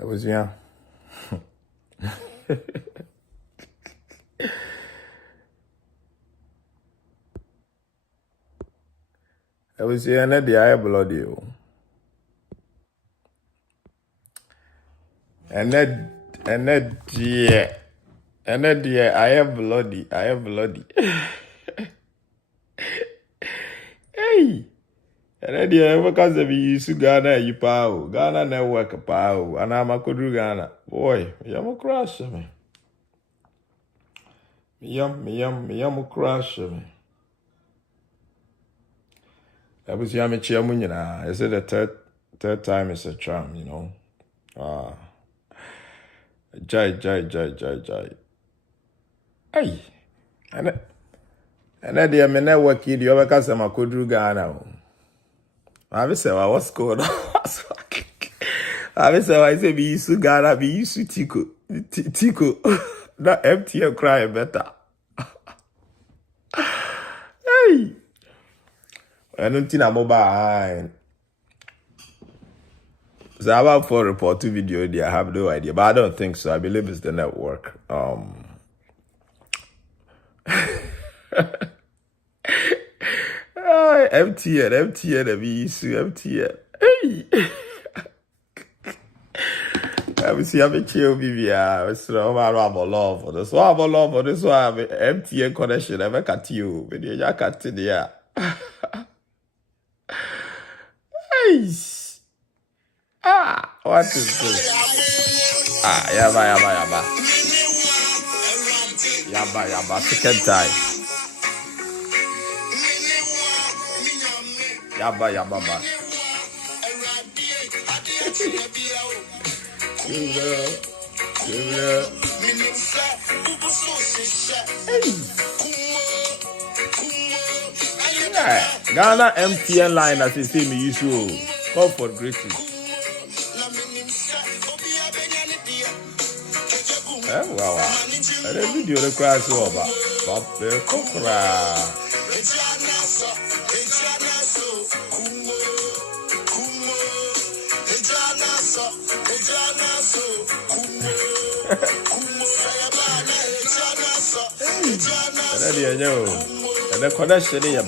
I was young. I was young at the eye bloody. And that dear. And that dear, I have bloody. Hey! And that dear, because of you used to Ghana, you pow. Ghana network a pow. And I'm a Kudu Ghana. Boy, you're a crush me. Me crush me. That was Yami Chiamunina. I said the third time is a charm, you know. Jai. Hey! And that dear, me network, you ever cast a Kudu Ghana. I say, what's going on? I say, I say, be used to Ghana, be used to Tico. That MTN cry better. Hey! I don't think I'm mobile. So I'm about for report to video there. I have no idea, but I don't think so. I believe it's the network. MTN, be used to MTN. Hey! I will see a chill BBR. So I'm love for this. So I'm love for this one. MTN connection. I make at you. When you got to the hey. What is this? Yaba. Second time. Yaba. Ghana MTN line as you see me usual. Call for greeting. Wow. And the video the cry so about. Papa Kokra. And the connection is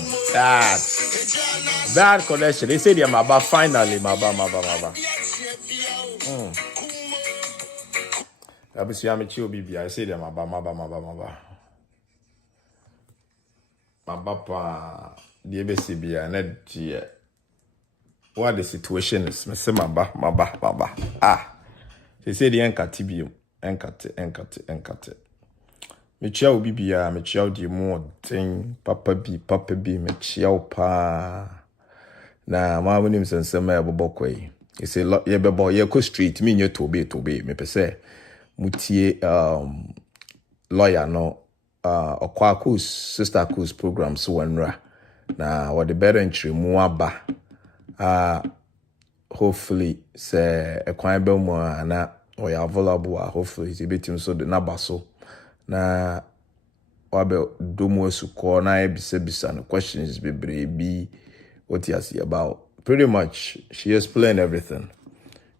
bad connection. They say they're about finally, maba. I be see I'm a chill BB. I say them maba. Maba the ABCB and what the situation is. Me say maba. They say the enkatibium. Enkate. Me chia obi bia, me chia di mo den, papa bi, me chia pa. Na ma wonim sensema e bobokwai. He say ye bebo ye ko street me nye tobe, me pese mutie lawyer no okwa kus sister kus program so wanra. Na what the better entry mu aba. Hopefully say ekwan be mu na or you available hopefully it's a bit so the nabaso na wabe domo suko na ebisa no questions be what you see about pretty much she explained everything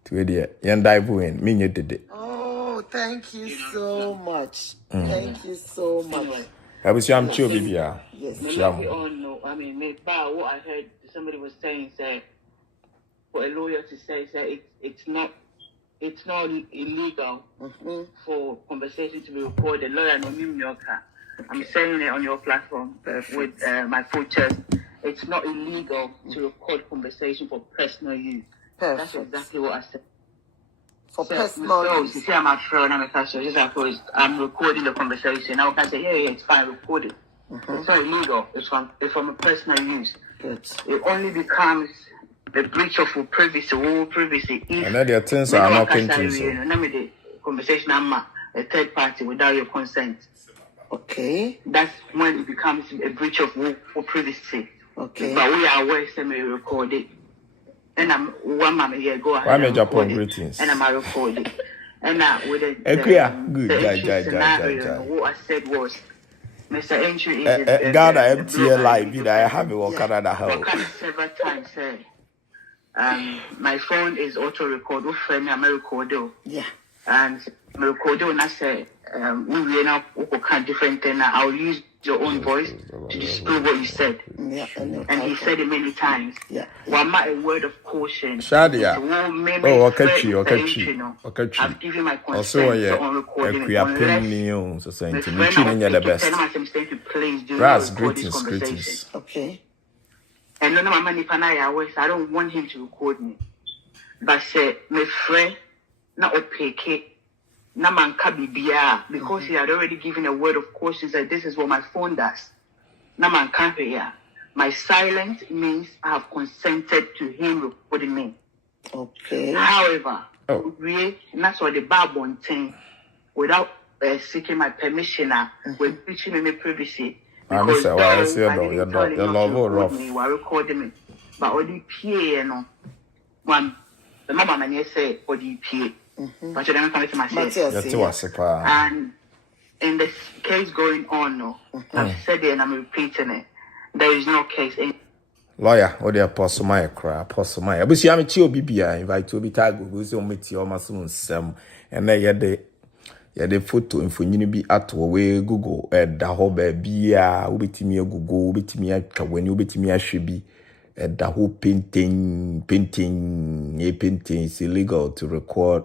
to idiot yan dive in me did it. Oh, thank you so much. Thank you so much. I was I'm sure BBR. Yes. We all know. I mean, what I heard somebody was saying, say for a lawyer to say it's not illegal for conversation to be recorded. Lawyer no mimioka. I'm saying it on your platform with my full chest. It's not illegal to record conversation for personal use. Perfect. That's exactly what I said. For personal use. You see, I'm a friend, I'm recording the conversation. Now I can say, yeah, it's fine, record it. It's not illegal. It's from a personal use. Good. It only becomes the breach of privacy. And then the things are not continuing. The conversation I'm a third party without your consent. Okay. That's when it becomes a breach of privacy. Okay. But we are aware semi record it. And I'm one mama here go ahead. Why major greetings? And I'm recording. And now with the scenario, what I said was Mr. Entry is Ghana MTN live. I have it on Canada House several times. My phone is auto record. I'm recording. Yeah. And I'm recording and I say, we now different thing. I'll use your own voice to disprove what you said. Yeah. And he said it many times. Yeah. Well, I'm a word of caution. Shadia. Okay. I've given my consent also, on recording. Unless so the best. That's greetings. Okay. And no money I don't want him to record me. But say my friend not opaque. Na man kabibia because he had already given a word of caution that this is what my phone does. Na man can't hear. My silence means I have consented to him recording me. Okay. However, that's what the Bible thing without seeking my permission, we're breaching my privacy. Because you are recording me. But all the PA, you know, one the mama man say all the PA. But you don't come to myself. And in this case going on, no, I've said it and I'm repeating it. There is no case in lawyer or the apostle my cry, apostle my. But see, I'm a chill BBI, invite to be tagged with your meet your muscle some, and then the photo and for you be at away Google at the whole baby, ubit me a Google, ubit me at when you bit me a should be at the whole painting is illegal to record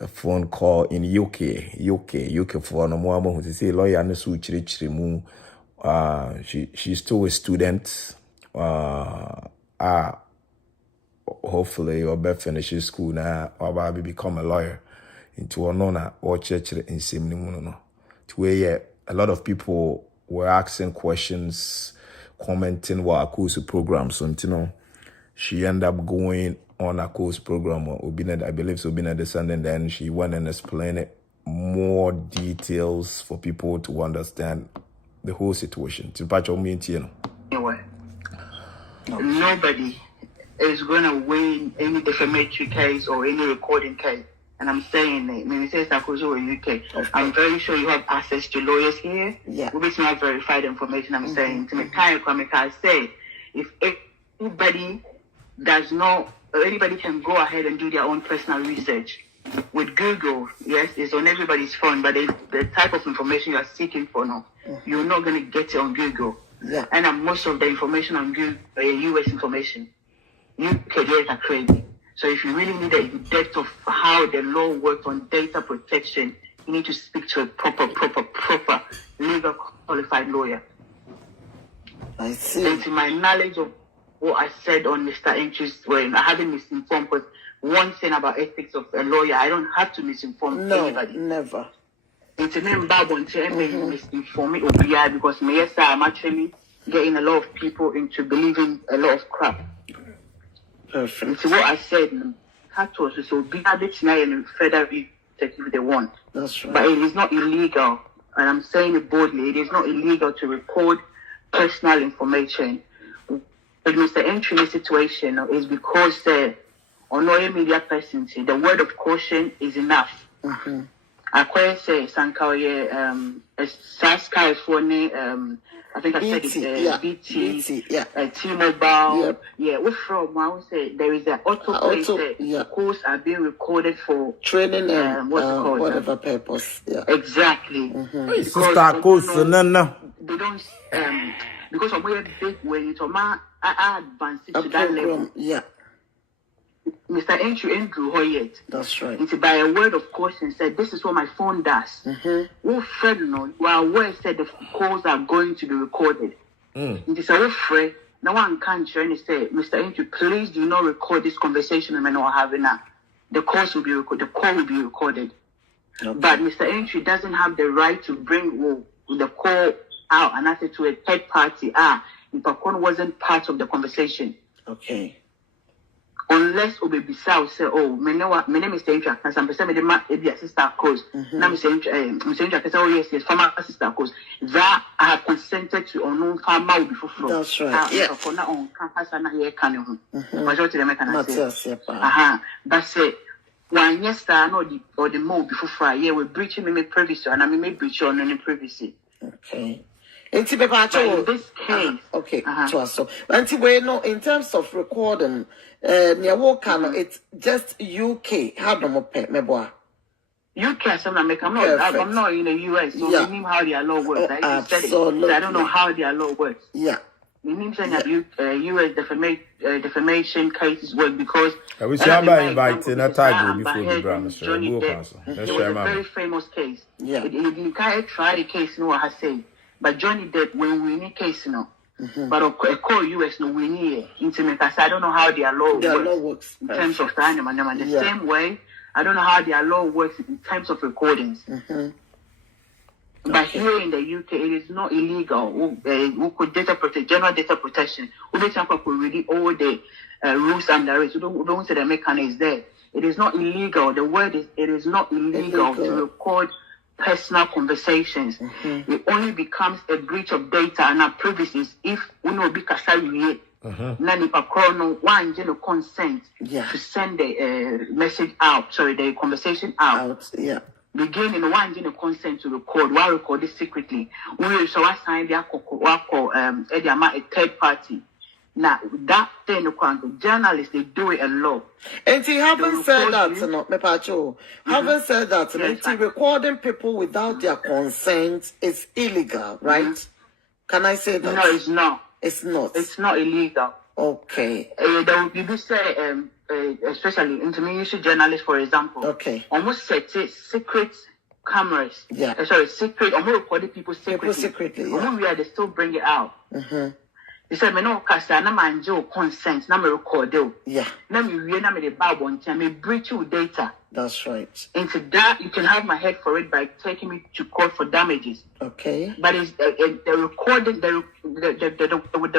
a phone call in UK for no more who say lawyer and switch mu. She's still a student. Hopefully you'll be finishing school now or become a lawyer into a nona or church in Simnimuno. To where a lot of people were asking questions, commenting what course program. So you know, she ended up going on a course program or I believe so being descendant, then she went and explained it more details for people to understand the whole situation. To patch on me, you know. Anyway, nobody is gonna win any defamatory case or any recording case. And I'm saying it. When it says Sakozo in UK, I'm very sure you have access to lawyers here. Yeah. We basically have verified information. I'm saying to make time I say if anybody does not, anybody can go ahead and do their own personal research. With Google, yes, it's on everybody's phone, but the type of information you are seeking for now, you're not going to get it on Google. Yeah. And most of the information on Google US information. UK data are crazy. So if you really need the depth of how the law works on data protection, you need to speak to a proper legal qualified lawyer. I see. And to my knowledge of what I said on Mr. Entry's when I haven't misinformed, because one thing about ethics of a lawyer, I don't have to misinform anybody. Never. It's a name Bible and misinform me because I'm actually getting a lot of people into believing a lot of crap. Perfect. It's what I said. So be a bit and further if they want. That's right. But it is not illegal, and I'm saying it boldly. It is not illegal to record personal information. But Mr. Entry in the situation is because on all media persons, the word of caution is enough. I quite say Sankaye Saska phone. I think I said it. BT, T-Mobile. Yeah. What from? I would say there is an autoplay. Calls are being recorded for training and whatever purpose. Yeah. Exactly. Sister calls no. They don't because of where big when it's I advance it to that level. Yeah. Mr. Andrew Hoyet. That's right. It's by a word of caution said, this is what my phone does. Who Fred no, while word said the calls are going to be recorded. It is a Fred. No one can join and say, Mr. Andrew, please do not record this conversation I'm not having now. The calls will be recorded. The call will be recorded. Okay. But Mr. Andrew doesn't have the right to bring the call out and ask it to a third party. If a call wasn't part of the conversation. Okay. Unless Obebisa say, my name is Andrew, and some person my sister cause. Now Mr. Andrew say, yes, farmer sister cause. That I have consented to unknown farmer will be fulfilled. That's right. Yeah. For now on campus and here can majority of them say. But say one yes, or the more before Friday, we're breaching me privacy, and I may breach on any privacy. Okay. In this case, okay, so we know in terms of recording, it's just UK. How do you pay? UK, I'm not in the US, so I mean how their law works. Absolutely. I don't know how their law works. Yeah. We need to know US defamation cases work because I wish I invited a title before the brand. Johnny Depp. It was a very famous case. Yeah. You can't try the case, no, I say. But Johnny Depp, when we need case, no. But a call US, no, we need intimate. I don't know how their law works in terms of time. The same way, I don't know how their law works in terms of recordings. But here in the UK, it is not illegal. We could general data protection. We could really all the rules and the rates. We don't say the mechanism is there. It is not illegal. The word is, it is not illegal to record personal conversations. It only becomes a breach of data and our privacies if we know because Nani Pacono one consent to send the message out, the conversation out. Begin in one consent to record, while record it secretly. We also assign a third party. Now that thing the journalists they do it a lot. And you haven't said that, no, Mepacho. Haven't said that. Yes, recording people without their consent is illegal, right? Can I say that? No, it's not. It's not. It's not illegal. Okay. You say especially intermediate journalists, for example. Okay. Almost set secret cameras. Yeah. Secret. Almost recording people secretly. Yeah. They still bring it out. They said, "Me no kasa na manjo consent na me record it. Yeah. Na me we na me the Bible until me breach your data." That's right. Into that, you can have my head for it by taking me to court for damages. Okay. But it's the recording. The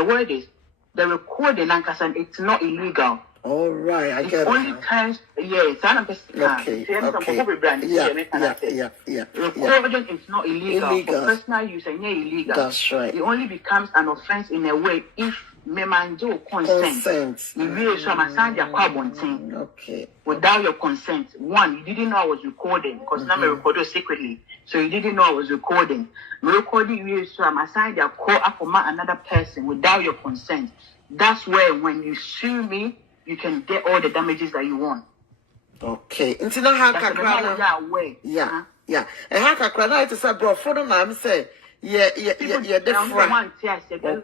word is the recording, and it's not illegal. All right, I get it. Only times, yes, okay. Yeah. Recording is not illegal. For personal use, and illegal. That's right. It only becomes an offense in a way if me manjo consent. You really so I'm signing your carbon thing. Okay. Without your consent, one, you didn't know I was recording because now I recorded secretly, so you didn't know I was recording. Me recording you so I'm signing your call up for another person without your consent. That's where when you sue me, you can get all the damages that you want. Okay. Until now, yeah. And how can I say, bro? For them, I'm saying, yeah. Different.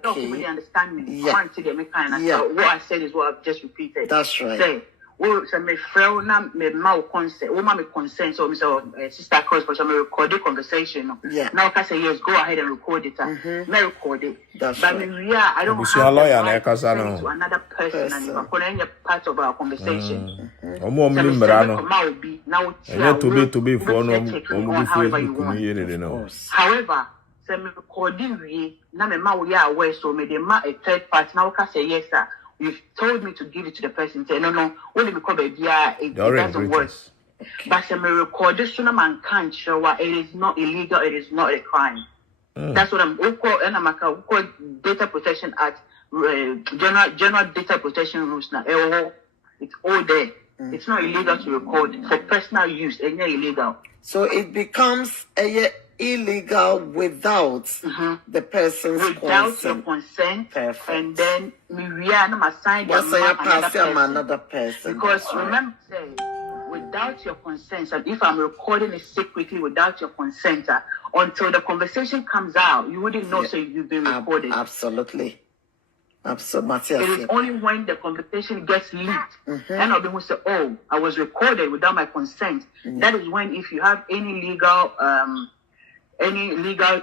Okay. Understand me. Yeah. What I said is what I've just repeated. That's right. Say, so me friend na me mau consent. Me consent. So me sister cross, but me record the conversation. Yeah. Now I say yes, go ahead and record it. Me record it. That's but right. I don't have a lawyer right to send it to another person, and if I put any part of our conversation. However, so me recording we na me mau ya aware, so me dem a third party. Now I say yes, sir. You've told me to give it to the person. Say no. Only because it doesn't work. But some record this man can't show it is not illegal. It is not a crime. That's what I'm. Call Data Protection Act, general data protection rules. Now it's all there. It's not illegal to record for personal use. It's not illegal. So it becomes illegal without the person's consent. Your consent. Perfect. And then we are not assigned another person. Because remember, without your consent, and if I'm recording it secretly without your consent, until the conversation comes out, you wouldn't know. So you've been recorded. Absolutely. It is only when the conversation gets leaked, and I'll be able to say, "Oh, I was recorded without my consent." That is when, if you have any legal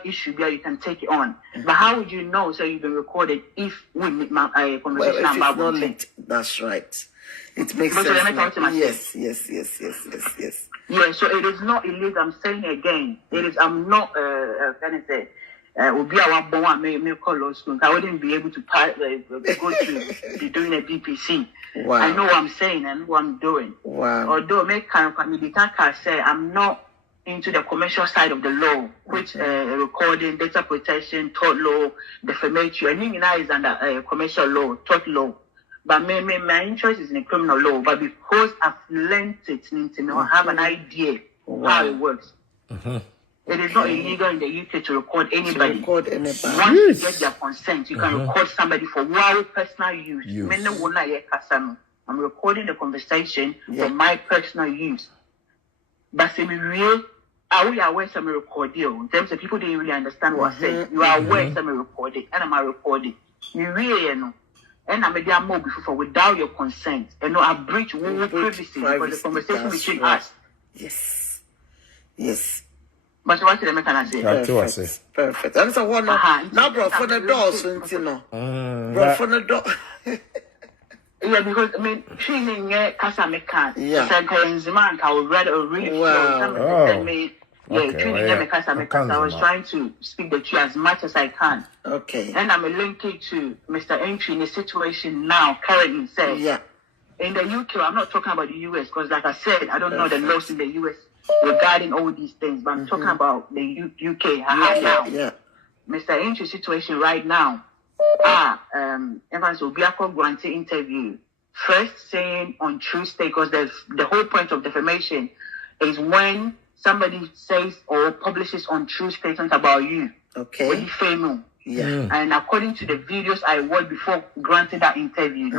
issue there, you can take it on. But how would you know? So you've been recorded if we meet a conversation about not leaked. That's right. It makes sense. Yes. Yeah. So it is not illegal. I'm saying it again. It is. I'm not. Would be our born me call law school. I wouldn't be able to go to be doing a BPC. Wow. I know what I'm saying and what I'm doing. Wow. Although can't say I'm not into the commercial side of the law, which recording, data protection, tort law, defamation. I think that is under commercial law, tort law. But my interest is in criminal law. But because I've learned it, I have an idea how it works. It is not illegal in the UK to record anybody. To record Once anybody. you get their consent, you can record somebody for personal use. I'm recording the conversation for my personal use. But say me real, are we aware some recording? In terms of people didn't really understand what I said. You are aware some recording, and I'm recording. You really, you know. And I'm a more before without your consent. And no, I breach privacy for the conversation between us. Yes. Yes. But what did I say? Perfect. And so one now bro for the door, so you know. Bro for the door. Yeah, because I mean, treating casa mekan. Yeah. Sankayanziman, I would rather really Wow. treating them casa mekan. I was trying to speak the truth as much as I can. Okay. And I'm linking to Mr. Entry in the situation now, currently says. Yeah. In the UK, I'm not talking about the US, because like I said, I don't know the laws in the US regarding all these things, but I'm talking about the UK. Yeah. Mr. Entry's situation right now. Evans will be a granting interview. First saying on Tuesday, because the whole point of defamation is when somebody says or publishes untrue statements about you. Okay. Or defame you. Yeah. And according to the videos I watched before granting that interview,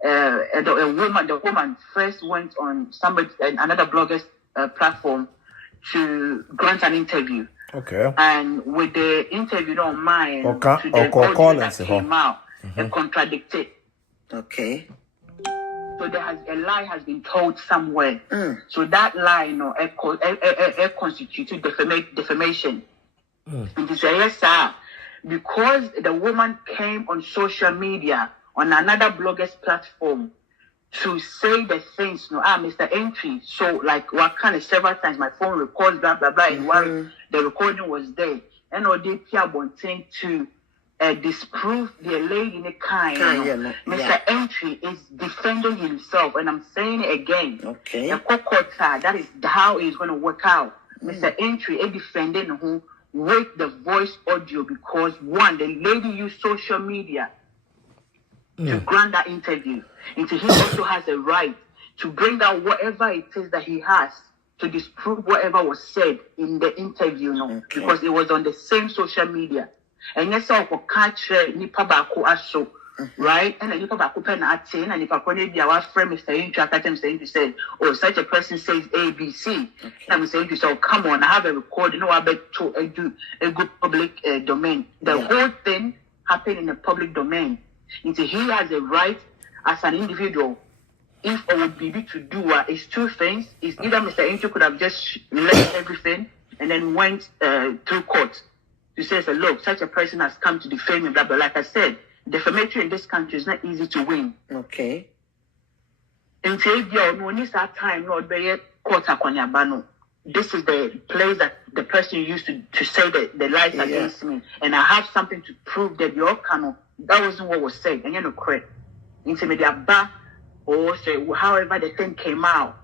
the woman first went on another blogger's platform to grant an interview. Okay. And with the interview on mine, Okay. to the audio that came out, it contradicted. Okay. So a lie has been told somewhere. So that lie, it constituted defamation. And to say, yes, sir, because the woman came on social media, on another blogger's platform, to say the things, Mr. Entry. So, like, what kind of several times my phone records, blah, blah, blah, and the recording was there. And they wanting to disprove the lady in the kind. Mr. Entry is defending himself, and I'm saying it again. Okay. That is how it's going to work out. Mr. Entry is defending who with the voice audio because, one, the lady used social media to grant that interview. And so he also has a right to bring out whatever it is that he has to disprove whatever was said in the interview, because it was on the same social media. And yes, I will catch nipa bako aso, right? And then nipa bako pen atin, and nipa kone be our friend Mr. Entry after Mr. Entry said, oh, such a person says ABC. And Mr. Entry said, oh, come on, I have a recording. I bet to do a good public domain. The whole thing happened in the public domain. And so he has a right as an individual. If I would be to do is two things. Is either Mr. Entry could have just left everything and then went through court to say, look, such a person has come to defame me, blah, blah. Like I said, defamation in this country is not easy to win. Okay. And so if you need that time, not be court akonyabano. This is the place that the person used to say the lies against me. And I have something to prove that your canon. That wasn't what was said. And you're not correct. Intermediate back or say however the thing came out.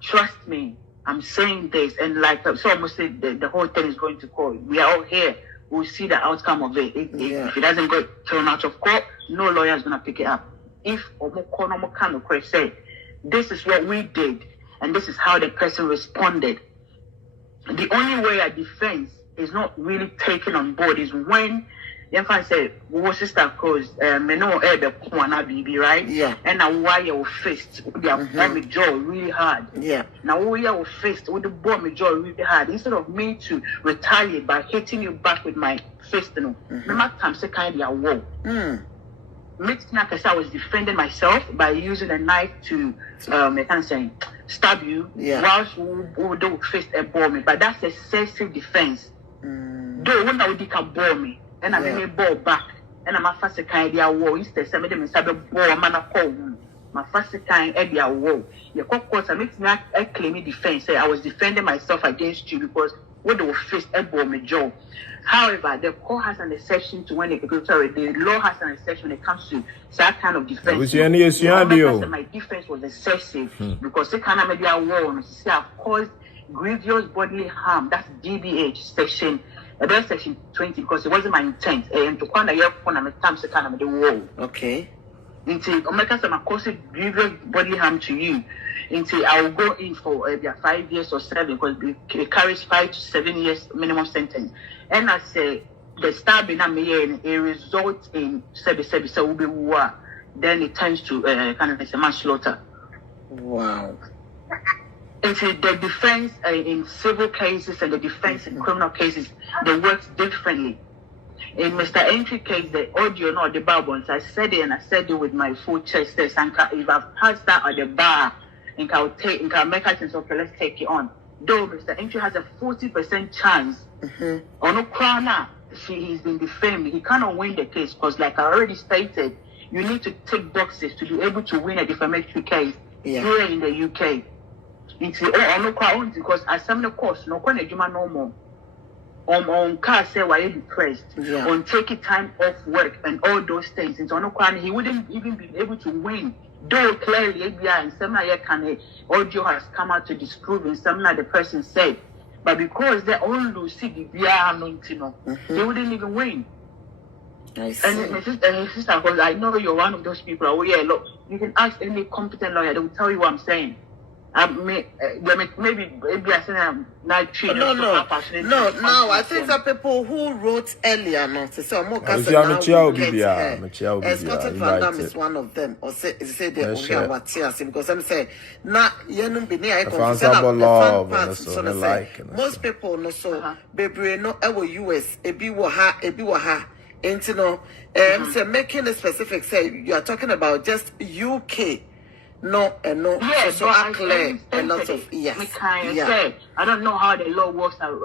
Trust me, I'm saying this. And like so almost say the whole thing is going to court. We are all here. We'll see the outcome of it. If it doesn't go thrown out of court, no lawyer is gonna pick it up. If Omoko say this is what we did and this is how the person responded. The only way a defense is not really taken on board is when if I say, "Well, sister, cause me no the kwana baby, right? Yeah. And now why your fist with the jaw really hard. Yeah. Now why your fist with the bomb my jaw really hard. Instead of me to retaliate by hitting you back with my fist, me time say kind of whoa. I was defending myself by using a knife to I can't say stab you. Yeah. Whilst we do fist and bomb me, but that's excessive defense. Though when I would bore me. And I made ball back, and I'm a fast kind of war. Instead, some of them is a ball, man, a call. My first time, Eddie, a war. Your court makes me a claim defense. I was defending myself against you because what they fist a ball, me jaw. However, the court has an exception to when the law has an exception when it comes to that kind of defense. My defense was excessive because they can't make a war. I've caused grievous bodily harm. That's DBH section. About section 20 because it wasn't my intent. And to find a year phone and time to kind of the wall. Okay. Until Omeka say my cause grievous bodily harm to you. Until I will go in for 5 years or 7 because it carries 5 to 7 years minimum sentence. And I say the stabbing it results in so will be war. Then it turns to kind of manslaughter. Wow. Until the defense in civil cases and the defense in criminal cases, they work differently. In Mr. Entry case, the audio, not the bar ones, I said it and I said it with my full chest. If I've passed that at the bar, and I'll make it and so okay, let's take it on. Though Mr. Entry has a 40% chance, on no crown, he's been defamed. He cannot win the case because, like I already stated, you need to tick boxes to be able to win a defamatory case here in the UK. It's on no crown because as some of the course, no one no more. On car say why you depressed, on taking time off work and all those things. It's on no crown, he wouldn't even be able to win. Though clearly ABI and some audio has come out to disprove in some the person said. But because they all lose the they wouldn't even win. I see. And my sister, because I know you're one of those people. Oh yeah, look, you can ask any competent lawyer; they will tell you what I'm saying. Maybe I said I'm not treating. No. Now I think that people who wrote earlier, not to say more Escorted Van Damme is one of them, or say they what because I'm saying not yenum be near most people no so baby no our US ebi waha no say making a specific say you are talking about just UK. No, yeah, so I clear a lot of I don't know how the law works in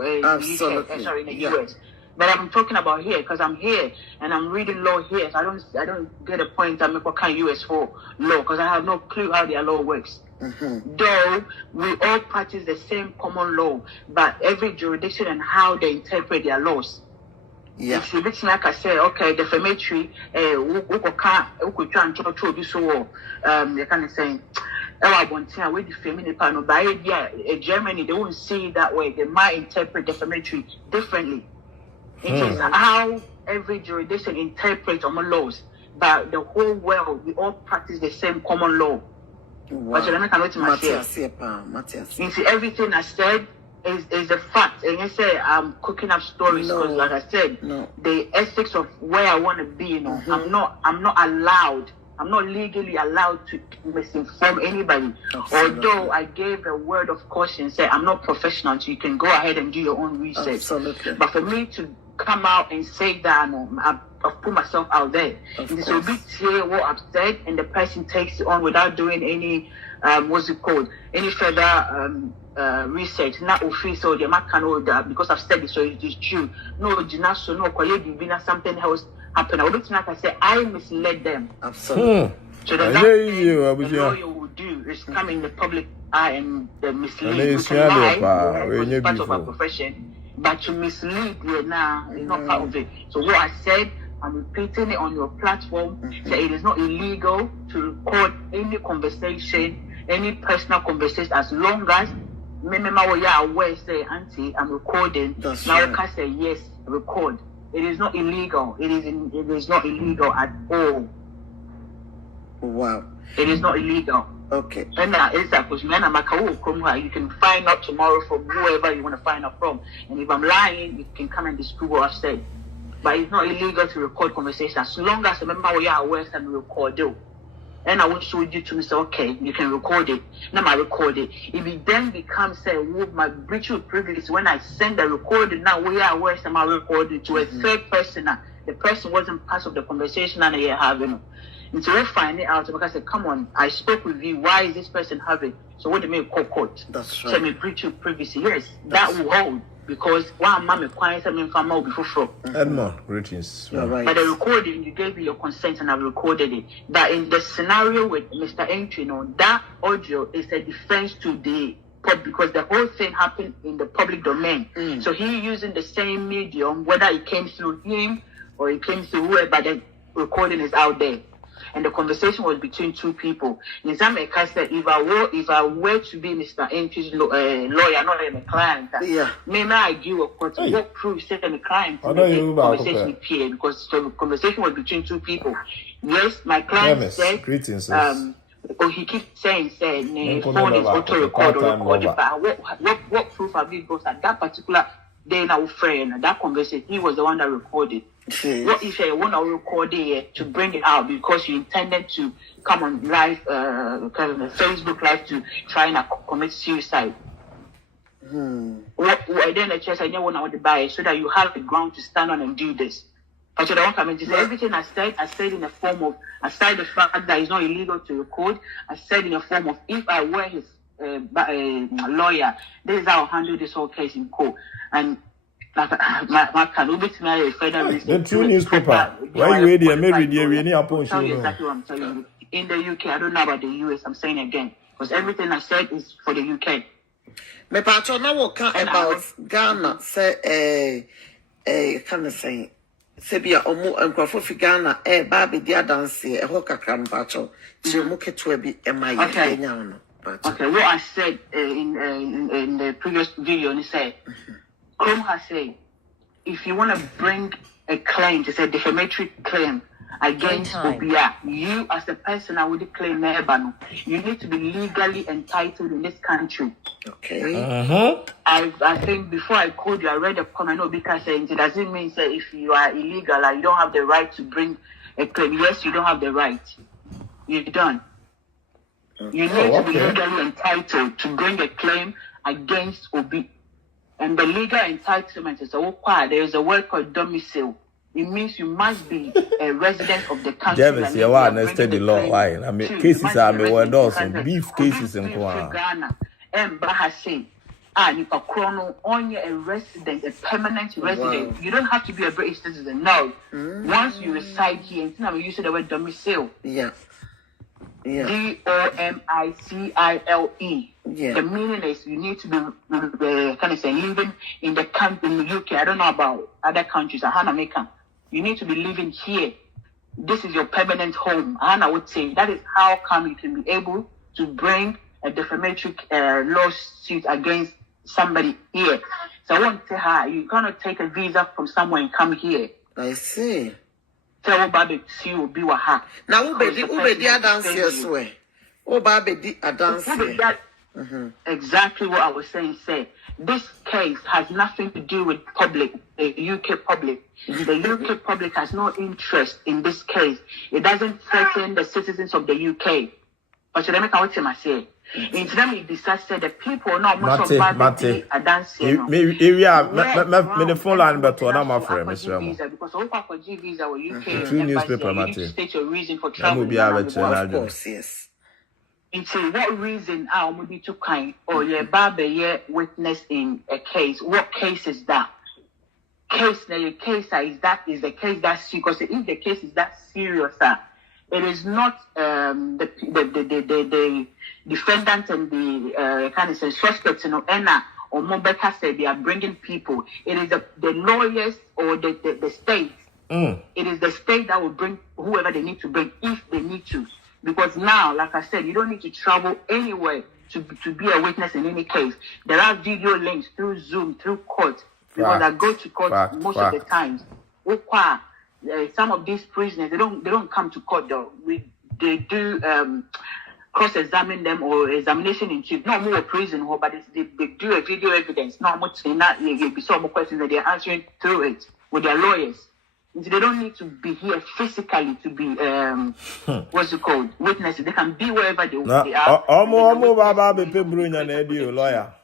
the US, but I'm talking about here because I'm here and I'm reading law here. So I don't get a point. I make what kind of US for law because I have no clue how their law works. Though we all practice the same common law, but every jurisdiction and how they interpret their laws. Yeah. If it's like I say, okay, defamatory, we could try and talk this so they kind of saying, I want to we defame the panel by Germany, they won't see it that way. They might interpret defamatory differently. It is how every jurisdiction interprets on laws, but the whole world we all practice the same common law. Wow. Matthias. You see, everything I said is a fact, and you say I'm cooking up stories because, like I said, the ethics of where I want to be. You know, I'm not allowed. I'm not legally allowed to misinform anybody. Absolutely. Although I gave a word of caution, say I'm not professional, so you can go ahead and do your own research. Absolutely. But for me to come out and say that, I've put myself out there. It's a bit here what I've said, and the person takes it on without doing any any further research. Not official, they might know that because I've said it, so it is true. No, something else happened. I would like I say I misled them. Absolutely. So the last thing the lawyer will do is come in the public eye and mislead. We can lie, it's part of our profession, but to mislead now is not part of it. So what I said, I'm repeating it on your platform. So it is not illegal to record any conversation, any personal conversation, as long as aware say, Auntie, I'm recording. That's now right. you can say yes, record. It is not illegal. It is not illegal at all. Wow. It is not illegal. Okay. And you can find out tomorrow from whoever you want to find out from. And if I'm lying, you can come and disprove what I've said. But it's not illegal to record conversation as long as remember we are aware and record it. And I will show you to me say, okay, you can record it. Now I record it. If it then becomes say, my breach of privilege when I send the recording, now we are aware and I record it to a third person. Now the person wasn't part of the conversation and they are having. And so we find it out because I said, come on, I spoke with you. Why is this person having? So what do you mean court? That's right. So me breach of privacy. Yes, that will hold. Because one man requires something from more before. Edmond, greetings. Right. But the recording, you gave me your consent and I've recorded it. But in the scenario with Mr. Entry, that audio is a defense to the public because the whole thing happened in the public domain. So he using the same medium, whether it came through him or it came through whoever, the recording is out there. And the conversation was between two people. In some case, if I were to be Mr. Entry's lawyer, not a client, may I argue what proves that I'm a client in the conversation with Pierre because the conversation was between two people. Yes, my client said, greetings. he keeps saying, phone is auto-recorded, but what proof have you got at that particular day now, friend, that conversation, he was the one that recorded. What if you want to record it to bring it out because you intended to come on live, Facebook live to try and commit suicide? What then the church I don't want to buy so that you have the ground to stand on and do this. But you don't come and say everything I said in the form of, aside the fact that it's not illegal to record, I said in the form of, if I were his lawyer, this is how I'll handle this whole case in court. And the True newspaper. Why you ready? Exactly what I'm telling you. In the UK, I don't know about the US. I'm saying again because everything I said is for the UK. Me pacho na wo kan about Ghana say can say bia omu enkrofo fi Ghana ba be dia dance ho kakra me pacho ti mu keto bi ema ye nya no. Okay, what I said in the previous video, and said, Chrome has said, if you want to bring a claim, to say defamatory claim against Obia, you as a person, I would claim Nebano, you need to be legally entitled in this country. Okay. I think before I called you, I read a comment, Obika saying it doesn't mean that if you are illegal, you don't have the right to bring a claim. Yes, you don't have the right. You're done. You need to be legally entitled to bring a claim against Obi. And the legal entitlement is there is a word called domicile. It means you must be a resident of the country. James, you are understand the law. Why? I mean, cases are me word also. Beef cases in Ghana. And Bahase, you are chrono on a resident, a permanent resident. You don't have to be a British citizen. No. Once you reside here, and you use the word domicile. Yeah. Domicile. Yeah. The meaning is you need to be living in the country in the UK. I don't know about other countries. You need to be living here. This is your permanent home. And I would say that is how come you can be able to bring a defamatory lawsuit against somebody here. So I want to say, you cannot take a visa from somewhere and come here. I see. Tell Baby see will be what ha. Now who be the dance here? Oh, Baby the dance. Exactly what I was saying. Say this case has nothing to do with public, the UK public. The UK public has no interest in this case. It doesn't threaten the citizens of the UK. But let me come to my say. In them, said the people not much of Mate, a dance. Area, me phone line, but what I'm afraid, Mr. Because all for G visa or UK True newspaper, Mate. State your reason for travel. Of course, yes. Into what reason are maybe too kind or your barber witness in a case? What case is that? Case the case is the case that's because if the case is that serious, it is not the defendant and the suspects, or Mobeka said they are bringing people. It is the lawyers or the state. It is the state that will bring whoever they need to bring if they need to. Because now, like I said, you don't need to travel anywhere to be a witness in any case. There are video links through Zoom, through court. Because I go to court most of the times. Some of these prisoners, they don't come to court though. They do cross-examine them or examination in chief. Not more prison, but they do a video evidence. Not much in that. Be some more questions that they're answering through it with their lawyers. They don't need to be here physically to be what's it called, witnesses. They can be wherever they are.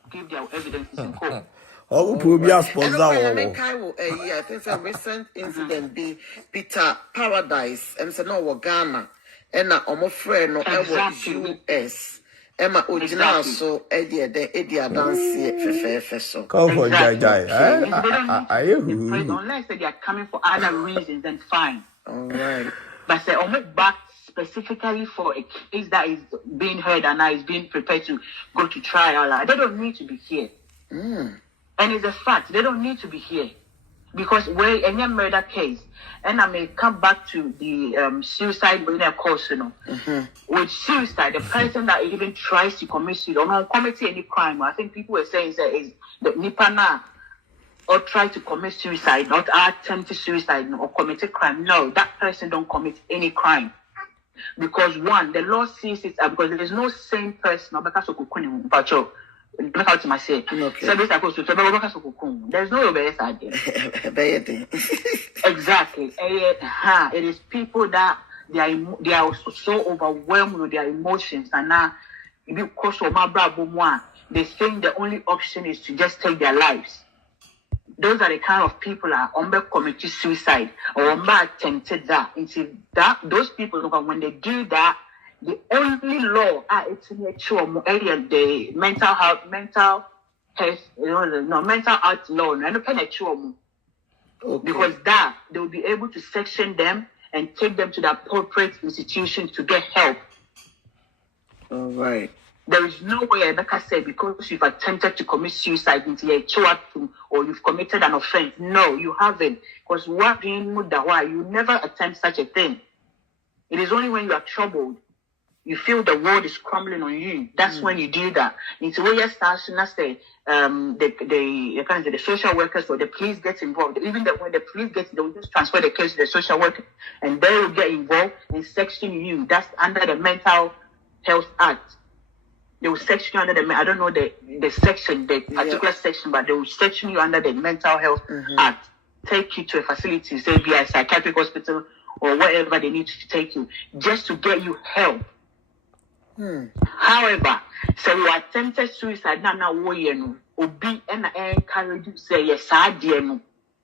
Give their evidences in court. Oh, be a sponsor. I think a recent incident be Peter Paradise and say no Ghana and I'm friend no US. Emma original so Eddie dance so. Call for Jai. Unless they are coming for other reasons, then fine. All right. But say almost back specifically for a case that is being heard and now is being prepared to go to trial. They don't need to be here. And it's a fact, they don't need to be here. Because we're in a murder case, and I may come back to the suicide course, With suicide, the person that even tries to commit suicide or not commit any crime, I think people were saying that is the Nipana or try to commit suicide, not attempt suicide or commit a crime. No, that person don't commit any crime. Because one, the law sees it because there is no same person. There's no exactly. It is people that they are so overwhelmed with their emotions, and now because of my they think the only option is to just take their lives. Those are the kind of people that are committed suicide or attempted that. That those people, when they do that, the only law it's in the mental health, mental health law, because that they will be able to section them and take them to the appropriate institution to get help. All right. There is no way, like I said, because you've attempted to commit suicide into a or you've committed an offense. No, you haven't. Because you never attempt such a thing. It is only when you are troubled, you feel the world is crumbling on you. That's when you do that. It's where you start to say, the social workers or the police get involved. Even when the police get, they will just transfer the case to the social worker, and they will get involved in section you. That's under the Mental Health Act. They will section you under the, I don't know the section, the particular section, but they will section you under the Mental Health Act. Take you to a facility, say via a psychiatric hospital or wherever they need to take you, just to get you help. However, so you attempted suicide, now Obi and encourage you, say yes, I do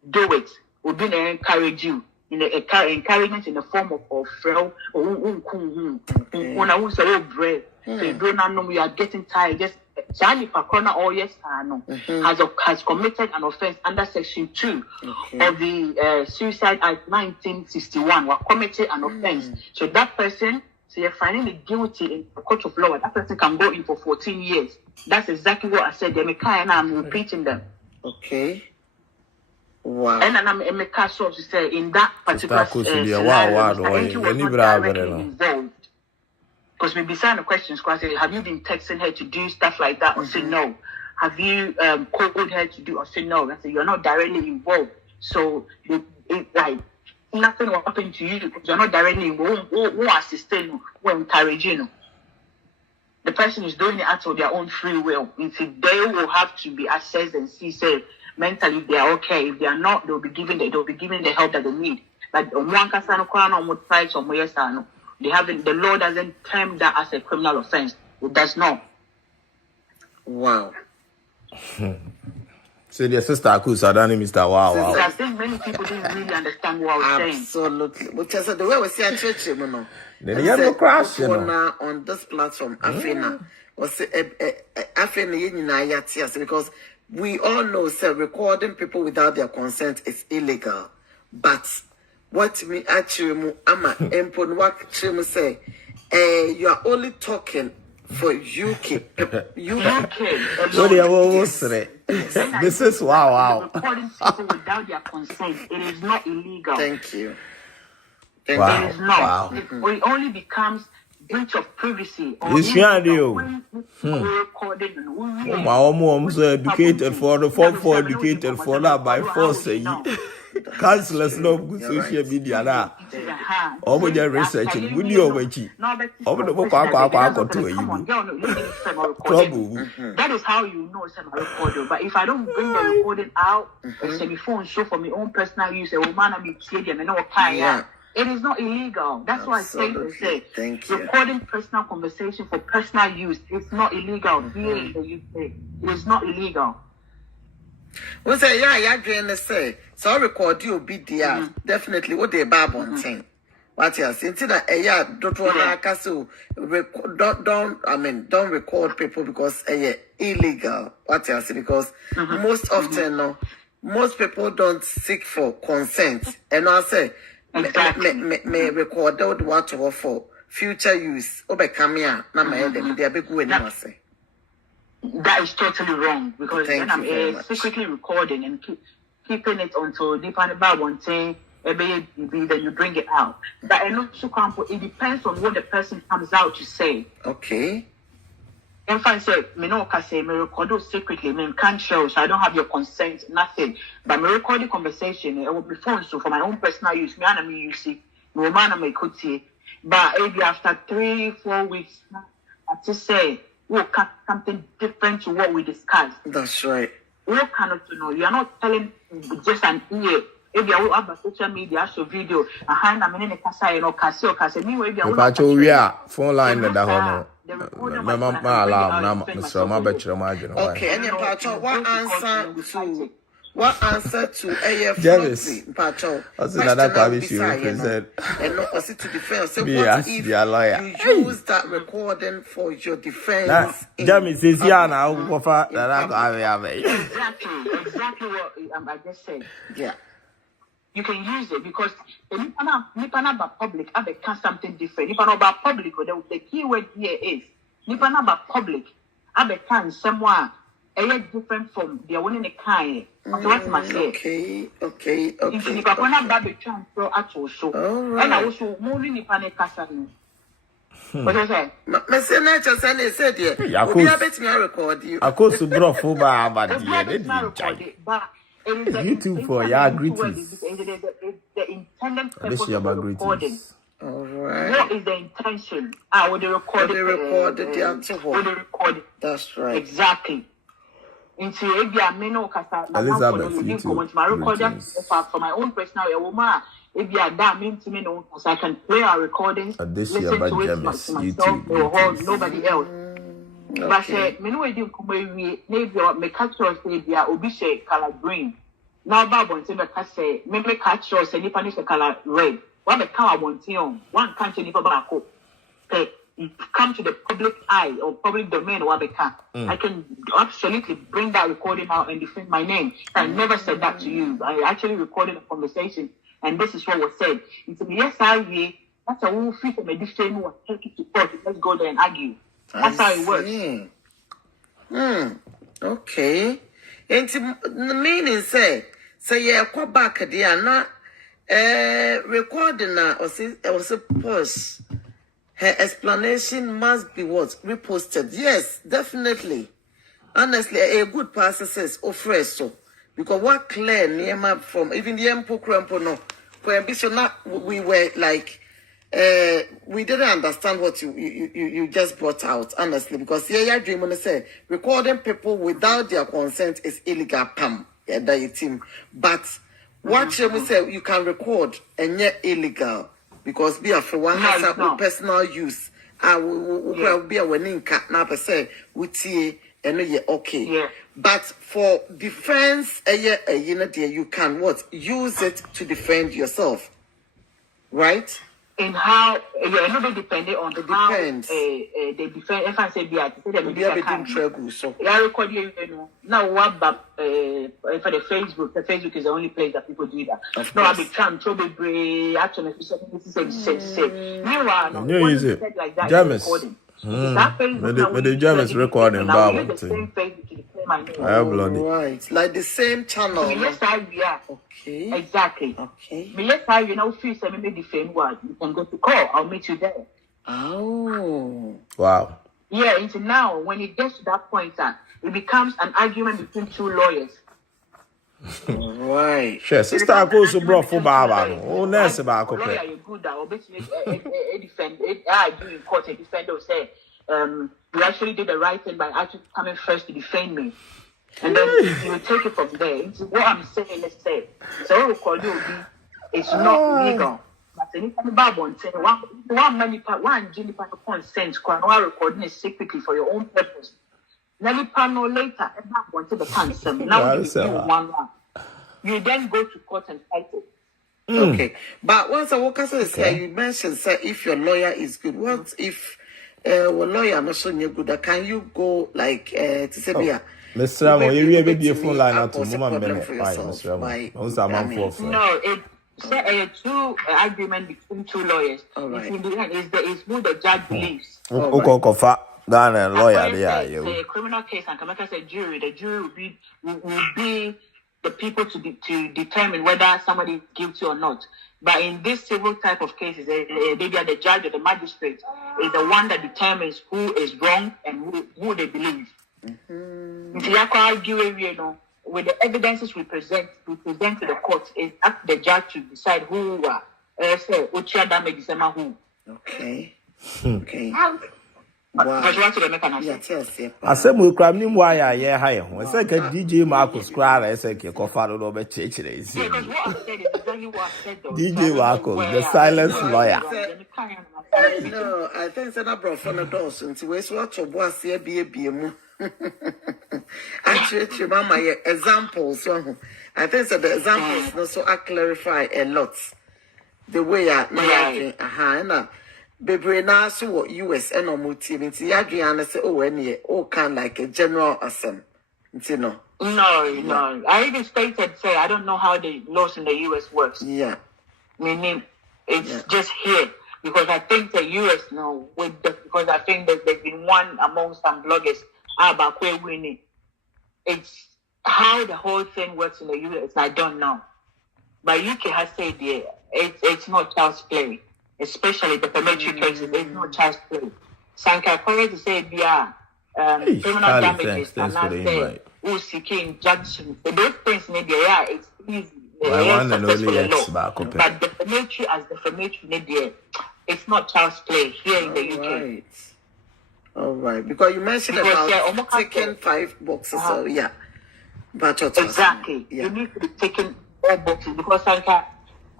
it. Obi encourage you. In the encouragement in the form of frail or when I was a bread. So you don't know we are getting tired. Just Charlie Fakona or yes, has committed an offense under Section 2 of the Suicide Act 1961. Were committed an offense. So that person, so you're finding guilty in the court of law. That person can go in for 14 years. That's exactly what I said. And I'm repeating them. Okay. Wow. And I'm a castle to say in that particular scenario, involved. Because we be saying the questions, have you been texting her to do stuff like that? Or say no. Have you called her to do? Or say no. I say you're not directly involved. So like nothing will happen to you because you're not directly involved. Who assisting you? Who encouraging you? The person is doing it out of their own free will. Until they will have to be assessed and see, say, mentally they are okay. If they are not, they'll be given the help that they need. But they haven't. The law doesn't term that as a criminal offense. It does not. Wow. So the sister Akusa, Mr. Wow. I think many people didn't really understand what I was saying. Absolutely. But I said the way we see a church, then you have no crash, on this platform, Afena, or say Afena, because we all know, sir, recording people without their consent is illegal. But what we actually, say, you are only talking for UK. So they are almost this is wow. Recording people without their consent, it is not illegal. Thank you. Wow. It is not. Wow. It only becomes breach of privacy. It's recording. My mom so educated for the form for educated for that by force. Counselors no good social media na. Omo je research video wechi. Omo the kwa to you. Trouble. That is how you know some recording. But if I don't bring the recording out, say before and show for my own personal use, a woman I be say them no kind. It is not illegal. That's why I say recording personal conversation for personal use. It's not illegal here in the UK. It is not illegal. We say yeah, say so record you be there. Definitely what they bab on thing. What you saying? Don't wanna cancel. Don't record people because illegal. What you say? Because most often most people don't seek for consent. And I say me record what for future use. Come here. Na my head. They be good enough say. That is totally wrong because then I'm secretly recording and keeping it until deep on about one thing, then you bring it out. But it depends on what the person comes out to say. Okay. In fact, say, me no can say, me record it secretly, me can't show, so I don't have your consent, nothing. But me record the conversation, it will be phone, so for my own personal use, me and me use it, no man and me could see. But maybe after 3-4 weeks, I just say, we'll cut something different to what we discussed. That's right. What cannot you know? You are not telling just an ear. If you have a social media, show video, a hand a minute, you know, Casio, me, if we are phone line that hono. My alarm, now, Mr. Mabetcher, imagine. Okay, and your Pacho, what answer to AF Jarvis? Pacho? That's another publish you represent. And not also to defend. So, what if lawyer? You use that recording for your defense? Jamie says, yeah, now, offer that I have. Exactly what I just said. Yeah. You can use it because if you not about public, I become something different. If you not about public, the key word here is if you not about public, I become someone different from the one in the kind. Okay. If you not about the transfer at all, so and I also more in the panic castle. What I say? Mr. Nature said, yeah, we are betting I record you. I could to bro for but YouTube for your greetings. The intended purpose of the recording. All right. What is the intention? Would they record it? That's right. Exactly. Into Elizabeth, for my own personal woman. If you are that mean to me, no, so I can play our recordings, listen to it myself, or nobody else. But say, me no idea come we maybe me catch us maybe obi say color green. Now Bible say me say me catch us any punish color red. What me color want on? One can't any back up. Okay, come to the public eye or public domain what I can absolutely bring that recording out and defend my name. I never said that to you. I actually recorded a conversation and this is what was said. It's a yes, that's a whole free from a different one. Take it to court. Let's go there and argue. That's how it works. Okay. And the meaning say yeah, come back there na recording na or suppose her explanation must be what reposted. Yes, definitely. Honestly, a good pastor says fresh so because what clear near from even the empo no we were like we didn't understand what you just brought out, honestly, because you're dreaming to say recording people without their consent is illegal, but what you say you can record and yet illegal because be for one has a personal use. I will be a winning cat now per se with and okay. Yeah. But for defense, you can what use it to defend yourself, right? In how nobody depending on how they defend. If I say they trouble, so I record you know. Now what but for the Facebook is the only place that people do that. No, I be trying to be actually say. Meanwhile, no use it like that recording. The James recording Bible thing. I have bloody. Right, like the same channel. Yes, we are. Okay. Exactly. Okay. Yes, you know, feel some maybe defend word. You can go to call. I'll meet you there. Oh. Wow. Yeah, until now, when it gets to that point, it becomes an argument between two lawyers. Right. Sure, sister, I go to bro for Baba. Oh, nurse about lawyer, you good that or basically defend. I do in court. A defender say, you actually did the right thing by actually coming first to defend me, and then you will take it from there. It's what I'm saying. Let's say, so record you it's not legal. But anytime Bible say one Jennifer consent, one recording is secretly for your own purpose. Then panel later, the cancer. Now you then go to court and fight it. Okay, but once a worker says you mentioned, sir, if your lawyer is good, what if a lawyer not so good? Can you go like to say, Mr. Ramo, you will be a phone line out to Mama Bennett. No, it's a true agreement between two lawyers. Right. In the end, is who the judge believes. Ghana lawyer, it's a criminal case, and Kamaka said jury. The jury will be the people to determine whether somebody is guilty or not. But in this civil type of cases, maybe the judge or the magistrate is the one that determines who is wrong and who they believe. If you argue, with the evidences we present to the court, it's up to the judge to decide who damage who. Okay. Okay. Wow. I said, "We cry me why I hear high. When second DJ Marcus cry, I said, "Kofado over church." DJ Marcus, the silence lawyer. No, I think it's a bro from the doors until we watch your boss here be a Actually, mama, examples. I think that the examples also clarify a lot. The way I Bebre na so what US and no motive nti Adriana say oh any kind like a general assem. No. No. I even stated say I don't know how the laws in the US works. Yeah. Meaning it's just here because I think the US because I think that there's been one among some bloggers about winning. It's how the whole thing works in the US I don't know. But UK has said it's not child's play. Especially the defamatory cases, there's no child's play. Sanka correct to say criminal damages and not say who's seeking injunction. So those things maybe it's easy. But defamatory as defamatory it's not child's play here in the UK. All right. Because you mentioned about taking 5 boxes, so yeah. But exactly. Yeah. You need to be taking all boxes because Sanka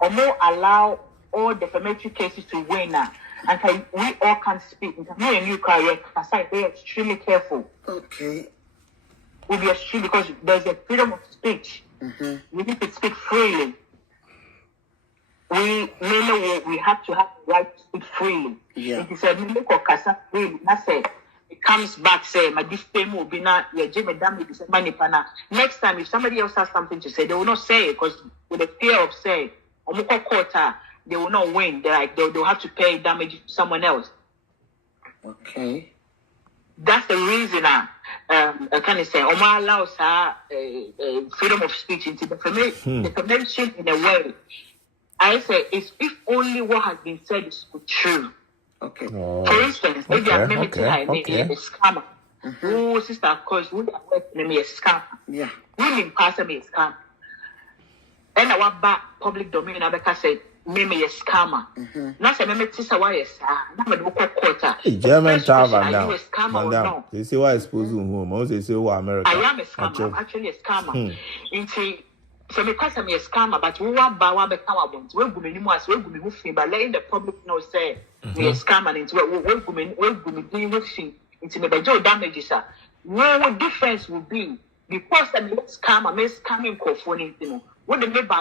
allow all defamatory cases to win now. And we all can speak. Me and you, we're extremely careful. Okay. We'll be extremely because there's a freedom of speech. We need to speak freely. We have to have the right to speak freely. Yeah. It is a freely. It comes back, say, my display will be not next time if somebody else has something to say, they will not say it because with the fear of saying, they will not win. They'll have to pay damage to someone else. Okay. That's the reason I can say Omar allows freedom of speech into defamation in a way. I say it's if only what has been said is true. Okay. For instance, maybe I'm maybe a scammer. Oh, sister, of course, we are working me a scammer. Yeah. Women pass me a scam. And I want back public domain. I say. Maybe a scammer. Not a member to why German tavern now. They say why expose home. They say why America. I am a scammer. I'm actually a scammer. So because I'm a scammer, but we want Bawa become a bunch. We're going to move but letting the public know say we a scammer and we're going to do into the major damages. What difference would be because I'm a scammer, I'm scamming for what the neighbor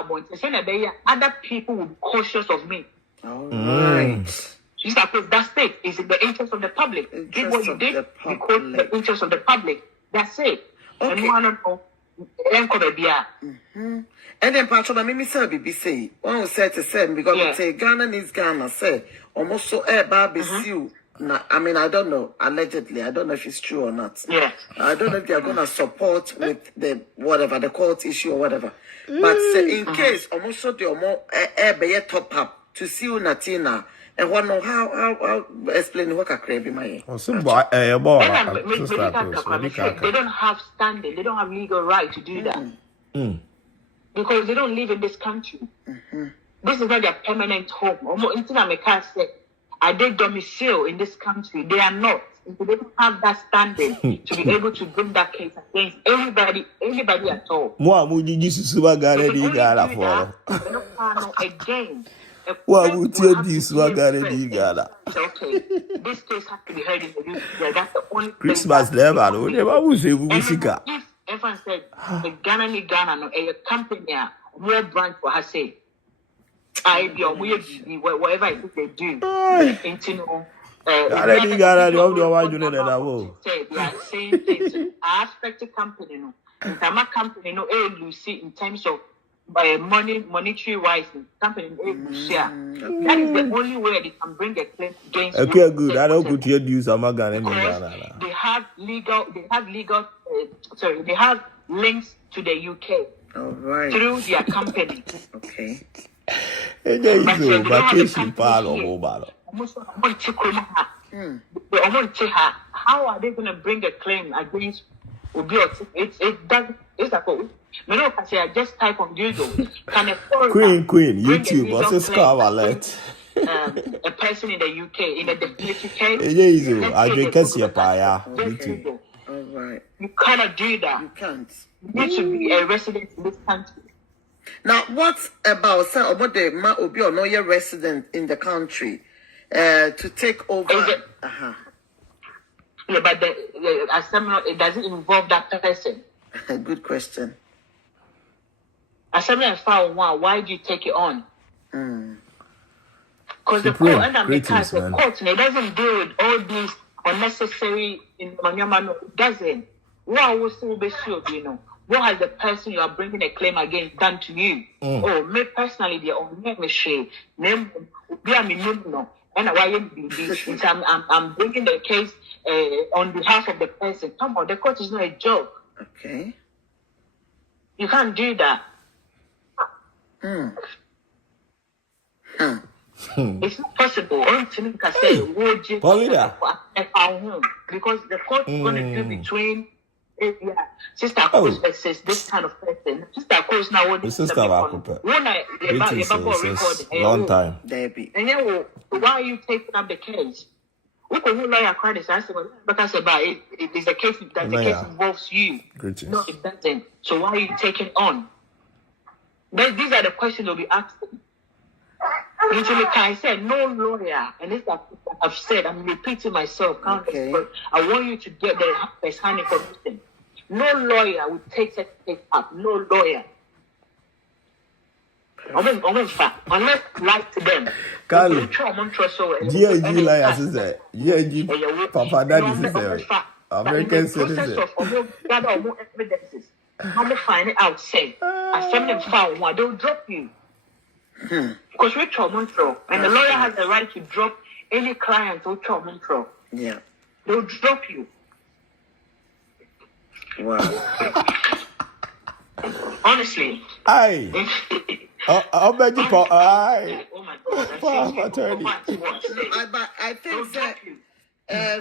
other people will be cautious of me. All right. That's it. Is in the interest of the public. Did what you did because the interest of the public. That's it. Okay. And you want to know. And then part of me say, one said to say because say Ghana needs Ghana say almost so Baby Sue. I mean, I don't know. Allegedly, I don't know if it's true or not. Yeah. I don't know if they are going to support with the whatever the court issue or whatever. But in case almost so they are more be top up to see Natina and what know how explain what can create my. They don't have standing. They don't have legal right to do that because they don't live in this country. This is not their permanent home. I did domicile in this country. They are not. They don't have that standing to be able to bring that case against anybody at all. Again. Okay, this case has to be heard in the UK. That's the only Christmas level. If everyone said the Ghana, a company, more brand for her say. I be whatever it is they do. They are saying things. I expect a company, my company, in terms of monetary wise, company, that is the only way they can bring a claim against. Okay, good. I don't put your dues on my gun. They have links to the UK. All right. through their company. Okay. Vacation pal or mobile. How are they going to bring a claim against Ubiot? It's like, I just type on Google. Can a Queen, YouTube, what's a scar alert? A person in the UK, in the Defamation case. I drink a pie. Okay. All right. You cannot do that. You can't. You need to be a resident in this country. Now, what about the ma obi or no your resident in the country to take over? Yeah, but the assembly, it doesn't involve that person. Good question. Assembly and file one. Why do you take it on? Because the Supreme, court, and because the court, it doesn't deal with all these unnecessary in Manyama. It doesn't. What will still be sure, you know? What has the person you are bringing a claim against done to you? Oh, me personally, the only shame name be a minimum. And I'm bringing the case on behalf of the person. Come on, the court is not a joke. Okay. You can't do that. It's not possible. Because the court is going to do between Sister Coast versus this kind of person. Sister Coast now what is long time. And then why are you taking up the case? Who can lawyer credit? Because about it is a case that the case involves you. No, it doesn't. So why are you taking on? These are the questions you'll be asking. Usually, I said no lawyer, and this I've said. I'm repeating myself. Okay. I want you to get the first-hand information. No lawyer will take such a case up. No lawyer. Unless lie to them. Carly, GIG liars is there. GIG Papa Daddy is there. American citizen. Evidences. I'm find it out. Say, I send them file one. They'll drop you. Because we're Montreal, and the lawyer has the right to drop any client who Montreal. Yeah. They'll drop you. Wow. Honestly. Aye. I'll bet you for aye. Oh my God. I think that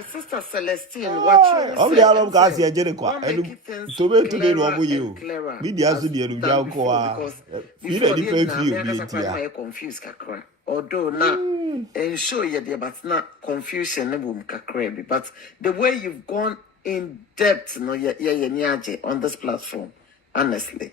Sister Celestine, what you the album guys here, Jericho, and to be today, what will you? Media to the Rubiao, you know, different view. Confused, Kakra. Although now, and show you there, but not confusion, but the way you've gone in depth, no, on this platform, honestly.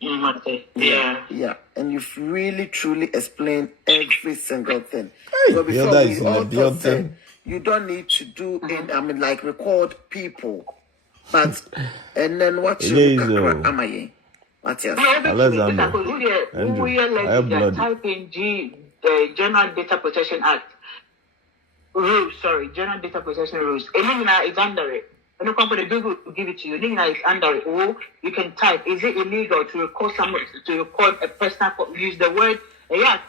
Yeah, and you've really truly explained every single thing. But before we all thought you don't need to do it. I mean, like record people, but and then what you am I? What else? Type in General Data Protection Act rules. Sorry, General Data Protection rules. Elena is under it. And the company Google will give it to you. Elena is under it. Or you can type: is it illegal to record a personal? Use the word.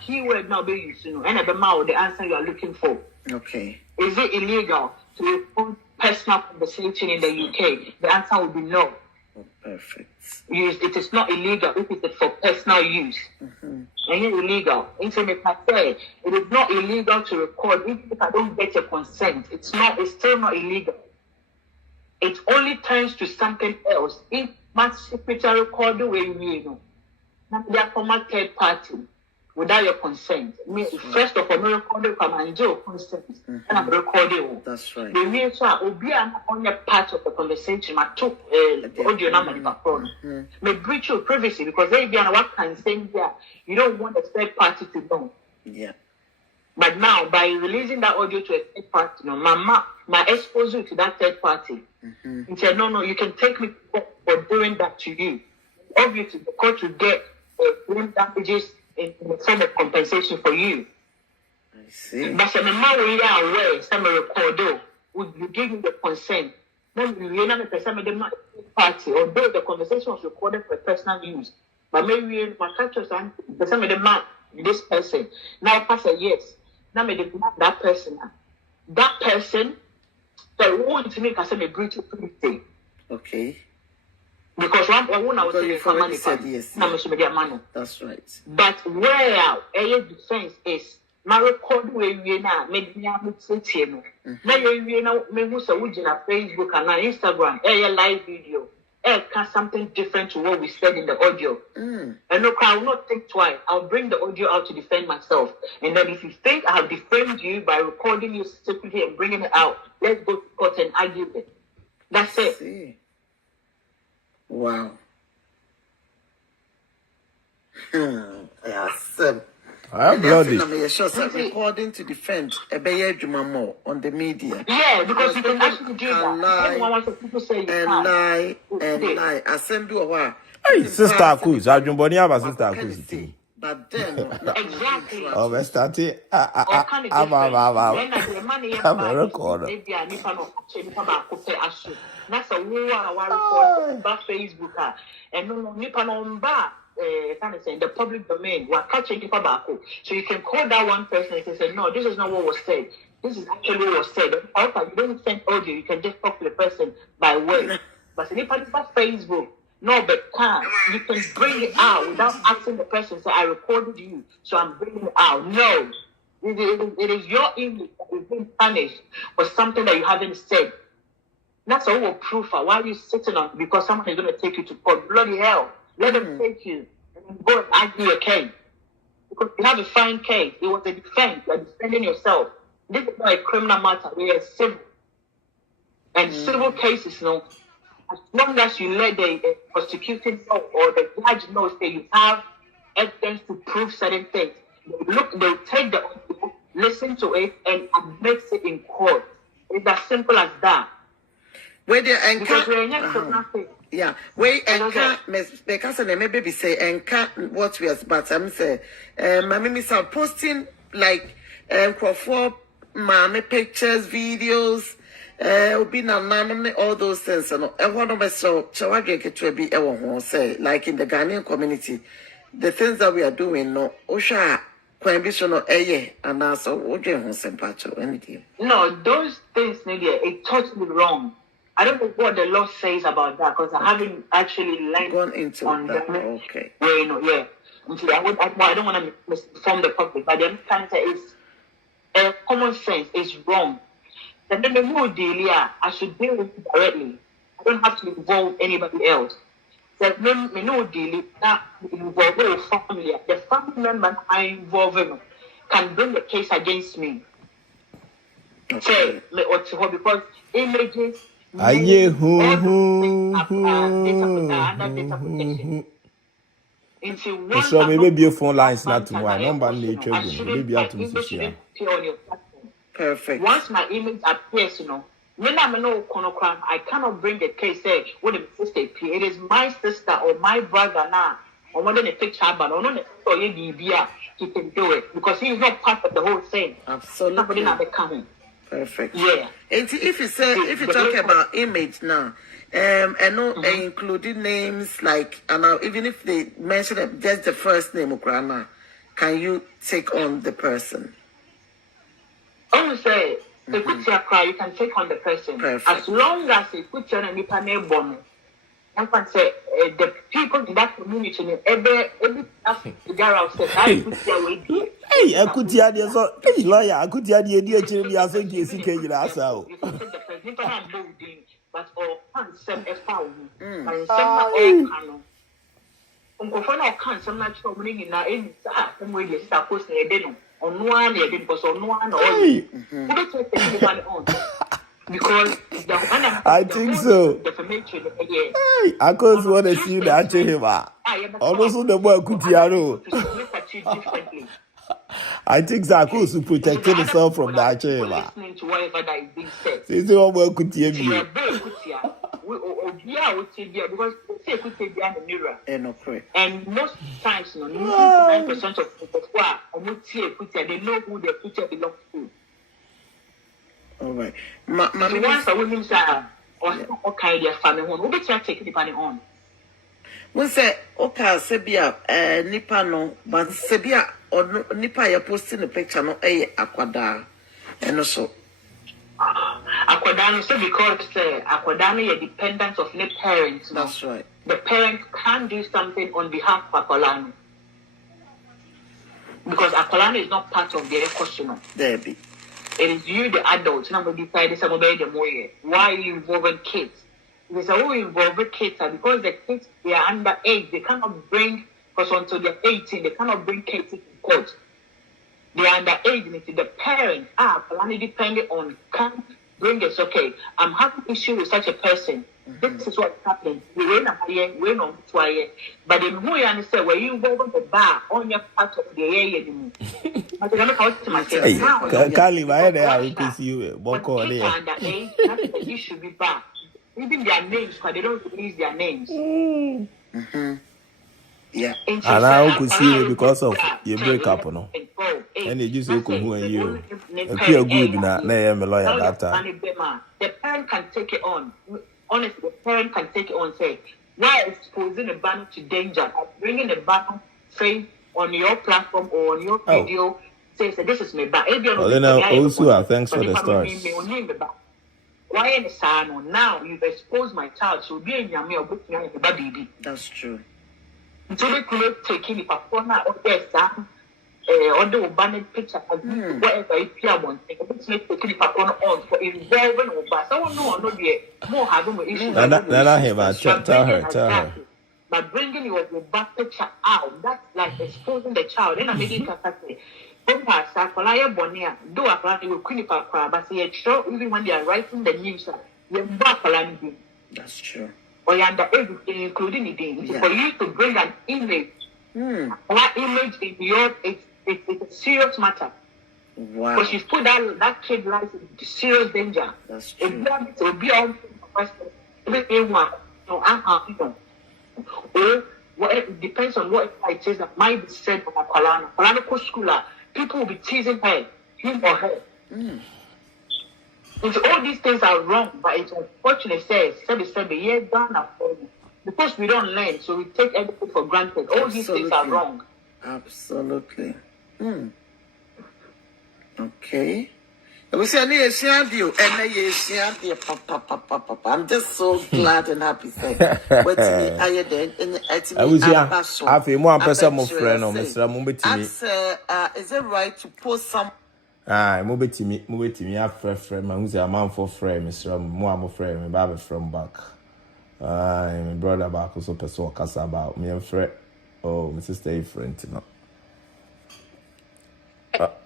Keyword now be used. And at the mouth, the answer you are looking for. Okay. Is it illegal to record personal conversation in the UK? The answer will be no. Oh, perfect. It is not illegal if it is for personal use. And it's illegal. Internet I say it is not illegal to record even if I don't get your consent. It's still not illegal. It only turns to something else if my secretary record the way you know. They are from a third party. Without your consent. First of all, recording from your consent. And I'm recording. That's right. The real so will be on a part of the conversation. I took audio number the phone. May breach your privacy because they be on what can say there. You don't want a third party to know. Yeah. But now by releasing that audio to a third party, my exposure to that third party. He said, no, you can take me for doing that to you. Obviously, the court will get damages in the form of compensation for you. I see. But the man we are aware, some record, would you give me the consent? Then you know the person the party, although the conversation was recorded for personal use. But maybe my culture and the some of the man, this person. Now pass a yes. Now me the that person. That person, so we want to make us a breach of privacy. Okay. Because one I was saying for money, yes. That's right. But where our defense is, my record where we now made me able to say no. Now you know, maybe so we on Facebook and on Instagram, live video, something different to what we said in the audio. And look, I will not think twice. I'll bring the audio out to defend myself. And then if you think I have defended you by recording you secretly and bringing it out, let's go to court and argue it. That's it. See. Wow. Yes. I am bloody. Recording to defend a more on the media. Yeah, because you can actually do that. People say you and lie and lie. I send you a while. Hey, sister Cruz. I don't believe our sister Cruz. But then, exactly. Oh, we started. I'm a recorder. That's a war Facebook and no nipa no in the public domain. We're catching people back. So you can call that one person and say, no, this is not what was said. This is actually what was said. Also, you don't send audio, you can just talk to the person by word. But if it's not Facebook, no, but you can bring it out without asking the person, say, I recorded you, so I'm bringing it out. No. It is your image that is being punished for something that you haven't said. That's all proof. Why are you sitting on? Because someone is going to take you to court. Bloody hell. Let them take you and go and argue a case. Because you have a fine case. It was a defense. You're defending yourself. This is not a criminal matter. We are civil. And civil cases, as long as you let the prosecuting know or the judge know that you have evidence to prove certain things, they'll take the audio, listen to it, and admit it in court. It's as simple as that. Where the nothing. Yeah, wait, and can't because I maybe be say and can't what we are, but I'm say, my miss are posting like for mommy pictures, videos, all those things, and one of us so I drink it to be a say like in the Ghanaian community, the things that we are doing, no, Osha. And also, no, those things, it's totally wrong. I don't know what the law says about that because I haven't actually gone into on that. That. Okay. Yeah. I don't want to misinform the public, but the understanding is common sense is wrong. And then the more deal, I should deal with it directly. I don't have to involve anybody else. So me no deal that involve the family. The family member I involve in can bring a case against me. Okay. Say because images. Aye, so maybe your phone lines not to my number nature. Maybe I to perfect. Once my image appears, when I'm no crime, I cannot bring a case. Say, what if sister? It is my sister or my brother now. Or when they take child, but on he can do it because he is not part of the whole thing. Absolutely. Somebody not coming. Perfect. Yeah. And if you talk about image now, and including names like even if they mention just the first name of grandma, can you take on the person? I would say you can take on the person. Perfect. As long as you put your name born. I can say the people in that community, every figure out I put your way. Hey, I could hear the so. Hey, lawyer, I could hear the idea. Actually, I said, "Yes, you can get us out." But all can't send a foul. And some all canon. Uncle can't some natural bringing now in some way you start posting a dinner on one, you didn't post on one or on. Because I think so. Defamation, Hey, I could want to see that him. Also, the boy could hear. I think Zaku to protect himself from that chamber. Listening to whatever that is being said. Since you want could hear me. Because say could be the mirror. And most times, 99% of people they know who their future belongs to. All right. Once a woman say, or okay, their family one, who better take the money on. We say, okay, Sebia, Nipa no, but Sebia or Nipa, you're posting a picture no, Aquada, and also. Akwadano, so because Akwadano is dependent of the parents. That's right. The parent can't do something on behalf of Akwadano. Because Akwadano is not part of the equation. There be. It is you, the adults, now decided some obey the more. Why are you involving kids? Because all involved kids are because the kids they are under age, they cannot bring because until they're 18, they cannot bring kids to court. They are under age, and if the parents are depending on can't bring this, okay, I'm having issue with such a person. This is what's happening. We're not trying, but in who you understand where you go to the bar on your part of the area. Kali, why they are with you? Boko there. Under age, the issue be bad. Even their names, because they don't release their names. Yeah. And I could see it because of your breakup, no? And they just look who and you. If you're good, not name a lawyer that time. The parent can take it on. Honestly, the parent can take it on. Say, why exposing a banner to danger? Bringing a banner frame on your platform or on your video. Say, this is my banner. Well, then also, thanks for the stories. Why in the son? Now you've exposed my child to be in your meal, but you baby. That's true. So they could take in a corner of their son. Or the banner picture, whatever if you want, it's make the clip on for involving or but I don't know, more having issues. Tell her. But bringing your back picture out, that's like exposing the child. Then I make it say, do a plan you queen but say, sure, even when they are writing the news, you're back. That's true. Or you're under everything, including the day. For you to bring an image, that image in your it's a serious matter. Wow. Because you put that kid life in serious danger. That's true. It will be all or it depends on what it is that might be said from Akwalano. Akwalano school, people will be teasing him or her. And so all these things are wrong, but it's unfortunate. Because we don't learn, so we take everything for granted. All these things are wrong. Absolutely. Okay. I'm just so glad and happy. I feel more person more friend or Mr. Mubiti. Is it right to post some? Mubiti, I friend, who's a man for friend, Mr. Moamo friend, my baby from back. My brother back also person cast about me and friend. Oh, my sister friend, you know.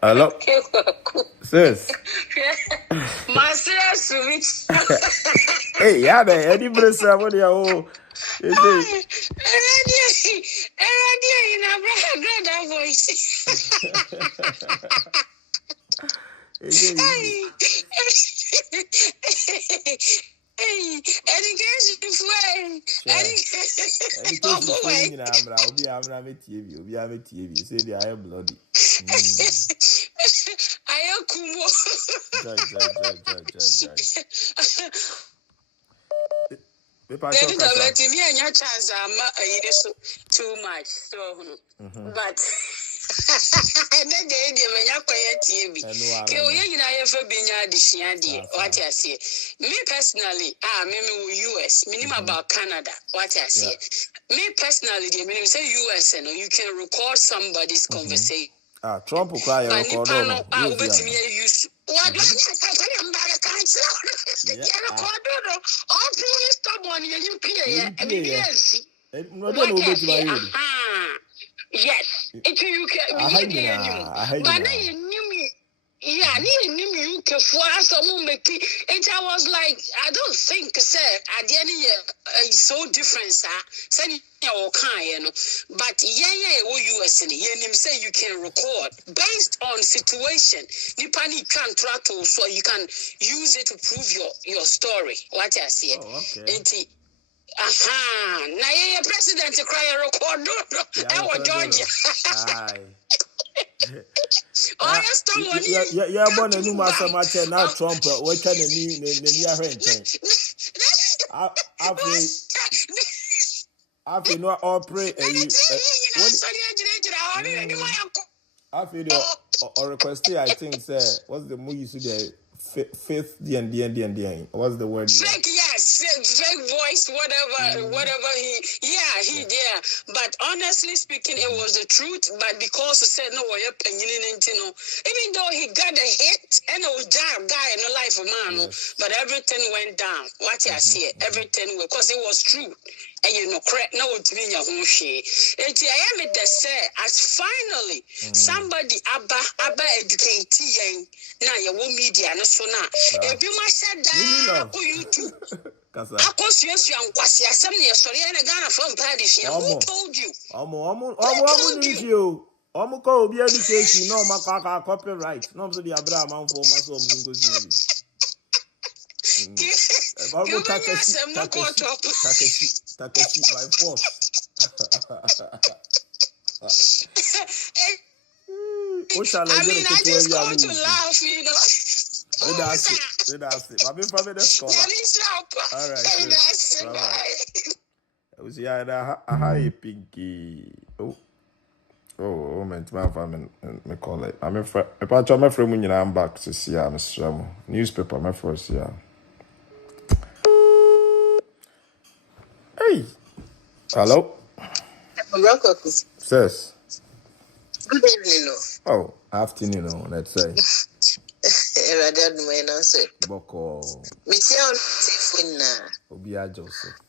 Hello, sis. My serious. Hey, yeah, any place I want you. In a brother voice. Education friend. TV. Say they are bloody. I am Kumo. Me and your chance are too much. So, but and then they when you quiet TV. You ever been what I say. Me personally, me US, minimum about Canada. What I say. Me personally, they say US and you can record somebody's conversation. Trump will cry a record. Yes, it's UK. Yeah, I was like, I don't think, sir, at the end of the year, it's so different, sir. But US say you can record based on situation. You can track so you can use it to prove your story. What I see. Okay. Now your president to cry a record. Georgia. Yeah, born a new master match now. Trump, what can you I feel no all pray. I feel or request. I think, sir, what's the movie you see there? Faith, the what's the word? Fake, yes, fake voice, whatever he did. But honestly speaking, it was the truth. But because he said no, even though he got a hit and it was guy in the life of man, but everything went down. What I see, everything because it was true. And you know, correct now to me your home share. I am it that say as finally somebody abba educating now your media no so now. If you must say that YouTube. Of course, yes, you are quasi assembly story and a Ghana from Paris. Who told you? Omo ko obi education no makaka copyright. No so the Abraham for my Takeshi by force. I mean, I just go to laugh, you know. That's it. I've been from the scholar. All right. I was hi pinky. Oh, man, my family me call it. I'm if I try my friend when I'm back to see I'm strong. Newspaper my first year. Hey. Hello. Sis. Good evening. Oh, afternoon, let's say. Rather than my answer. Boko. Michelle Tifuna. Obia Joseph.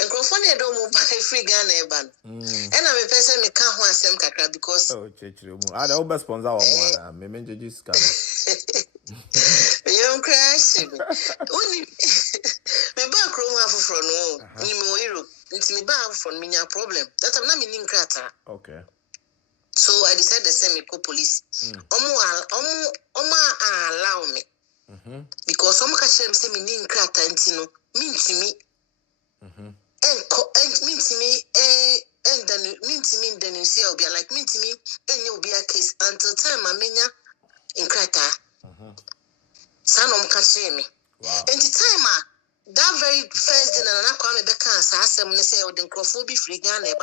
And Crofone don't move by free Ghana ban. And I'm a person me can't want some kakra because. Oh, Chechiro. I the best sponsor of one. Me mention this scam. Young crash. Only me back room half from no. Ni mo hero. It's me back from me problem. That I'm not meaning crata. Okay. So I decided to send me to police. Oma allow me. Because some catch them say me nin crata and mean to me. And mean to me, and then mean to me, then you see I'll be like mean to me, then you'll be a case until time I mean in crata. Son catching me. And the time that very first day and I call me back and say, I'm say, oh, the Crawford be free Ghana.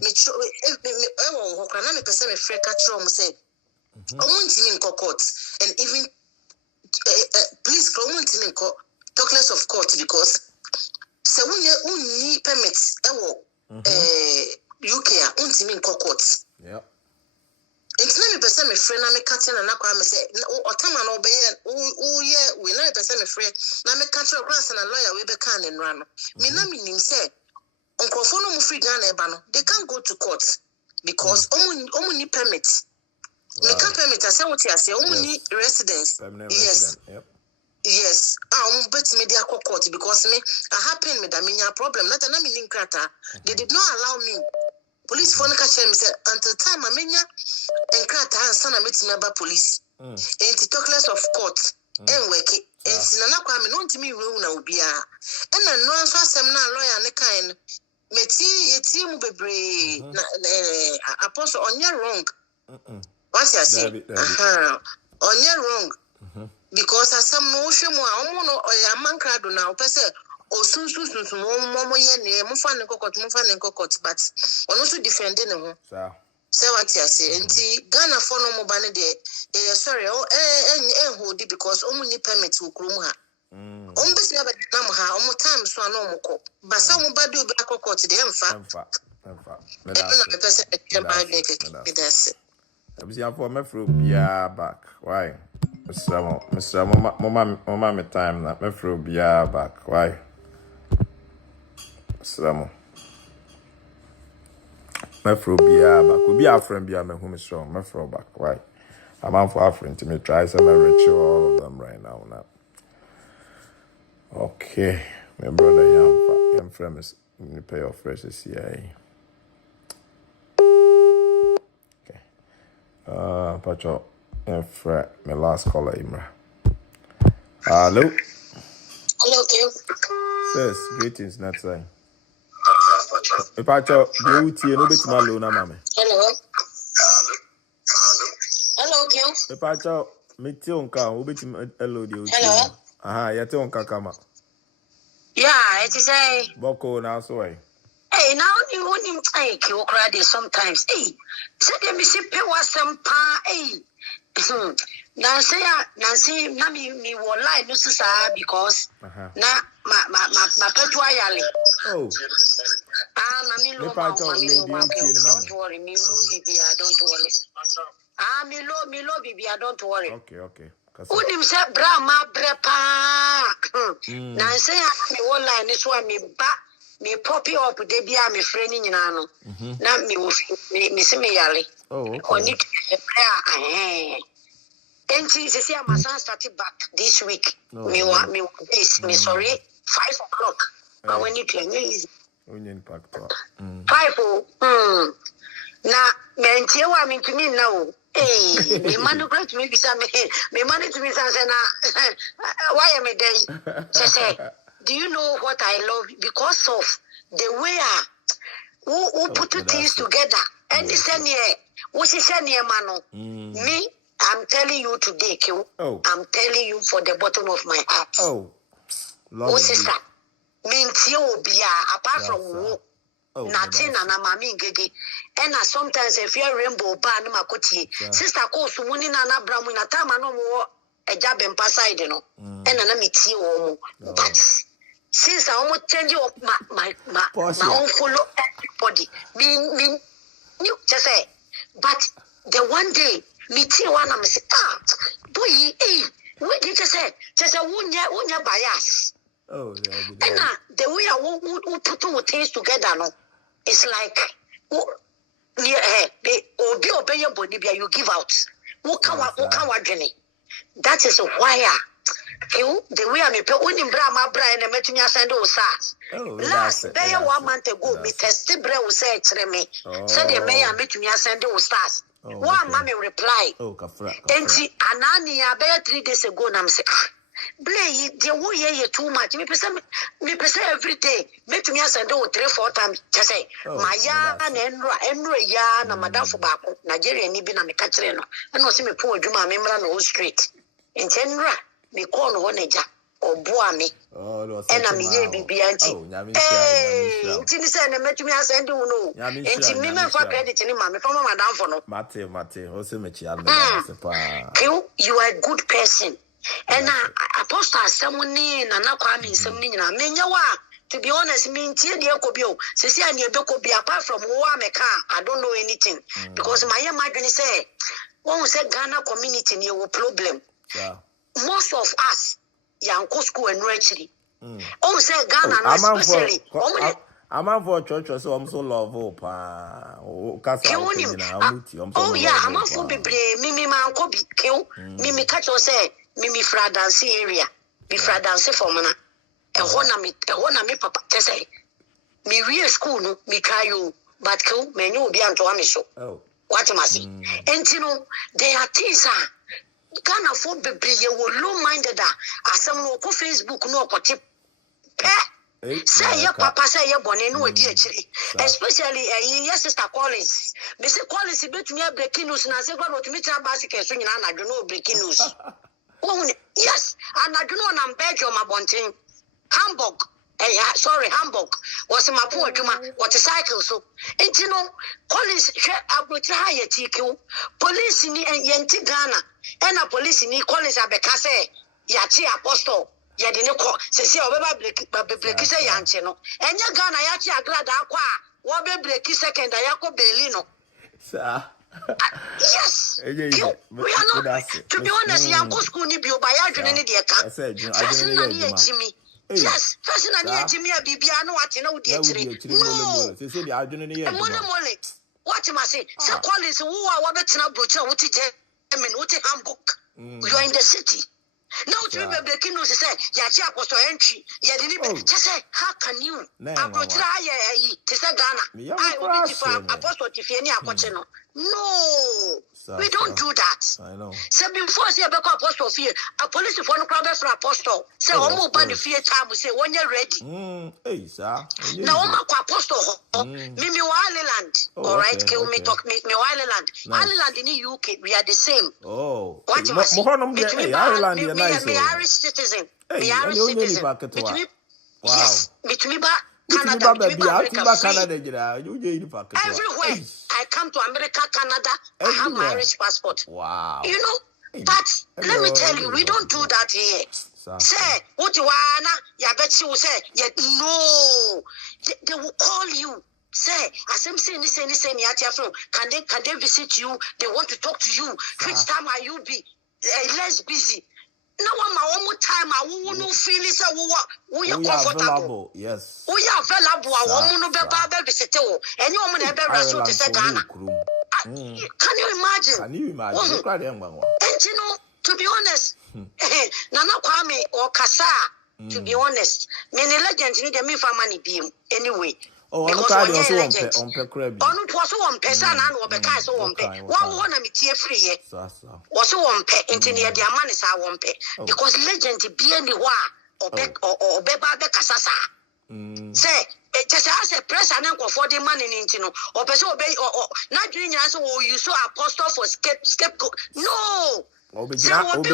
Me can I person me free catch room say, I want to mean court and even please come on to me talk less of court because. So when you need permits, UK unti court. Yeah. It's not me person me friend. I me catching and I me say, "Oh, time and obey. Oh yeah, we not person me friend. Now me catch your grandson and lawyer we be can and run. Me na me nim say, Uncle Fono mu free Ghana ebano. They can't go to court because omu need permits. Me can't permit. I say what you say. Omu need residence. Yes. Yep. Yes, bet me their court because me I happen with a problem. Not an meaning crata. They did not allow me. Police phone catch me say until time Amenya and crata and son I met me about police. And to talk less of court and work it. And Sinana Kwame no to me room now be and then no answer some lawyer and the kind. Meti mu bebre apostle on your wrong. What's I say? On your wrong. Because as some no shame or a man crowd now, person or soon momo yen, Mufan cocotte, but on also defending him. So what you say, and Ghana for no mobile day, sorry, and because only permits will groom her. Almost never come her, almost time so no more. But some bad do back cocotte, the fact. That's it. For my fruit, yeah, back. Why? Mr. Mama, me time na me fro bia back. Why? Mr. Me fro bia back. Obi a friend bia me who strong. Me fro back. Why? I'm on for a friend to me try some rich all of them right now. Okay, my brother young friend is me pay off fresh CIA. Okay. Pacho. My last caller, Imra. Hello. Hello, Kim. Yes, greetings, not saying. If I talk, do you see no bit malo na mame? Hello. Hello, Kim. If I talk, me tea on car, who bit hello, do you? Hello. Aha, you tea on kama. Yeah, it is a Boko now, so I. Hey, now you wouldn't take your credit sometimes. Hey, said me see pay was some pa. Hey. Nancy, me will lie, no, sir, because na my pet wire. Oh. Mammy, don't worry, me, don't worry. Me love, baby, don't worry. Okay. Unim se brama brepa. Nancy, me will lie, this one, me poppy up, debia, me friend in Nano. Now me see me yali. Oh, okay. On it, and see, my son started back this week. Me sorry, 5 o'clock. But when you can easy. 5 na mentie wa me tumi na o me manu great me bisa me manu tumi say na why am I there say do you know what I love because of the way who put things together and send here what she send here mano me I'm telling you today I'm telling you for the bottom of my heart Lord sister mentie obia apart from who nothing and mami ngege and sometimes if you rainbow bar no makoti sister course muni na na bramu na time no mo eja bempa side no and na meti wo mu but since I almost change my own follow everybody me you just say but the one day me tea one am say boy what did you say just wunya bias and the way I won't put things together no it's like you give out. That is why the way I'm a when in Brahma Brian and met me send SARS. Last day 1 month ago, me tested Bray was said to me. Said the mayor met me send SARS. One mammy reply. And she Anania bear 3 days ago, and I'm saying, Blay, the way too much. Me present every day. Make me send 3-4 times. Just say, my yarn and ya, na madam for Baku, Nigeria, and Ibina, me catching. And was me poor Juma, member on Wall Street. In Tenra, me call one or boa me. And I'm here, BB. Hey, Tini said, and met me as I do know. And Timmy for credit in Mamma from Madame for no. Mate, also met you are a good person. And apostle someone in and now coming something. To be honest, me tia dear Kobio, Cecilia near Boko be apart from Wameka. I don't know anything. Because my imagine say, one said Ghana community near problem. Most of us, young school and richly. Oh, say Ghana, especially. I'm for church, so I'm so lovable. Oh, yeah, I'm also be Mimi Manko kill Mimi catch or say. Mimi Fradancy area, be Fradancy for mana. A one me papa say. Me real school no, me kayo, but kill menu be anto amiso. What am I say? And you know, there are things can't afford be low minded as some no Facebook no tip. Say your papa say your bonny no actually. Especially your sister Collins. Mr. Collins bet me a breaking news and I say God to meet a bicycle swinging and I don't know breaking news. Oh, yes, and I do not know Belgium, my bunting. Hamburg, Hamburg was my poor Juma, what a cycle so. And you know, Collins, I would try a TQ, police in Yenti Ghana, and a police in Collins Abekase, Yachi Apostle, Yadinoko, Cecilia Brekisa Yanchino, and your Ghana Yachi Agrada Aqua, Wabe Breki second, Ayako Belino. Sir. Yes, we are not. To be honest, young school ni bio by Adrian in the account. Jimmy. Yes, personally, Jimmy, Bibiano, what you know, dear. No, what am I saying? So, Collins, who are Wabetina Butcher, what is Hamburg? You are in the city. Now, to remember the king said, Yacha was to entry. You didn't just say, how can you? I will try to say Ghana. I will be for Apostle Tiffany Apochino. No, we don't do that. I know. So before say about Apostle fear, a police phone crowd for Apostle. Say, oh, but the fear time we say when you're ready. Hey, sir. Now, Apostle, Mimi Ireland. All right, kill me, talk me, Ireland. Ireland in the UK, we are the same. Oh, what you must Ireland, you're nice. Me Irish citizen. Me Irish citizen. Yes, between Canada, Everywhere. everywhere. I come to America, Canada, I have my Irish passport. Wow. You know, but let me tell you, we don't do that here. Say, what you wanna, Yabechi will say, no, they will call you. Say, as I'm saying, can they visit you? They want to talk to you. Which time are you less busy? No one more time. I won't feel it. We are comfortable. Yes. We are available. I want to be visit you. And you want to be result to say Ghana. Can you imagine? And you know, to be honest, Nana Kwame or Kasa, to be honest, many legends need me for money beam anyway. Oh, I'm also on Pecrabi. On it was one person and one pay so one pay. One me tear free. Was one pay into near the man is our one pay. Because legend be any wa or Beba Becasasa. Say, it just as a press and uncle for the money in Intino or person obey or not doing as you saw apostle for scapegoat. No. Apostle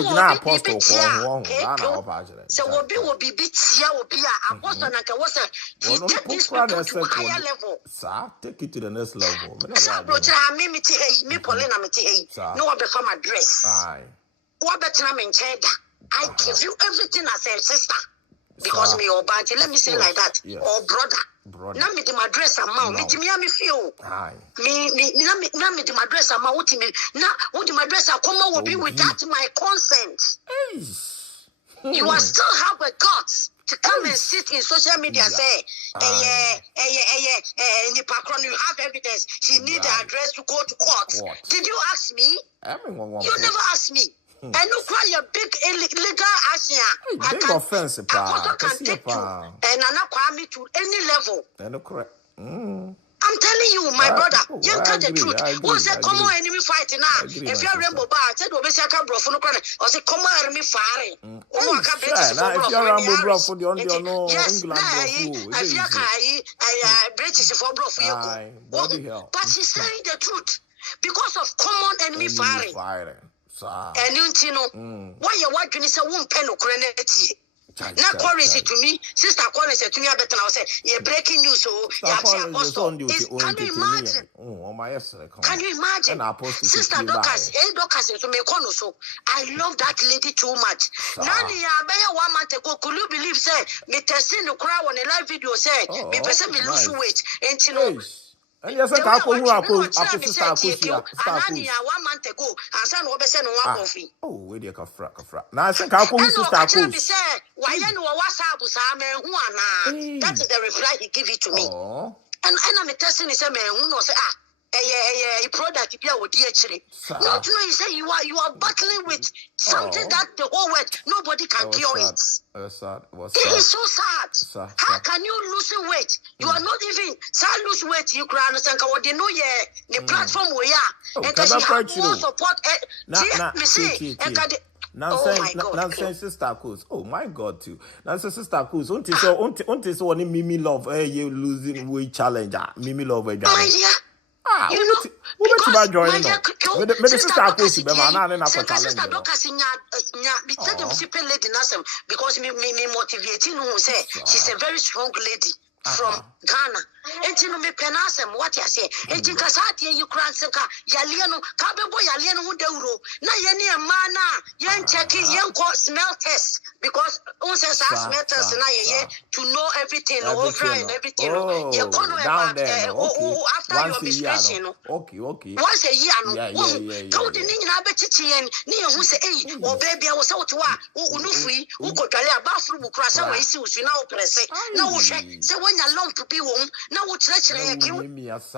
so will be bit here will be apostle and was he take this to higher level. Sir, take it to the next level. Me Paulina no one become address. What better I give you everything as a sister. Because me or banty, let me say like that. Or brother. Now me the address amount. Me feel. Me the address amount. What the address account will be without my consent. You are still have a guts to come and sit in social media say, in the background you have evidence. She need the address to go to court. Did you ask me? You never asked me. And no cry a big illegal action. Big offense, I can take you and I'm me to any level. I'm telling you, my brother, you tell the truth. Who's a common enemy fighting now? If you're Rainbow Bar, said Obesiaka bro for no credit, or say common enemy firing. Oh, I can't bet you for bro. Yes, if you're British for bro for you. But she's saying the truth because of common enemy firing. And you know, why you want to say one pen of credit? Now, currency to me, sister calling said to me, I better now say, you're breaking news, so can you imagine? Can you imagine? Sister Docas, Docas, to me, so I love that lady too much. Nani, I 1 month ago, could you believe, say, me testing the crowd on a live video, say, me person me lose weight, and you know. And yes, I can't go after sister 1 month ago, and son will be sending one coffee. Oh, wait, you can frack. Now I think I'll call sister. Why you know what's up with Sam? That is the reply he give it to me. And I'm testing his man who knows a product you would actually not know. You say you are battling with something that the whole world nobody can cure it. It is so sad. How can you lose weight? You are not even lose weight. You can understand what they know. The platform we are and because you have more support. Nonsense, sister Coos. Oh my God, too. Nonsense, sister Coos. Until one Mimi love you losing weight challenge. Mimi love my dear. You know, because joining them. Sister Docas because me motivating who say she's a very strong lady from Ghana. And you know me penasem what you say. And you can say you can't say Yaliano, Cabebo Yaliano Deuro. Na Yeni a mana, Yan checking Yan smell test because who says smell test and I to know everything over and everything. You can after your discretion. Okay. Once a year, no. Told the Nina Betty and Nia who say, hey, oh baby, I was out to who free, who could tell a bathroom cross away, so you now press it. No, say when you're alone to be home. No, what's actually a kill? No, me, and to me,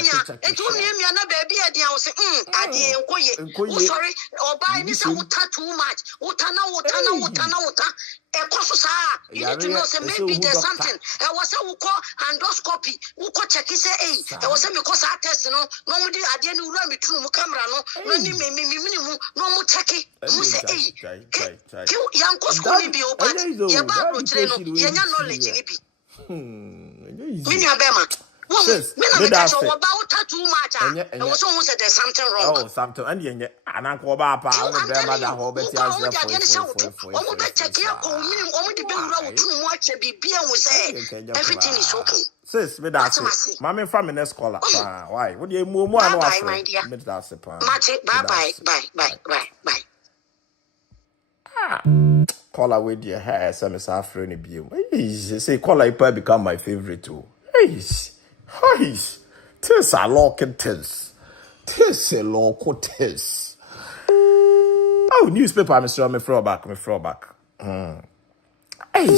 and a baby, I say, I didn't sorry, or buy this too much. Utana. You need to know, say maybe there's something. I was a call endoscopy, who could check his I was a because I test, no, nobody, I didn't run me through camera, no, minimum, no more checky. Who say, you young Cosco be open, your back, your knowledge. Minya Bema. Sis, me catch you about too much. And was almost said there's something wrong. Oh, something. And you and I call back. I'm telling you, almost too much. Everything is okay. Sis, me that's it. Mammy from the next caller. Why? Would you move more? Bye, my dear. That's it. Bye. Caller with your hair, some is after any beam. Say, caller, you probably become my favorite too. Hey, tis a local tis. Tis a local tis. Oh, newspaper, Mr. Me throw back. Hey.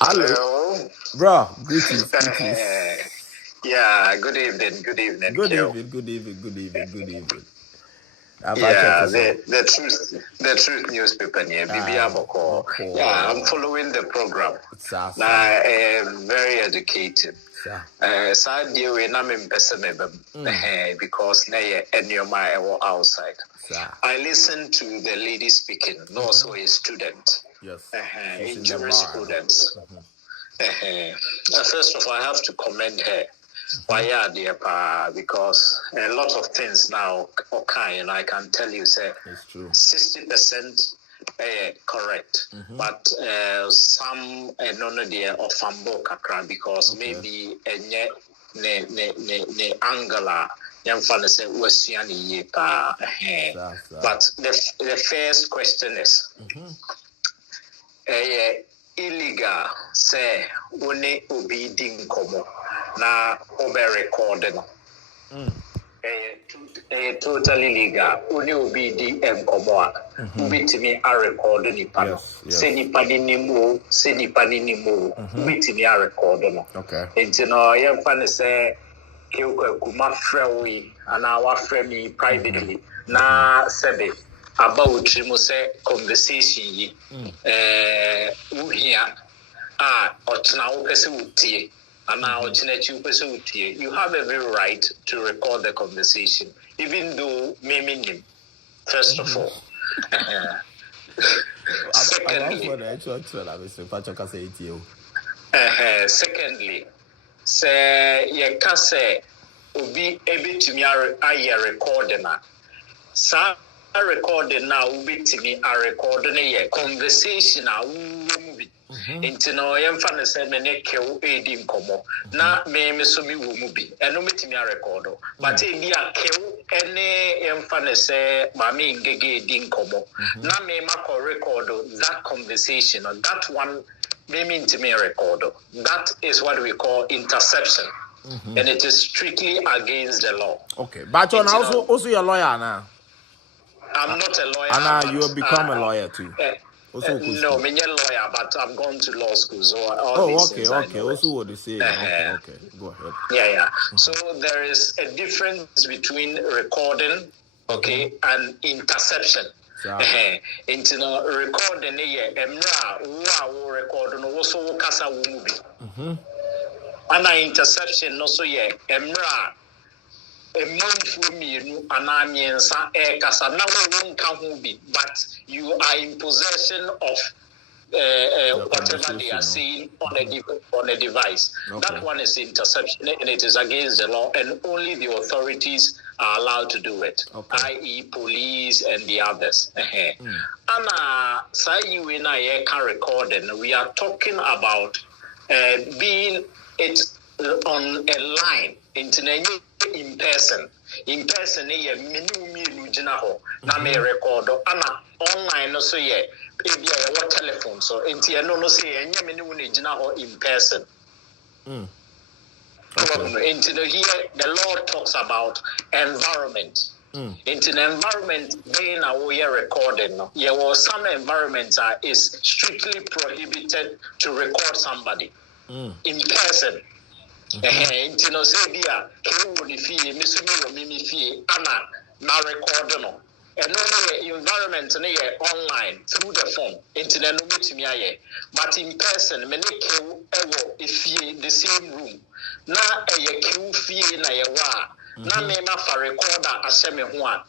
Hello. Bro, greetings. Yeah, good evening. Good evening. Yeah, the truth newspaper near BBA. Yeah, I'm following the program. Now, very educated. Sad deal when I'm in Pessimum because they and your mind outside. I listen to the lady speaking, also a student. Yes. In jurisprudence. First of all, I have to commend her. Why, dear pa? Because a lot of things now okay, and I can tell you, say, it's true. 60% correct, but some no dear of fambo kakra because maybe ne angala yamfana say wasiani ye pa. But the first question is. Illegal say one obedient komo na over recording. Totally legal. One obedient komo. Ubiti me a recording ni pano. Say ni pani mo. Ubiti me a recording. Okay. Enti no yam fan say kiyo kuma frewi ana wa fremi privately na sebe. About say conversation yi uhia otna upese utie ana otna chi upese utie. You have every right to record the conversation even though maybe first of all. Secondly, say ye can say obi ebe to me a recording na sa recording now with me a recording a conversation a movie into no yam fan say me ne kew edi nkomo na me so mi wo mu bi eno metimi a record but e bi a kew ene yam fan say ma me ngege edi nkomo na me ma ko record that conversation or that one me into me record. That is what we call interception. And it is strictly against the law. Okay, but you're also a lawyer now. I'm not a lawyer. Anna, you have become a lawyer too. No, I'm not a lawyer, but I've gone to law school. So okay. Also, what you say? Okay, go ahead. Yeah. So there is a difference between recording, and interception. Into recording emra wa record no so kasa wo mu bi. Ana interception no so ye emra month mienu ana miensa kasa na wo nka ho bi, but you are in possession of whatever they are saying on a device. That one is interception and it is against the law and only the authorities are allowed to do it, i.e. police and the others. Anna, say you in a can record and we are talking about being it on a line, in person. In person, na me record ana online so ye ebi a telephone so enti no say enya me ne in person. Here the law talks about environment. Into the environment being a recording. There was some environments is strictly prohibited to record somebody in person. Into no say dia ke fee mimi fee ana na record no. And no environment online through the phone. Internet no betimi aye. But in person, many ke if the same room. Na queue fee na ye wa. Na me ma fa recorder aseme ho a.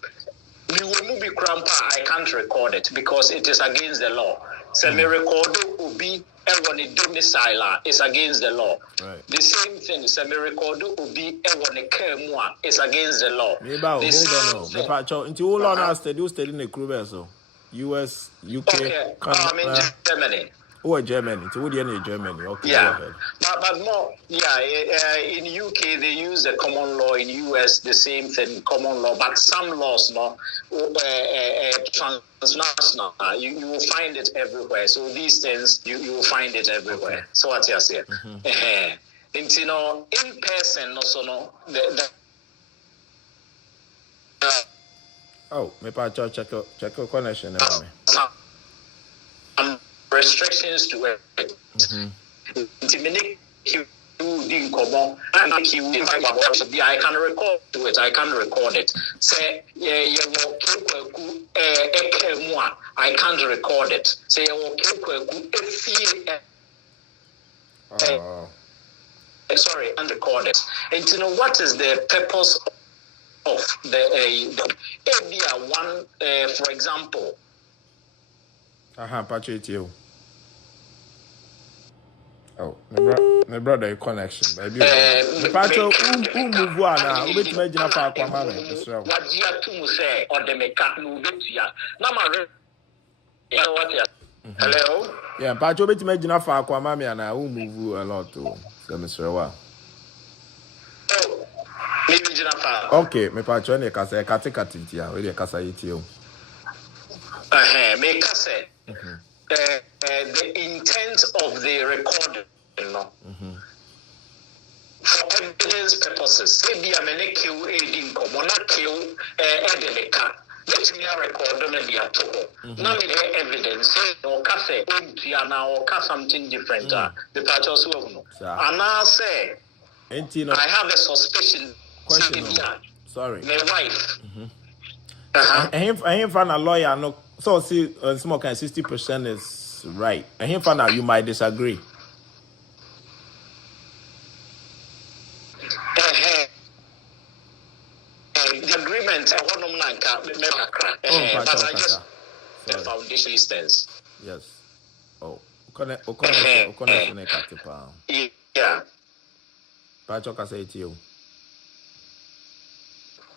Me wo mu bi krampa I can't record it because it is against the law. So me record obi a domicile is against the law. Right. The same thing is a record will be a care is against the law. Maybe hold on. Me pacho into hold on us study in the crew so US, UK, okay. I'm in Germany. Oh, Germany. It's already in Germany. Okay, yeah. Go ahead. But more, in UK they use the common law. In US the same thing, common law. But some laws, transnational. You will find it everywhere. So these things you will find it everywhere. Okay. So what you say? In person also oh, me pacho check your connection. Restrictions to it. Intimidate you didn't come on. I can record to it. I can record it. Say I can't record it. Say sorry, and record it. And to know what is the purpose of the one, for example. Patrick, you. Oh, my brother, connection. Baby, Patrick, who move one now? Who imagine a far from Mammy? What you have to say, or the mechanic move it to ya. Now, you know what? Hello? Yeah, Patrick, imagine a far from Mammy, and I will move a lot too. So, Mr. Wa. Oh, maybe Jennifer. Okay, my Patrick, I can say, Katia, really, Casa eat you. Make us say. The intent of the recording, for evidence purposes. Maybe I'm a kill aiding common kill Edeleka. Let me record them and be at all. None of the evidence or cafe or something different. The patches will know. And I say, I have a suspicion. Question. Sorry. My wife. I ain't find a lawyer. No. So see, small kind 60% is right. And here for now, you might disagree. The agreement, but I just the foundation instance. Yes. Oh, connection. Yeah. Pachoka say to you.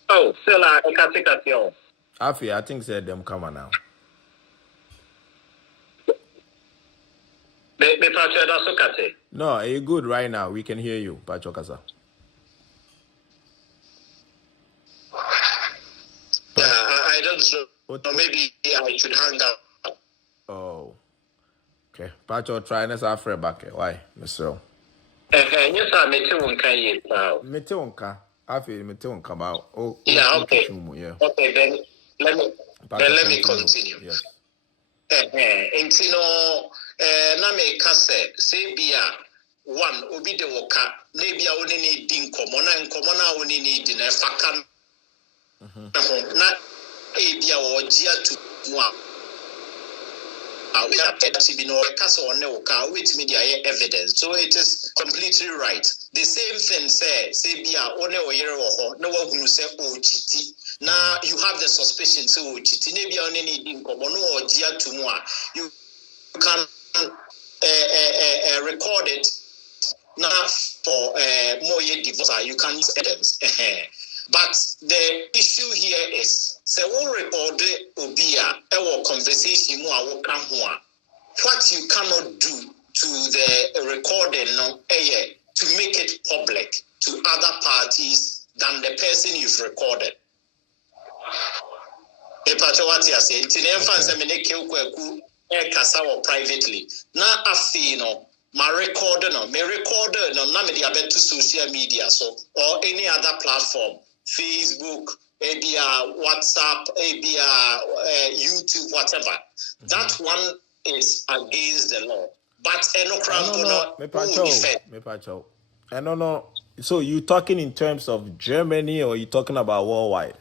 Oh, still I can't take at you. I think said them come on now. No, are you good right now? We can hear you, Pachokasa. I don't know. Or maybe I should hang up. Oh. Okay. Pacho, try and after back. Why, Mr. Yes, I met you on Kay. Metonka. I feel Metonka about. Oh, yeah, okay. Yeah. Okay, then let me continue. Yes. Intino na me kase se bia one obi de woka na bia woni ni di nkomo na woni ni di na faka na bia wo gia tu mu we have to be no kase on woka with media evidence, so it is completely right. The same thing say bia one oyere wo ho na wa hunu se o chiti. Now you have the suspicion so chiti na bia one ni di nkomo no o gia tu mu you can record it now for more divorce. You can use evidence. But the issue here is, say we record obia our conversation what you cannot do to the recording to make it public to other parties than the person you've recorded. Kasa or privately. Now my recorder no na me dey to social media so or any other platform, Facebook, WhatsApp, YouTube, whatever. That one is against the law. But no. So you talking in terms of Germany or you talking about worldwide?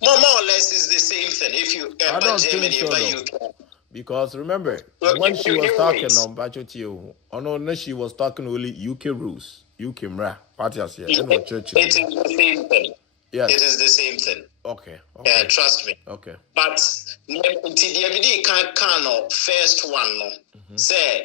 More or less is the same thing. If you ever Germany, so, you can. Because remember, when she was talking on Bachotio, no, she was talking only UK rules, UK MRA, parties here, church. It is the same thing. Yes. It is the same thing. Okay. Trust me. Okay. But until the everyday can first one no. Say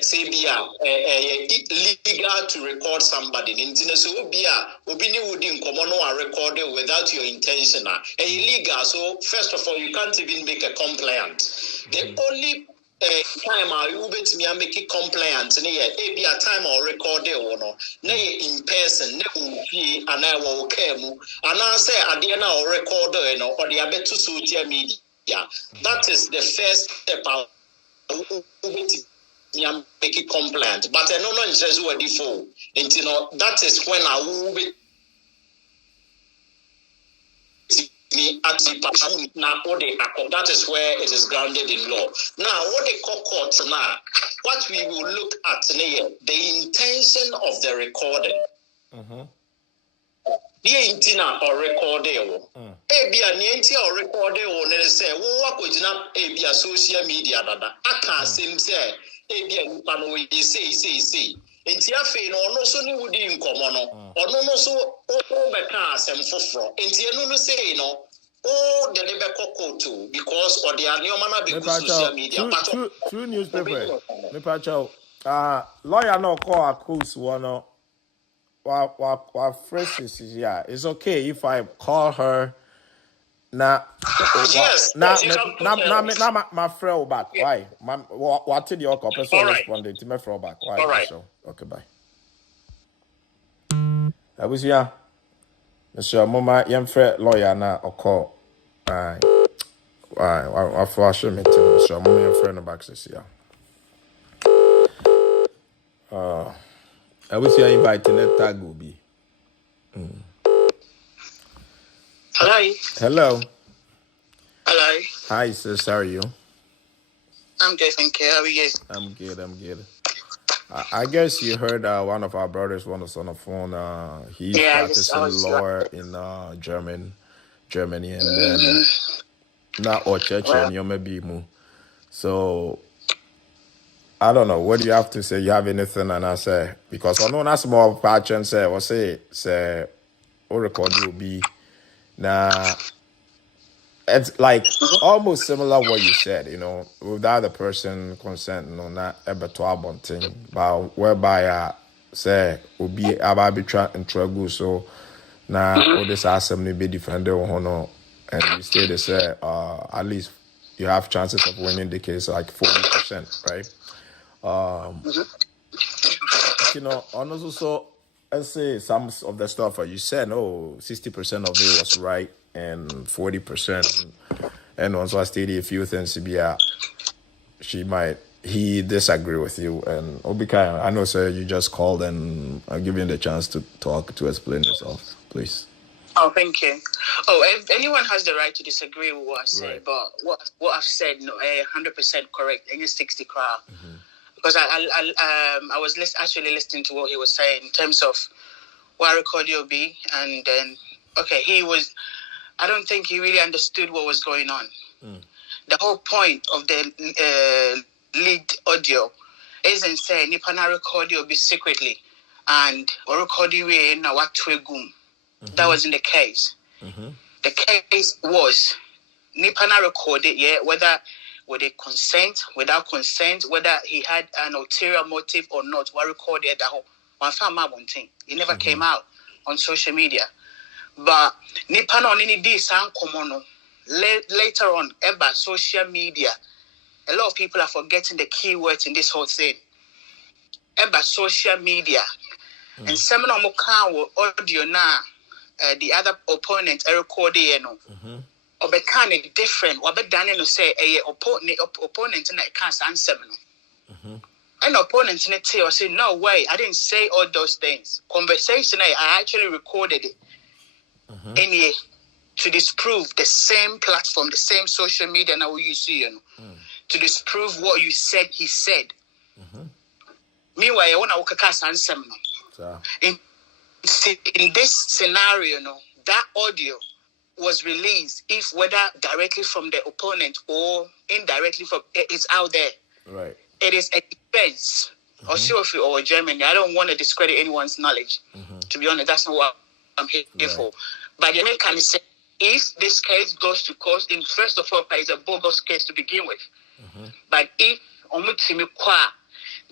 legal to record somebody. So be obini would in common or record it without your intention. Illegal. So first of all, you can't even make a complaint. The only time I will bet me make it compliant and be a time or record it or no. Nay in person, ne and I will care and I say I didn't know record or the abet to social media. That is the first step out. Make it compliant, but I don't know in says what default. And that is when I will be me at the now that is where it is grounded in law. Now, what they call courts now, what we will look at here, the intention of the recording. The intina or recording. Ebia nienti or recording or say, what could not ebia social media that I can't seem say, ebia we say. Inti afe no no so ni wudi nkomo no ono no so o be ka asem foforo inti enu no say no o de be kokoto because or the anioma na be social media two newspaper me pacho lawyer no call accuse one what phrases yeah it's okay if I call her na yes na my friend back why what did your person responded to my friend back why all right so okay bye I was here Mr. Mama young friend lawyer na or call I flash me to so Mama young friend back this year I was here inviting a tag will be hello hi sis, how are you? I'm good, thank you. How are you? I'm good. I guess you heard one of our brothers on the phone. He's practicing law in Germany, and then not all church and you may be more. So I don't know. What do you have to say? You have anything? And I say because I know that's more patch and say or say or record will be now. It's like almost similar what you said, without the person consent, not ever to abonting, but whereby say will be about and trouble. So now all this assembly be defended or and you stay to say at least you have chances of winning the case like 40%, right? And also let's say some of the stuff you said, 60% of it was right. And 40%, and also I stated a few things. He disagree with you, and Obika, I know, sir, you just called, and I'll give you the chance to talk to explain yourself, please. Oh, thank you. If anyone has the right to disagree with what I say, right. But what I've said, 100% correct. Any 60 crowd, because I was actually listening to what he was saying in terms of what record you'll be, and then he was. I don't think he really understood what was going on. The whole point of the lead audio isn't saying Nipana record you'll be secretly and or record you in a what twegum. That wasn't the case. The case was Nipana recorded, whether with a consent, without consent, whether he had an ulterior motive or not, what recorded the whole one thing. It never came out on social media. But nipa no ni di san komono later on about social media. A lot of people are forgetting the key words in this whole thing. About social media. And some of them audio na the other opponent recorded or be kind of different or be done no say opponent na can't answer no. An opponent in it or say no way, I didn't say all those things. Conversation I actually recorded it. Anyway, to disprove the same platform, the same social media now you see, to disprove what you said, he said. Meanwhile, I want to walk a answer. In this scenario, that audio was released, if whether directly from the opponent or indirectly from it's out there. Right. It is a defense. Or Germany. I don't want to discredit anyone's knowledge. To be honest, that's not what I'm here for. But the American say if this case goes to court, in first of all, it's a bogus case to begin with. But if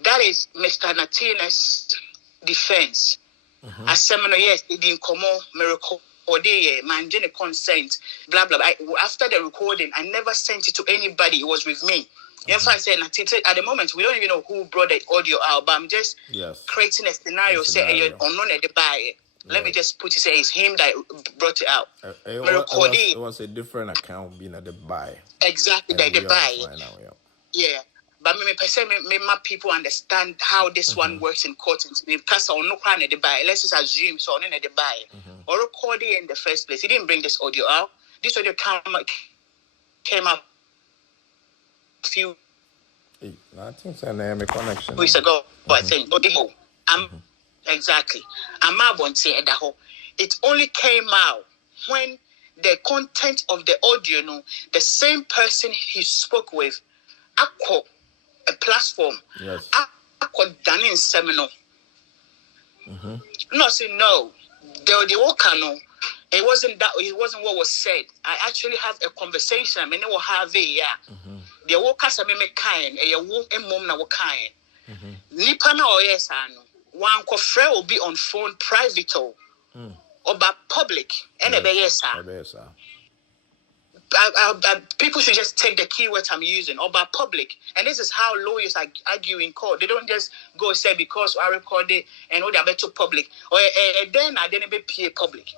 that is Mr. Natina's defense. As seminar, yes, it didn't come on miracle or day, man, consent, blah blah. After the recording, I never sent it to anybody. It was with me. At the moment, we don't even know who brought the audio out, but I'm just creating a scenario. Say, let me just put it. Say it's him that brought it out. It was a different account being at the buy. Exactly, the buy. Yeah. But me people understand how this one works in court. Because I no crane the buy. Let's just assume so on the buy. Or record it in the first place. He didn't bring this audio out. This audio came out a few I think it's a connection. weeks ago. I think. Exactly. I'm not saying that it only came out when the content of the audio, the same person he spoke with, a platform. Yes. Done in seminar. No, say no. The worker, it wasn't that. It wasn't what was said. I actually have a conversation. I mean, will have it. The workers are me kind. A mom na kind. Nipa na oyes ano. One kofre will be on phone private or by public. And yes. People should just take the keywords I'm using, or by public. And this is how lawyers argue in court. They don't just go say because I recorded and they're better public. Or then I didn't be public.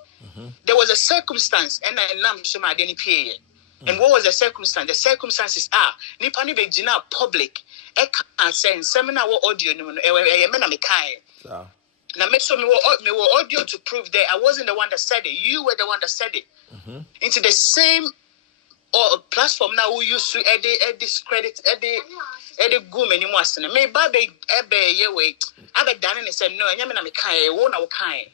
There was a circumstance, and I didn't pay it. And what was the circumstance? The circumstances are Nipani be jina public. I can't say seminar audio. Now, make sure me audio to prove that I wasn't the one that said it. You were the one that said it. Into the same platform now we used to discredit edit go many more. Me baby yewe abe done and said no, and me kind won't kind.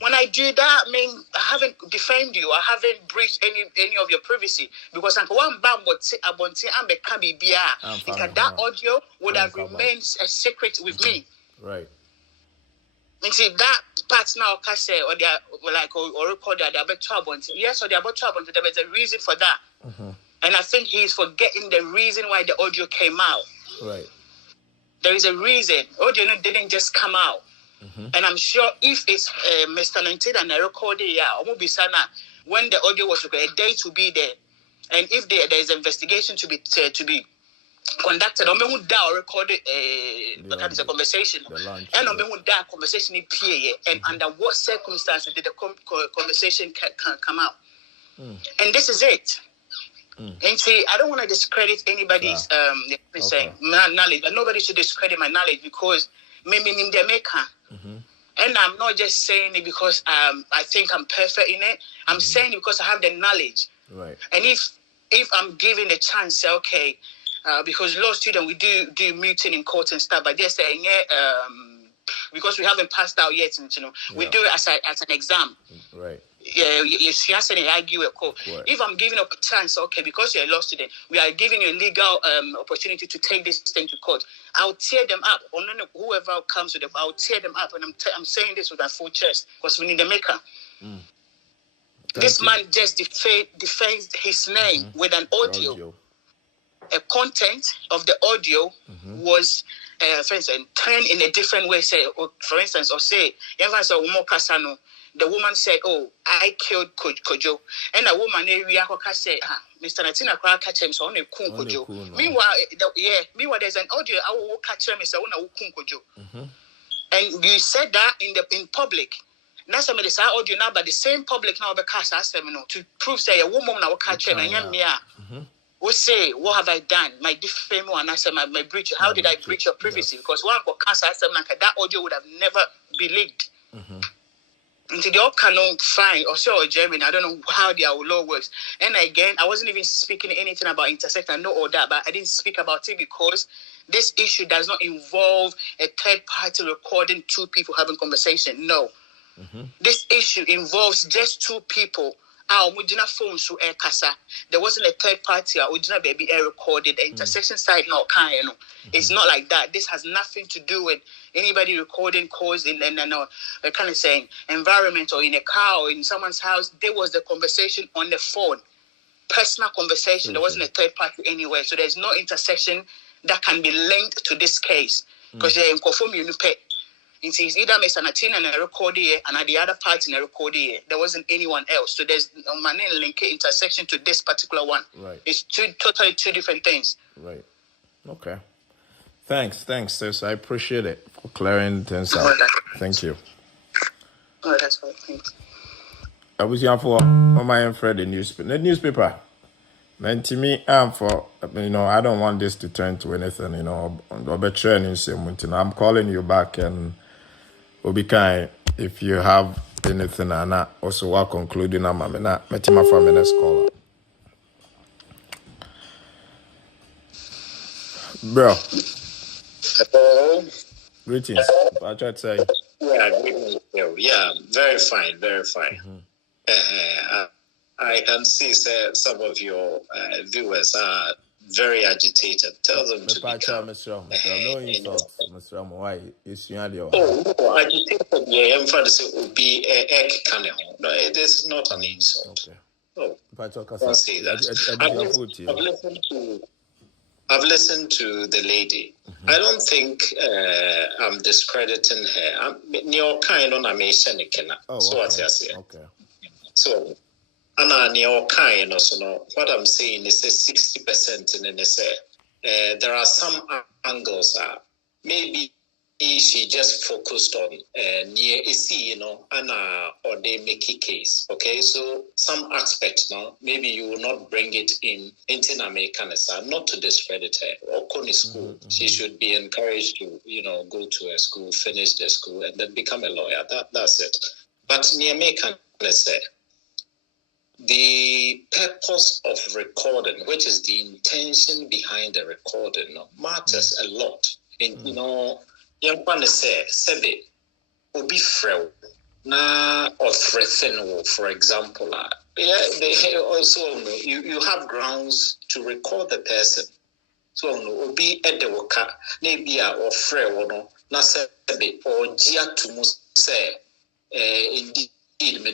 When I do that, I mean I haven't defamed you, I haven't breached any of your privacy because I'm one bam but I'm a cabi bia. That audio would have remained a secret with me. Right. And see that part now, can say or they are like or record that they're about trouble. Yes, or they're about trouble. There was a reason for that, and I think he's forgetting the reason why the audio came out. Right. There is a reason. Audio didn't just come out, and I'm sure if it's Mr. 19 and I recorded, when the audio was recorded, a date will be there, and if there is an investigation to be conducted, I mean, who recorded a conversation, and I mean, who conversation in PA, and under what circumstances did the conversation come out? And this is it. And see, I don't want to discredit anybody's knowledge, but nobody should discredit my knowledge because maybe in the maker. And I'm not just saying it because I think I'm perfect in it. I'm saying it because I have the knowledge. Right. And if I'm given the chance, say, okay. Because law students, we do muting in court and stuff, but they're saying, because we haven't passed out yet, we do it as an exam. Right. Yeah, you have to argue a court. If I'm giving up a chance, okay, because you're a law student, we are giving you a legal opportunity to take this thing to court. I'll tear them up. Or whoever comes with them, I'll tear them up. And I'm saying this with my full chest because we need a maker. This man just defends his name with an audio. A content of the audio was, for instance, turned in a different way. Say, for instance, the woman said, "Oh, I killed Kojo," and the woman said, "Mr. Natina catch him so on a Kojo." Meanwhile, there's an audio. I will catch him so on a Kojo, and you said that in public. Now somebody say audio now, but the same public now because to prove say a woman now catch him and we say, what have I done? My defame and I said my breach. How did I breach your privacy? Because one for cancer, I said that audio would have never been leaked. Until they all cannot find or so German. I don't know how their law works. And again, I wasn't even speaking anything about intersect. I know all that, but I didn't speak about it because this issue does not involve a third party recording two people having conversation. No. This issue involves just two people Mujina phone so kasa. There wasn't a third party Ujina baby recorded the intersection side not kind. It's not like that. This has nothing to do with anybody recording calls in kind of saying environment or in a car or in someone's house. There was the conversation on the phone. Personal conversation. There wasn't a third party anywhere. So there's no intersection that can be linked to this case. Because they're in conform you pay. It is either Mr. Natina and a recorder and at the other part in a recorder. There wasn't anyone else. So there's no money link intersection to this particular one. Right. It's totally two different things. Right. Okay. Thanks, sis. I appreciate it for clearing things out. Thank you. Oh, that's fine. Thanks. I was here for my friend the newspaper. Then to me, I don't want this to turn to anything, I'm calling you back and we'll be kind if you have anything and not also while concluding I'm not meeting my 4 minutes caller. Bro. Hello. Greetings. I tried to say. Yeah, greetings. Yeah, very fine, very fine. I can see some of your viewers are very agitated. Tell them to be calm. No insults, Mr. Why is you no, agitated. Yeah, I'm trying to say will be a no, this is not an insult. Okay. Oh, don't say that. I've listened to the lady. I don't think I'm discrediting her. You're kind on a mission. So what I say. Okay. So, what I'm saying is 60% in the say. There are some angles. Maybe she just focused on near AC, or they make a case. Okay, so some aspect now, maybe you will not bring it into American, not to discredit her. Or Connie school, she should be encouraged to, go to a school, finish the school, and then become a lawyer. That's it. But near American, let's say, the purpose of recording, which is the intention behind the recording, matters a lot. And young man say, Sebe, obi frew na or threaten, for example. They also you have grounds to record the person. So obi edewaka maybe or frew na sebe or jia to say indeed. You can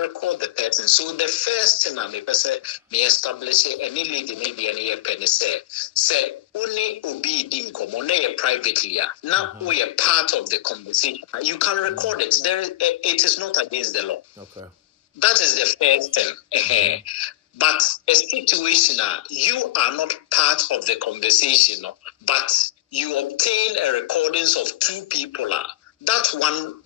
record the person. So the first thing I'm me establish any lady maybe any penny say only obi dinkomo privately. Now we are part of the conversation. You can record it. It is not against the law. Okay. That is the first thing. But a situation you are not part of the conversation, but you obtain a recordings of two people. That one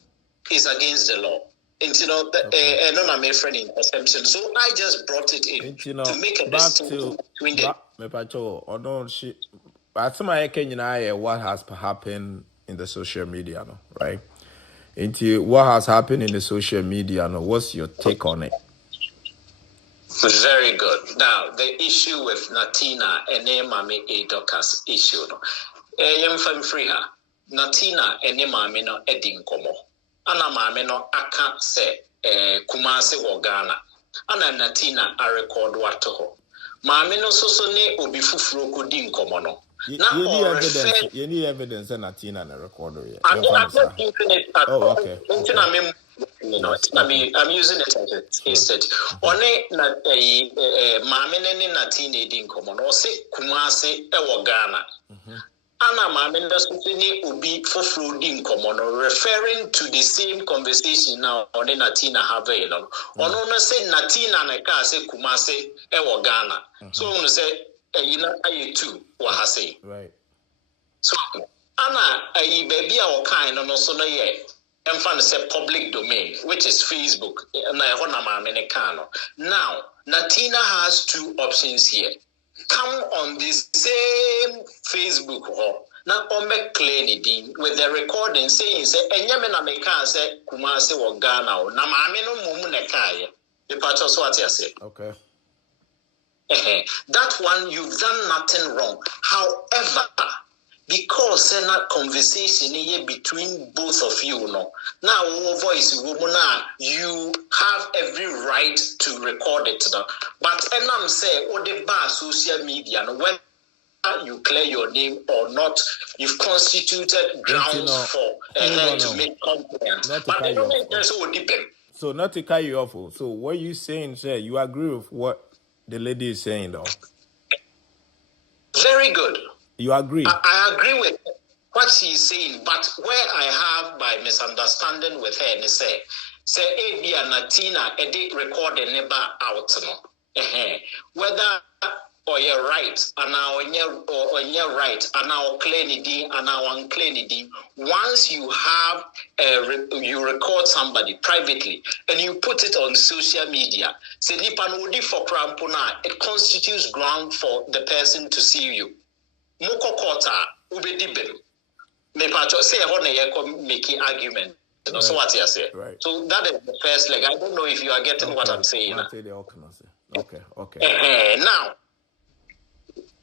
is against the law. And and I'm a friend in assumption. So I just brought it in to make a distinction between the what has happened in the social media, right? Into what has happened in the social media, what's your take on it? Very good. Now the issue with Natina and Mami Edokas issue, free her. Natina ene maame no edi nkomo ana maame no aka se Kumasi wo Ghana ana Natina a record wato ho maame no so ne obi fufuro ko di nkomo no na you need evidence that Natina na record here. I'm not using it at all. Okay. I'm using it as a case study. One na maame ne Natina di nkomo no se Kumasi e wo Ghana. Anna Mamenda Sufini Ubi Fofrudin Komono, referring to the same conversation now on Natina Havelon. On say Natina Naka say Kumase Ewa Ghana. So on say I too Wahase. Right. So Anna a baby or kind on also no ye. I'm trying to say public domain, which is Facebook. Now Natina has two options here. Come on this same Facebook now on make clear with the recording saying say enyame me can say Kumasi or Ghana or na maame no mumu ne kaye. The part of what you say. Okay. That one you've done nothing wrong. However, because that conversation here between both of you, no. Now, voice woman, you have every right to record it, no. But and I'm saying, what the bar social media, no, when you clear your name or not, you've constituted grounds for to make complaints. But I don't think there's so deep. So not to cut you off. So what you saying, sir? You agree with what the lady is saying, though? Very good. You agree? I agree with what she's saying, but where I have my misunderstanding with her, and say Ebi and Natina, edit recording never out, no. Whether or you're right, and now when you're right, and now claim and now unclaim. Once you have you record somebody privately and you put it on social media, say for it constitutes ground for the person to see you. Moko kota ubedibem. Me pacho say making argument. Right. So what you say? Right. So that is the first leg. I don't know if you are getting what I'm saying. Okay. Now,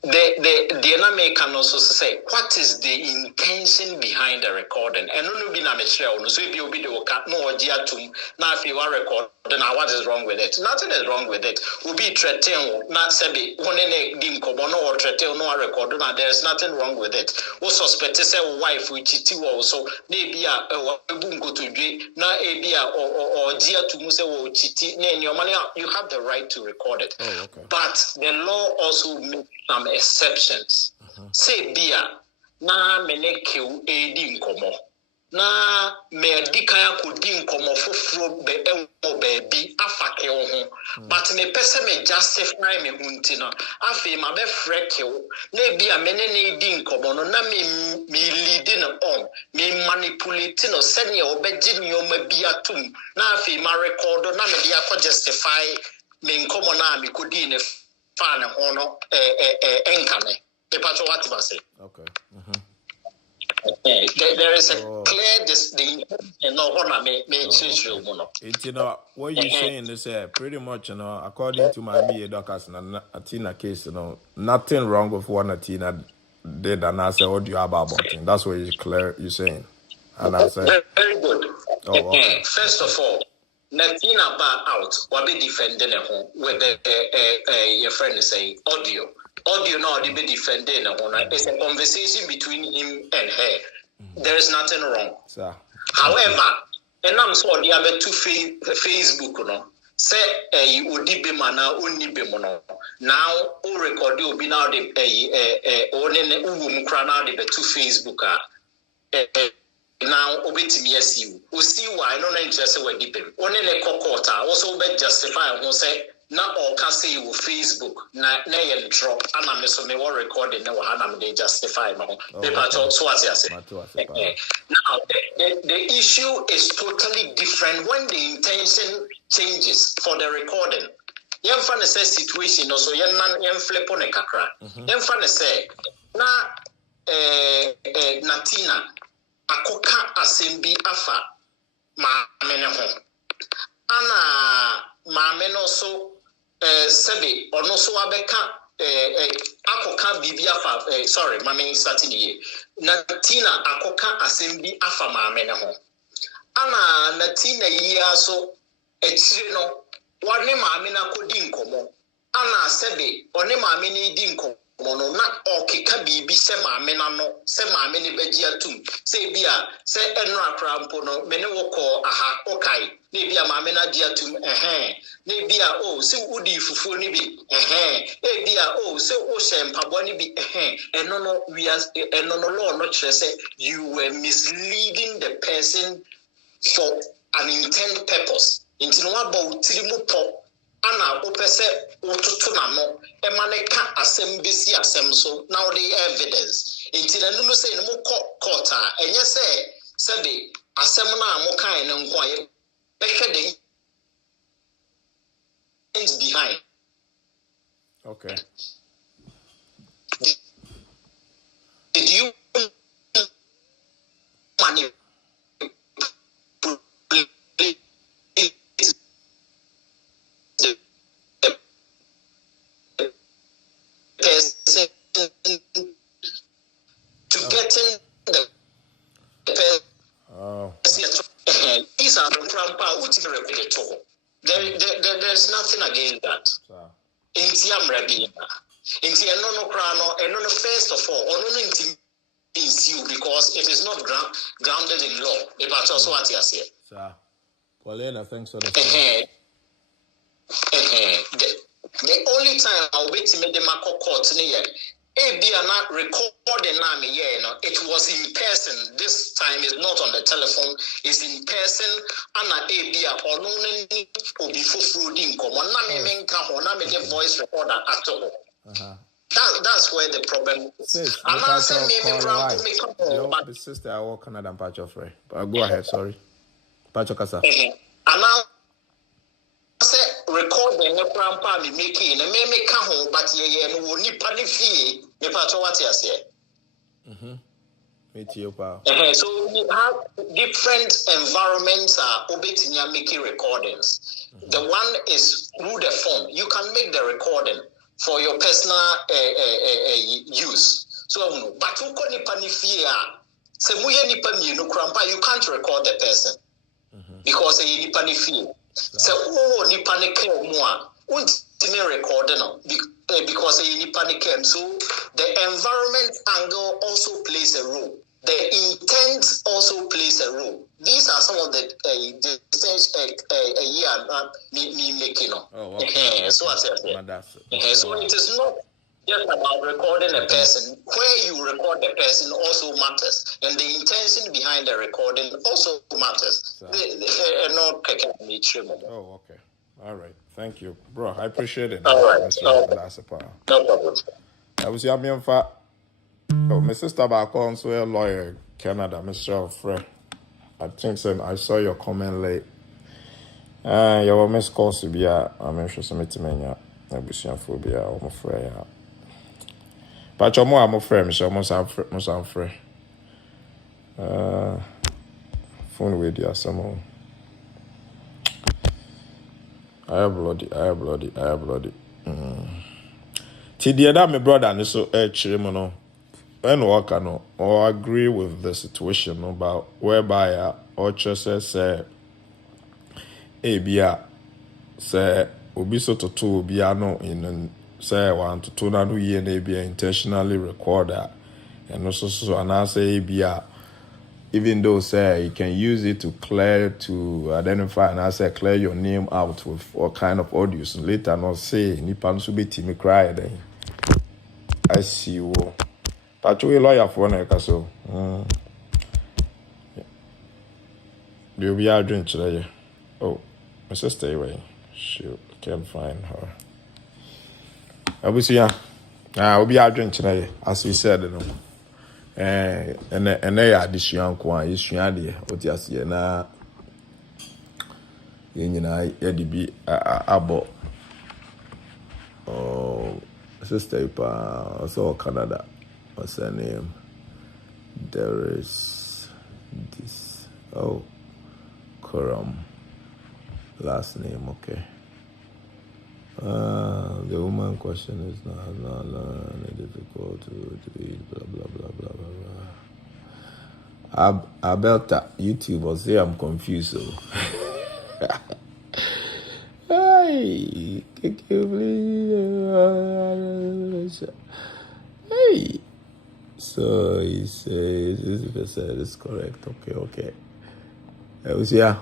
the enemy can also say what is the intention behind the recording, and no be na metre no so be obi de oka no oji atum na afi wa record now what is wrong with it? Nothing is wrong with it. Obi threaten na sebe one na di nkomo no or threaten no record na there is nothing wrong with it. Wo suspect say wife we chiti wo so na ebi a ebu nkotodwe na ebi a oji atum say wo chiti na you have the right to record it. Oh, okay. But the law also makes some exceptions. Say bia na meneke edi nkomo na me di kan akodi nkomo foforo be ewo baabi afake wo ho but me pese me justify me hunti no afi ma be freke wo na bia menene edi nkomo no na me leading on me manipulate no sene o be gi nyoma bi atum na afi ma record na me dia ko justify me nkomo na me kodi ne fan ho no enkame the patcho what you say. Okay. There is a clear distinction. What you're saying is pretty much, according to my doctors and Atina case, nothing wrong with what Atina did, and I said, what do you have about it? That's what you're saying. And I said, very good. First of all, Natina bar out, what be defending with your friend is saying audio. Audio now they be defending it's a conversation between him and her. There is nothing wrong. Sir. However, and I'm so the other two Facebook no say you would be mana only be mono now o record you be now the onene uwu mkrana the two Facebook now obetimi asiu o see why no interest we dipem onene kokota also be justify who say na all can say you Facebook na yen drop and I'm so me what recording na wa they justify no paper so what you say now the issue is totally different when the intention changes for the recording. Yen fan say situation also yen flip on a kakra yen fan say na Natina akoka asembi afa maame ne ho ana maame no so sebe ono so abeka akoka bibi afa sorry maame starting here Natina akoka asembi afa maame ne ho ana Natina yi aso etire no wane maame na kodi nkomo ana sebe one maame ni di nkomo mono na okeka bibi se maame na no se maame ni bagi atum se bia se eno akrampo no me ne woko aha okai ne bia maame na di atum ne bia se udi fufuo ni bi e bia se o shempabo ni bi eno no we as eno no law no kire say you were misleading the person for an intent purpose into no about tirimupo ana opese otutu na no emaneka asem besi asem so now the evidence into na no say no court enye say sebe asem na mo kan ne nko aye behwe the things behind. Okay. Did you manipulate to get amrabi. Inti eno krano, eno first of all, ono inti you because it is not grounded in law. If I also what you say. Sir, Paulina, thanks for the The only time I'll wait to make the Mako court near not recording it was in person. This time is not on the telephone, it's in person. Anna Abia or no or before fruiting come on the voice recorder at all. That's where the problem is. I'm not saying the sister I work Canada and Patch of Ray. But go ahead, sorry. Patch of Casa. I'm now recording the grandpa me making a me home, but ye no nipa ni fee me patch what you say. So we have different environments are making recordings. The one is through the phone. You can make the recording for your personal use. So, but who can nipa ni fee se muye nipa mi no grandpa you can't record the person because ye nipa ni fee. So, nipa ni ke omo untimi recording no because ye nipa ni ke. So the environment angle also plays a role. The intent also plays a role. These are some of the things me making. Oh, okay. So I said, so it is not just about recording a person. Where you record the person also matters, and the intention behind the recording also matters. They are not mutual. Oh, okay. All right. Thank you, bro. I appreciate it. All right. No problem. I was your man for. Oh, my sister back on so a lawyer Canada, Mr. Frey. I think I saw your comment late. Your miss calls to be I'm interested in meeting phobia or my friend. But you're more I'm afraid, Mr. Must Frey. Phone with you somehow. I have bloody. Tidia that my brother and so chirimono. And work or agree with the situation about whereby Ocho says Abia say Obiso to two Biano in say 1 to 2 na do ye na Abia intentionally record that and also so and I say Abia even though say you can use it to identify and I say clear your name out with all kind of audios and later not say nipa so be me cry then I see you. Actually, lawyer for one so. You'll be out drinking today. Oh, my sister away. She can't find her. I will see ya. I'll be out drinking today, as we said, you know. And they are this young one, is Shandy, what you see now. You know, Eddie be abo. Oh, sister, also Canada. What's her name? There is this. Oh, Coram. Last name, okay. The woman question is not difficult to read. Blah blah blah blah blah. Abelta YouTube will say I'm confused. So. Hey, hey. So he says, this is correct. Okay. I was here.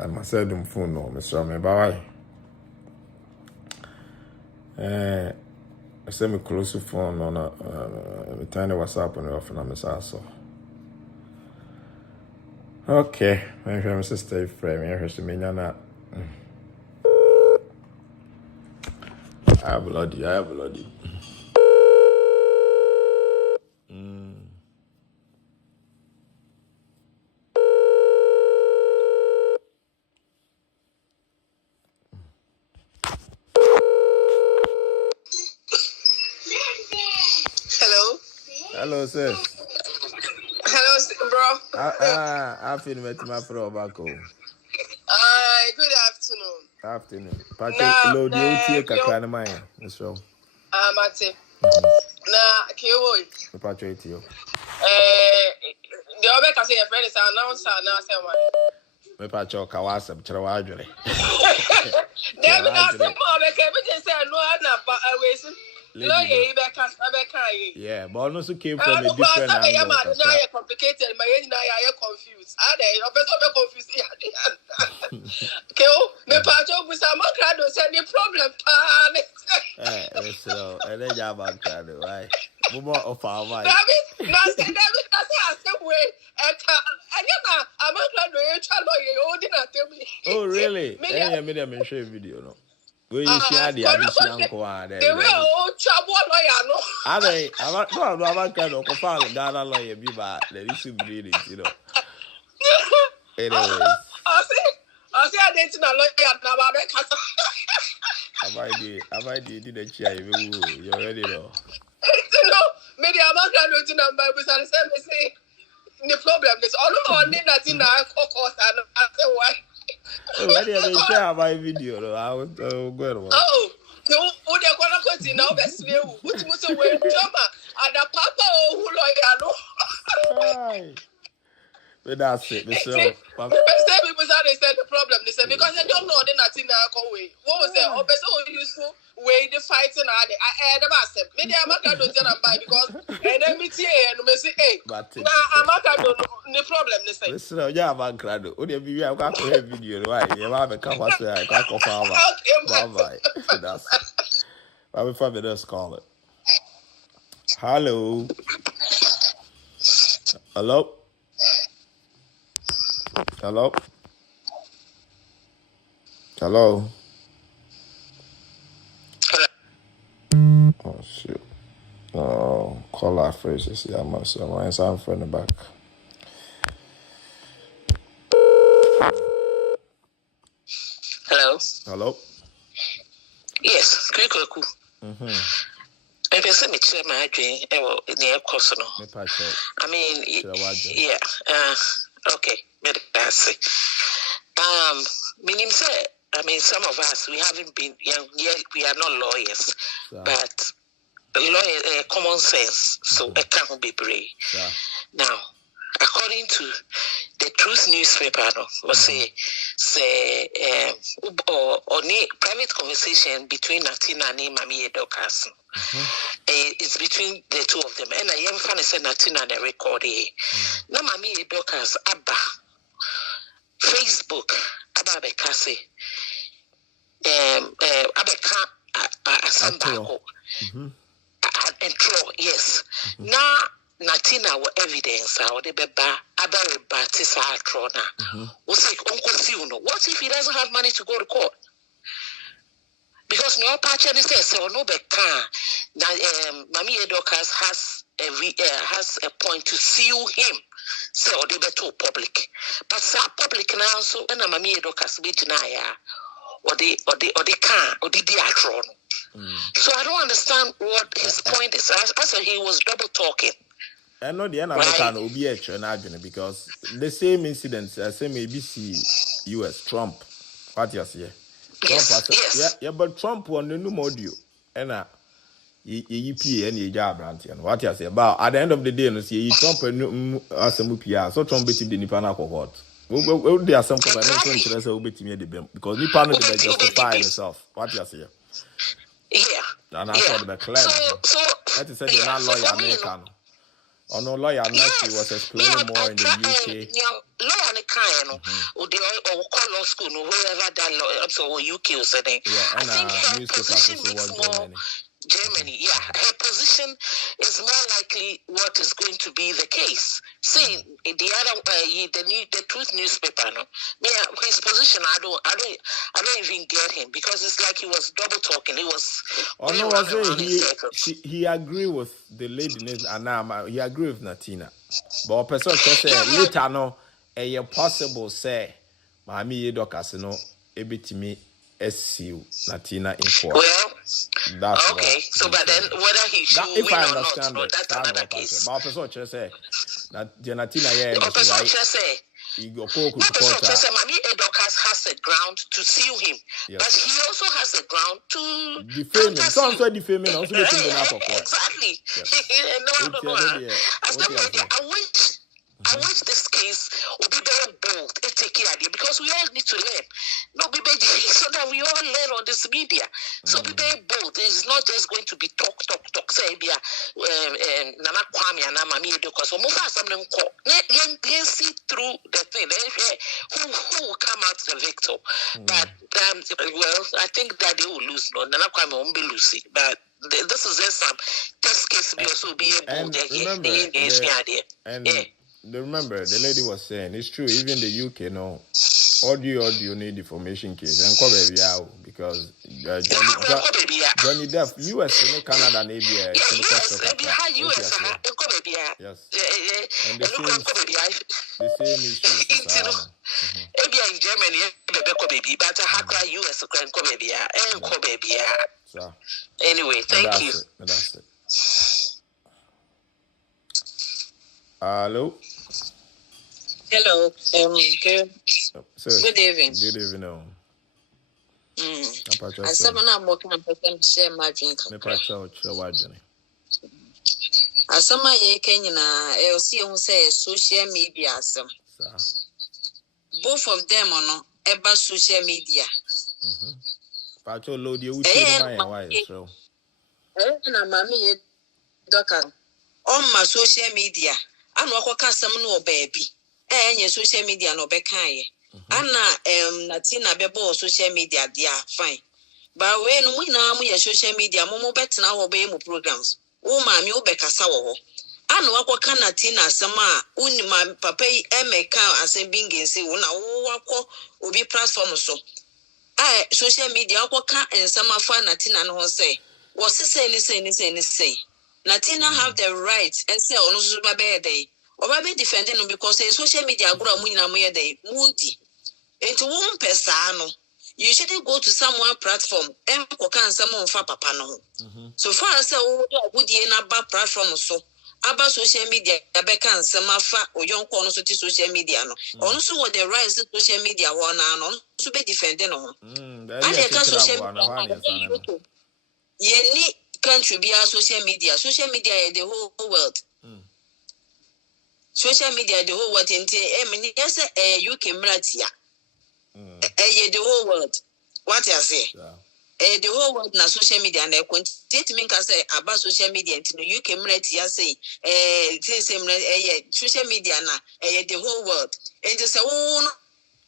I must have them phone no, Mr. Me bye. I send me close to phone on a tiny WhatsApp on the off and I'm so. Okay, my friend, sister, frame. I heard me na. I have bloody. Hello, sis. Hello, bro. I feel met my pro back home. Good afternoon. Patrick, load the OTA kakana mine. That's wrong. Mate. Na Kiwi. Patrick, you. The other can say a friend is announced now. Say one. Me pa cho ka wasem chere wa adwere. There we are some more make everything say no na ways. Lawyer yeah, but also came from a different angle. Now complicated, my age now you confused. Are they? You're confused. Okay, me pacho busa makrado say the problem so and then ya makrado, why? More of our mind. David, now say that's the way. I'm makrado you chalo you didn't tell me. Oh really? I made them show video no. Where you share the uncle there. They were all trouble lawyer, no. Are they? I'm not kind of confirm Ghana lawyer be bad. There is some reading, you know. Anyways. I see I didn't know lawyer now about that. Have I did the chair? You already know. Maybe I'm not going to number with the same say the problem is all on nothing now course and I say why. Why did they share my video? I was going to. Oh, who they're going to continue now? Best way, which was a way drama and a papa who lawyer no. But that's it. Some people say the problem. They say because they don't know they're not in our way. What was that? Oh, but so useful way the fighting are they? I never said. Maybe I'm not going to buy because and then me and me say, hey, now I'm not going to the problem. They say. Listen, yeah, I'm glad. Oh, the video I've got to video. Right? You have a come what's that? I can't go bye. That's. I will find the call it. Hello. Hello. Hello? Hello? Oh, shit. Oh, call our phrases. Yeah, I'm answering from the back. Hello? Hello? Yes, quick. I can send me to my dream. Near Cosono. I mean, yeah. Okay, that's it. Meaning, say, I mean, some of us, we haven't been young yet, we are not lawyers, but lawyer, common sense, so I can't be brave. Now, according to the Truth newspaper, say, or private conversation between Natina and Mamie Edokas. It's between the two of them. And I am funny say Natina and the record here. Now Mamie Edokas Abba Facebook Abba Bekase Abeka Asambako and Tro, yes. Now Natina were evidence how they beba Abba Batisa Trona. What if he doesn't have money to go to court? Because no patch any says so no car. Now Mamie Edokas has a point to sue him. So they be too public. But so public now so and Mamie Edokas be denier or the car or the diatron. So I don't understand what his point is. As he was double talking. I know the American will be a because the same incident, same ABC US Trump. What you say? Yes. Yeah, but Trump won the new module. And EP and job and what you say about at the end of the day, no see Trump as a MPR, so Trump beat the Nipana cohort. Well, there are some interest will beat me because Nipana will justify himself. What you say? Yeah. And I thought the clear. So that is a non lawyer American. Oh no, lawyer Nancy was explaining more in the UK. Lawyer Nikano, or call law school, or wherever that lawyer, so UK or something. Yeah, and I think her position makes more Germany. Yeah, her position is more likely what is going to be the case. See, the other, the Truth newspaper, no, his position, I don't even get him because it's like he was double talking. He was. Oh no, I say he agree with the lady and he agree with Natina, but person say later no, possible say, Mami Edokas no, ebitimi SU Natina in court. Well, that's okay. So, but then whether he should win or not, that's another case. But person say that Natina right. Mami Edokas has a ground to sue him, but he also has a ground to defame him. Some say defaming also making him out of court. Exactly. I wish I watch this case, will be very bold, take care because we all need to learn. No, be very so that we all learn on this media. So be very bold. It's not just going to be talk. Say, Nana Kwame and Mami because we move something called. See through the thing. Who will come out the victor? But well, I think that they will lose. No, Nana Kwame won't be losing. But this is just some test case. We also be able to remember, the lady was saying it's true. Even the UK, no, audio need defamation case and come baby out because Johnny Depp, US, Canada, and ABA. Yes. And the same issues. ABA in Germany, baby, but US baby. Anyway, thank you. That's it. Hello. Hello. Good evening. Good evening. I said I'm working on share my drink. I saw my LC on say social media. Both of them are not about social media. Pacho load you so. And mammy doctor on my social media. I'm not some no baby. And your social media no bekai. Anna Natina Bebo social media, dear fine. But when we now we social media, Momo bet now obey programs. Oh, mammy, Obeka Sawo. And what can Natina Sama, my papa, Emeka, as a being say, una will be platform so. I social media, what can and some of Natina and say, was say. Natina have the right and say on Super Day. Or maybe defending them because social media grow day moody. Into one persano. You shouldn't go to someone platform and can someone for papano. So far as would ye not bad platform so about social media, Rebecca and Samafa or young corners to social media. Also, what the rise of social media one on to be defending on. Ye need country be our social media. Social media the whole world. Social media the whole world in yes, UK Mlatia. The whole world. What I say? The whole world na social media and I continue to say about social media in the UK Mlatia say social media na the whole world. And just say, oh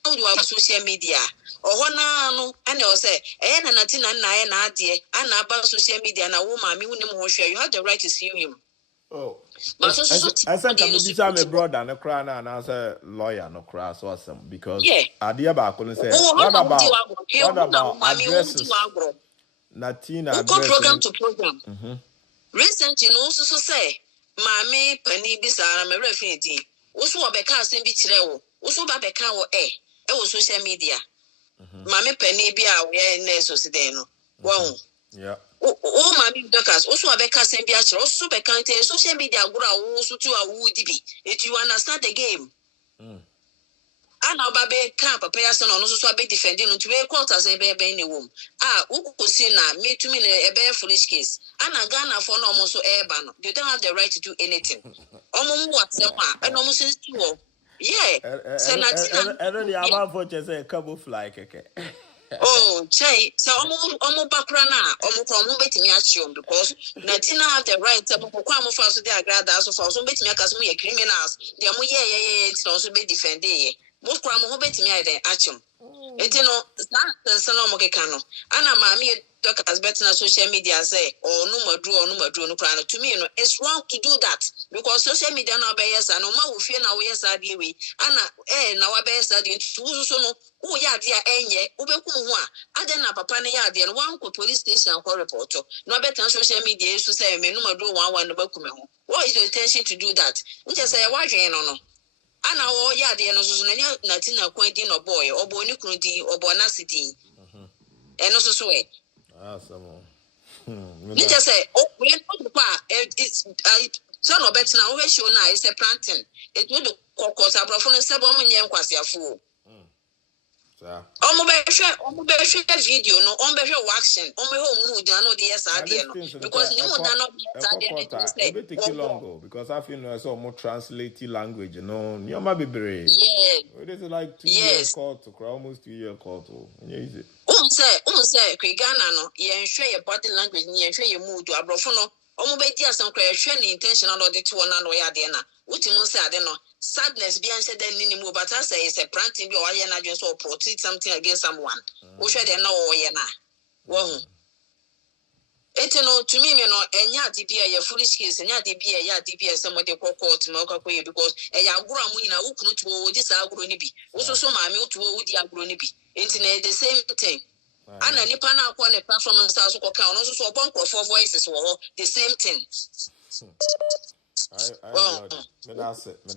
no, you are social media. Or one no, and I say, and nothing and I and about social media and a woman, you have the right to see him. Oh, I think I'm a brother and a crown and as a lawyer no cross awesome because I dear back couldn't say what about addresses? Natina program to program. Recently, also say, Mammy Penny Bissar, I'm a refugee. Also, a beca send be true. Also, Babeka or it was social media. Mammy Penny be aware Sociedeno. Wow. Yeah. Oh, my doctors also a beca send be also becant social media grow also to a woody be if you understand the game. And now baby can't prepare son on also be defending to a quarters and baby in the womb. Ukusina made to me a bare foolish case. And a Ghana for almost airban. You don't have the right to do anything. Almost what's and almost two. Yeah. So already about for just a couple fly. Oh, Chay, so almost background, almost from betting me assume because Natina have the right to come first. They are glad also for some betting me criminals. They are it's also be defended. Most crime who bet me at action. It's no Mokano. Anna Mammy doctors better on social media say, no crown. To me, it's wrong to do that because social media now by yes, and no more will fear now, yes, I deal with Anna, now I bear studying to oh, yeah, dear, Ubekumwa, I then a papa and one police station call reporter. No better on social media to say, me no do one Bakumo. What is your intention to do that? We just say, why, no. Anna, oh, yeah, the nothing acquainting or boy or boy, or bonacity. And also swear. You just say, oh, we're it's son of better now, show now is a planting. It would cause a profane 7 million quasi a fool. video no waxing mood no because you take long because I feel so more translate language be it is like 2 years court to almost 2 year court easy say Ghana no your body language your mood abrofo no asem intentional to one na say sadness be answer then ni but I say it's a planting be or na just or protect something against someone wo hwe de na wo ye na wo to me enya de bia ya foolish case enya de bia ya de bia somebody call court ma kwakoye because ya aguro amu nyina wo kunu to wo ji sa aguro ni bi wo so maame wo to wo di aguro ni bi internet the same thing ana nipa na akọ ne performance aso ko kan no so bon crofo voices wo the same thing me that's it it's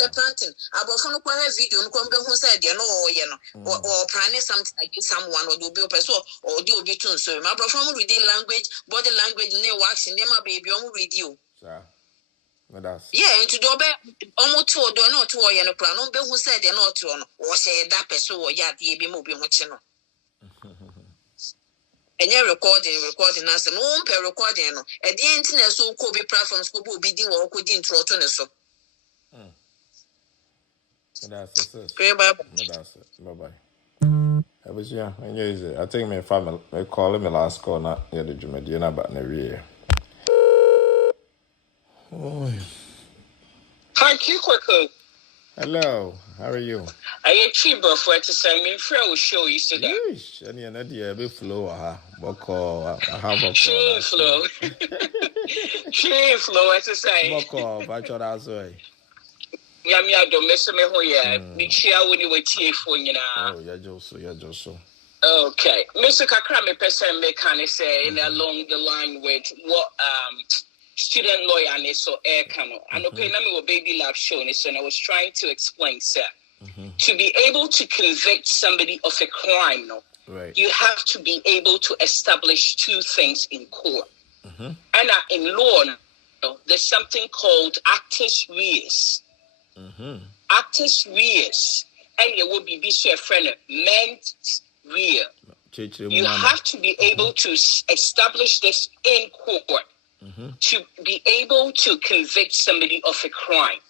a pattern abofo no kwa video no ko mbe hu say de no ye no or planning something against someone or do be person or do be tun so my abofo mo reading language body language ne wax ne ma baby o mo read you into do be omo to do no to ye no plan no be hu say de no to no o say that person o ya de bi mo bi ho che no and you're recording as an own per recording no at the internet so could be platforms could be doing or could intro to so that's it bye-bye I was I think my family may call me last call not yeah the Jumadiana about the rear. Thank you, quickly. Hello, how are you? I achieve for to say me friend will show you today. Yeesh, and you're not the flow, Boko, I have a she flow. She flow, as I say. Boko, but you're that way. Yamia don't mess me who ya. Be cheer when you were tea for you now. Oh, you're just so. Okay. Mr. Kakrame person may kind of say along the line with what student lawyer and so air camo. And okay, now me baby lab show so and I was trying to explain, sir. To be able to convict somebody of a crime, you have to be able to establish two things in court. And in law, there's something called actus reus. Actus reus, and you will be a friend of mens rea. You have to be able to establish this in court to be able to convict somebody of a crime.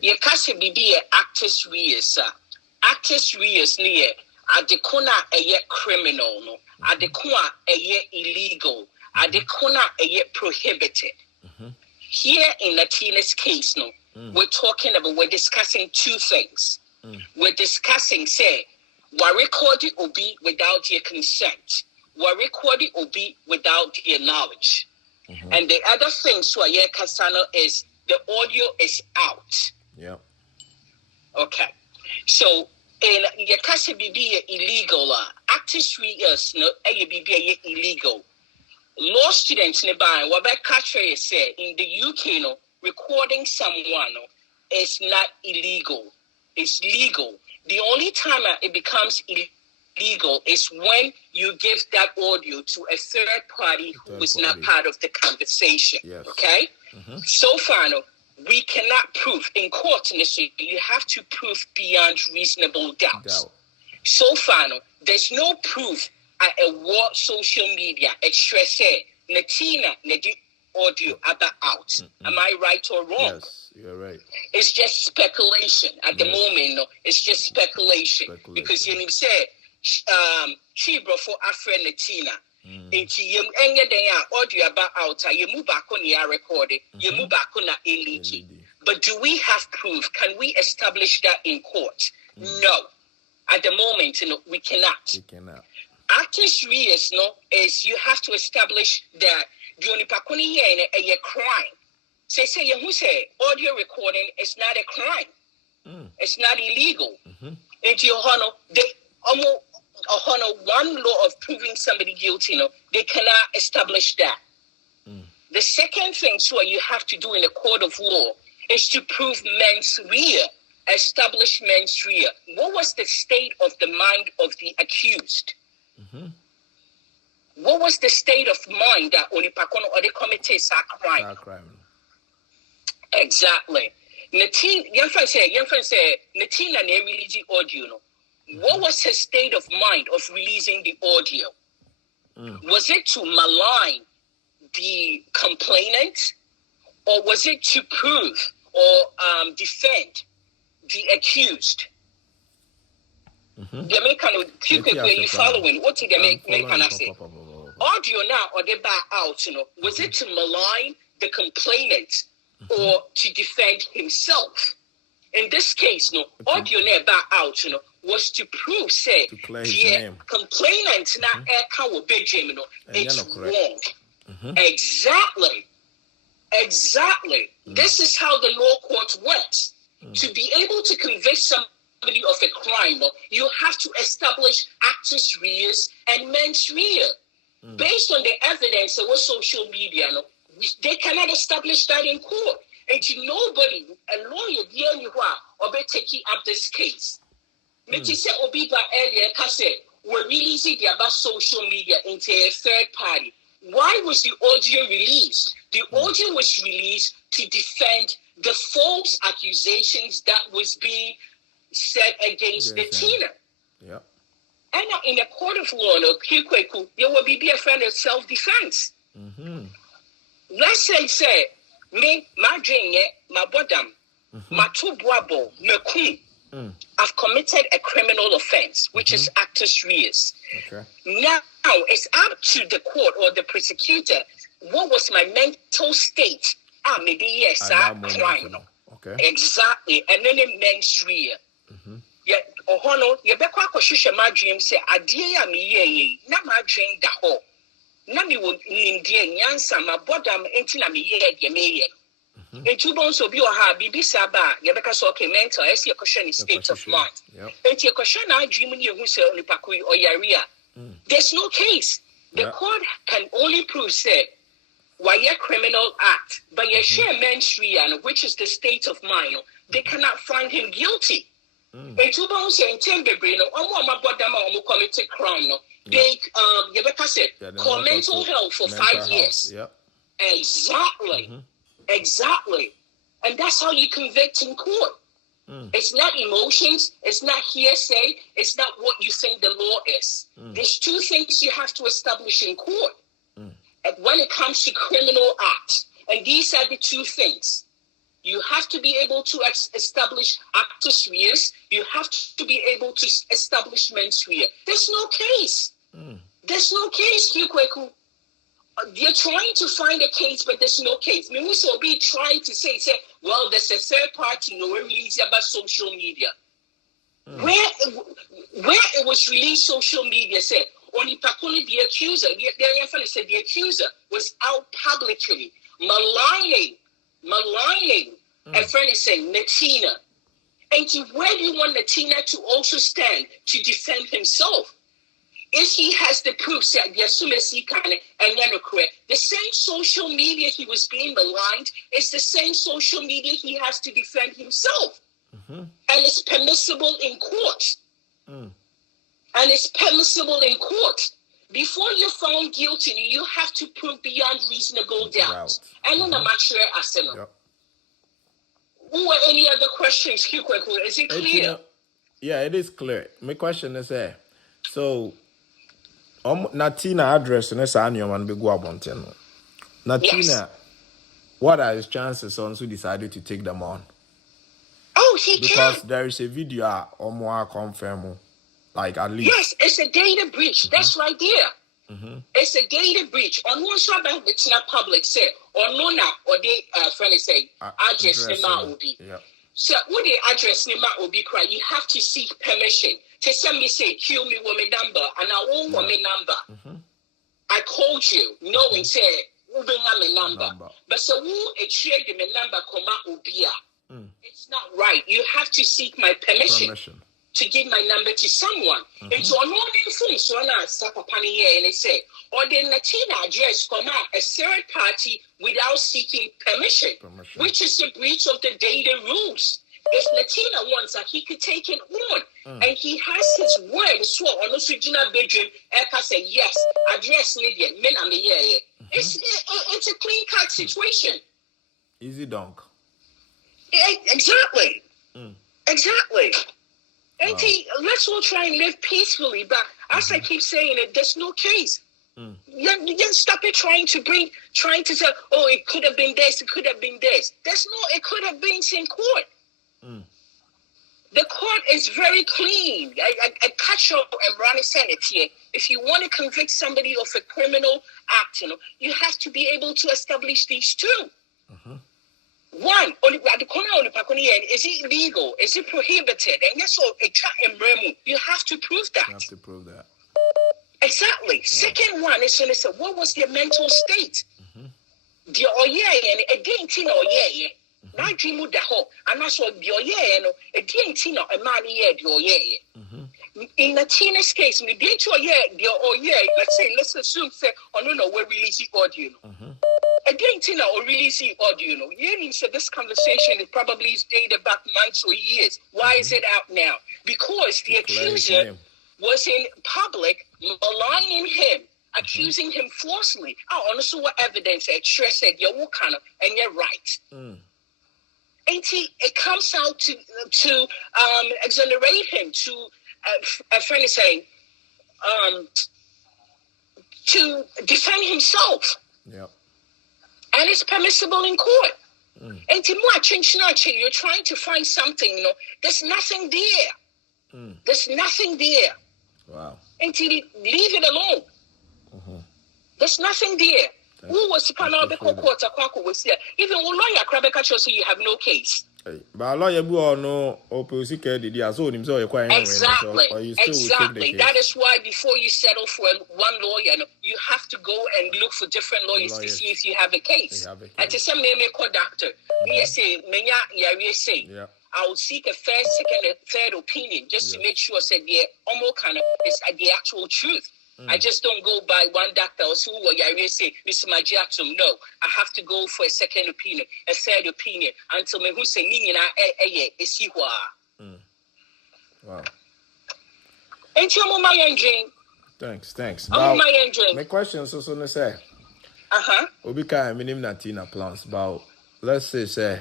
You can't be actus reus. Actus reus near adekona a criminal, no adekona a illegal, adekona a prohibited. Here in Latina's case, we're discussing two things. We're discussing, say, we're recording will be without your consent. We're recording will be without your knowledge. And the other thing, Kasano, is the audio is out. Yeah. Okay. So, in your case, be illegal. Actus reus, no, be illegal. Law students nearby, what Katre said in the UK, no, recording someone is not illegal. It's legal. The only time it becomes illegal is when you give that audio to a third party who is not part of the conversation. Okay? So far, we cannot prove in court, you have to prove beyond reasonable doubt. So far, there's no proof at a war social media express Natina Nedi audio about out. Am I right or wrong? Yes, you're right. It's just speculation at the moment. It's just speculation. Because you say Chibro for Afro Natina. Audio about out. You move back on your recording. You move back on LED. But do we have proof? Can we establish that in court? No. At the moment, we cannot. We cannot. Actus reus, is you have to establish that the only pakuni here a crime. Say who say audio recording is not a crime. It's not illegal. Into your honor, they one law of proving somebody guilty, they cannot establish that. The second thing you have to do in a court of law is to prove mens rea, establish mens rea. What was the state of the mind of the accused? What was the state of mind that Onipakono or they committed a crime? Exactly. Natina say Natina ne release the audio no. What was her state of mind of releasing the audio? Was it to malign the complainant, or was it to prove or defend the accused? The American you following what did the American say? Audio now or the back out, was it to malign the complainant or to defend himself? In this case, audio now back out, was to prove, say, the complainant now it's wrong. Exactly. This is how the law court works. To be able to convict somebody of a crime, you have to establish actus reus and mens rea. Based on the evidence of social media, they cannot establish that in court. And nobody, a lawyer, or be taking up this case. Meti say Obiba earlier, we're releasing about social media into a third party. Why was the audio released? The audio was released to defend the false accusations that was being said against Natina. Yeah. And in a court of law, there will be a friend of self-defense. Let's say, me, my dream, my bottom, my two boabo, me queen. I've committed a criminal offense, which is actus reus. Okay. Now it's up to the court or the prosecutor. What was my mental state? Maybe yes, crime. Okay. Exactly, and then it mens rea. Yeah, you be kwa shusha my dream say adia mi ye na my dream da ho. Na mi wo ndie nyansa ma bodam enti na mi ye de me ye. Enti bon so bi o ha bibi saba you be ka so okay mental esi question is state of mind. Enti question na dream ni hu say onipa ko oyaria. There's no case. The court can only prove say why a criminal act, but you share mens rea, which is the state of mind. They cannot find him guilty. And two bones saying Timberbrain, committed crime. They call mental health for 5 years. Exactly. And that's how you convict in court. It's not emotions, it's not hearsay, it's not what you think the law is. There's two things you have to establish in court. And when it comes to criminal acts, and these are the two things. You have to be able to establish actus reus. You have to be able to establish mens rea. There's no case. There's no case, Kikweku. They're trying to find a case, but there's no case. We will be trying to say, well, there's a third party, we're releasing about social media. Where it was released, social media said, only the accuser, the accuser was out publicly maligning a friend is saying Natina. And where do you want Natina to also stand to defend himself? If he has the proofs that the same social media he was being maligned is the same social media he has to defend himself. And it's permissible in court. Before you're found guilty, you have to prove beyond reasonable doubt. And then I'm not sure Who are any other questions, Kikweku? Is it clear? Yeah, it is clear. My question is so Natina address and it's man be go about Natina, what are his chances on who decided to take them on? Oh, he because there is a video or more confirm, like at least. Yes, it's a data breach. That's right there. It's a data breach. On one side, it's not public say or no now or they friend say address Nima Obi. So when they address Nima Obi cry, you have to seek permission. To send me say kill me with my number and I won't want my number. I called you knowing say who bring my number. But so who a trade my number come Obia. It's not right. You have to seek my permission. To give my number to someone. And so on one phone, so I stop upon here and they say, or the Natina address come out a third party without seeking permission, which is a breach of the data rules. If Natina wants that, he could take it on. And he has his word, so on the original bedroom, Eka say, yes, address Lydia, men am here. It's a clean cut situation. Easy dunk. Exactly. Exactly. And let's all try and live peacefully. But as I keep saying it, there's no case. You stop it trying to say, oh, it could have been this, it could have been this. There's no, it could have been in court. The court is very clean. I catch up and run a senate here. If you want to convict somebody of a criminal act, you have to be able to establish these two. One, is it legal? Is it prohibited? And yes, you have to prove that. You have to prove that. Exactly. Second one is to say, what was their mental state? The and a dainty now dream with the whole, and that's what the a dainty a man the in the teenage case, we did to let's assume say, no, we're releasing audio. Again, Tina, or releasing audio. You said this conversation is probably dated back months or years. Why is it out now? Because the accuser was in public maligning him, accusing him falsely. Honestly, what evidence extra said you're kind of and you're right. And it comes out to exonerate him, to a friend is saying, to defend himself. Yep. And it's permissible in court. And to you're trying to find something, there's nothing there. There's nothing there. Wow. And to leave it alone. There's nothing there. Who was the court was there? Even when lawyer Krabeka so you have no case. But lawyer no exactly. Exactly. That is why before you settle for one lawyer, you have to go and look for different lawyers to see if you have a case. And to some name a doctor, say, I will seek a first, second, and third opinion just to make sure that the almost kind of is the actual truth. I just don't go by one doctor or so I say, Mr. Majiatum, no. I have to go for a second opinion, a third opinion, until me who say is he wow. And you my engine. Thanks. My engine. My question is also to say, Obika minim Natina plans about let's say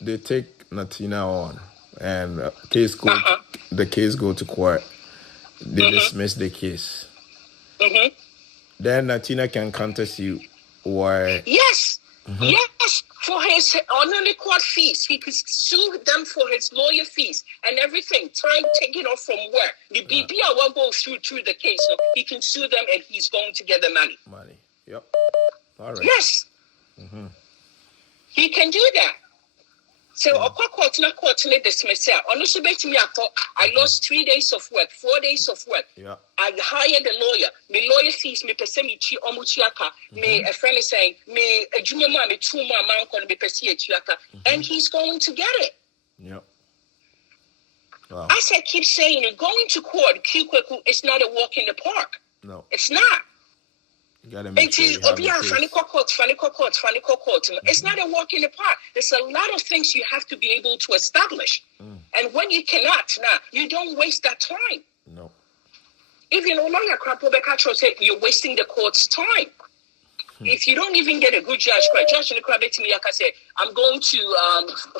they take Natina on and the case go to court. They dismiss the case. Then Natina can contest you. Why? Yes. Yes. For his only court fees. He could sue them for his lawyer fees and everything. Try to take it off from where? The BBI won't go through the case. So he can sue them and he's going to get the money. Yep. All right. Yes. He can do that. So, dismiss. I lost 3 days of work, 4 days of work. Yeah. I hired a lawyer. Me lawyer fees, me pesemichi omuchiaka. Me a friend is saying, me a junior man, me 2 more man me pesiachiaka, and he's going to get it. Yep. Wow. As I keep saying, going to court, it's not a walk in the park. No. It's not. You gotta make sure you have funny court. It's not a walk in the park. There's a lot of things you have to be able to establish. And when you cannot, you don't waste that time. No. Even lawyer Krabeka said you're wasting the court's time. If you don't even get a good judge in the I say, I'm going to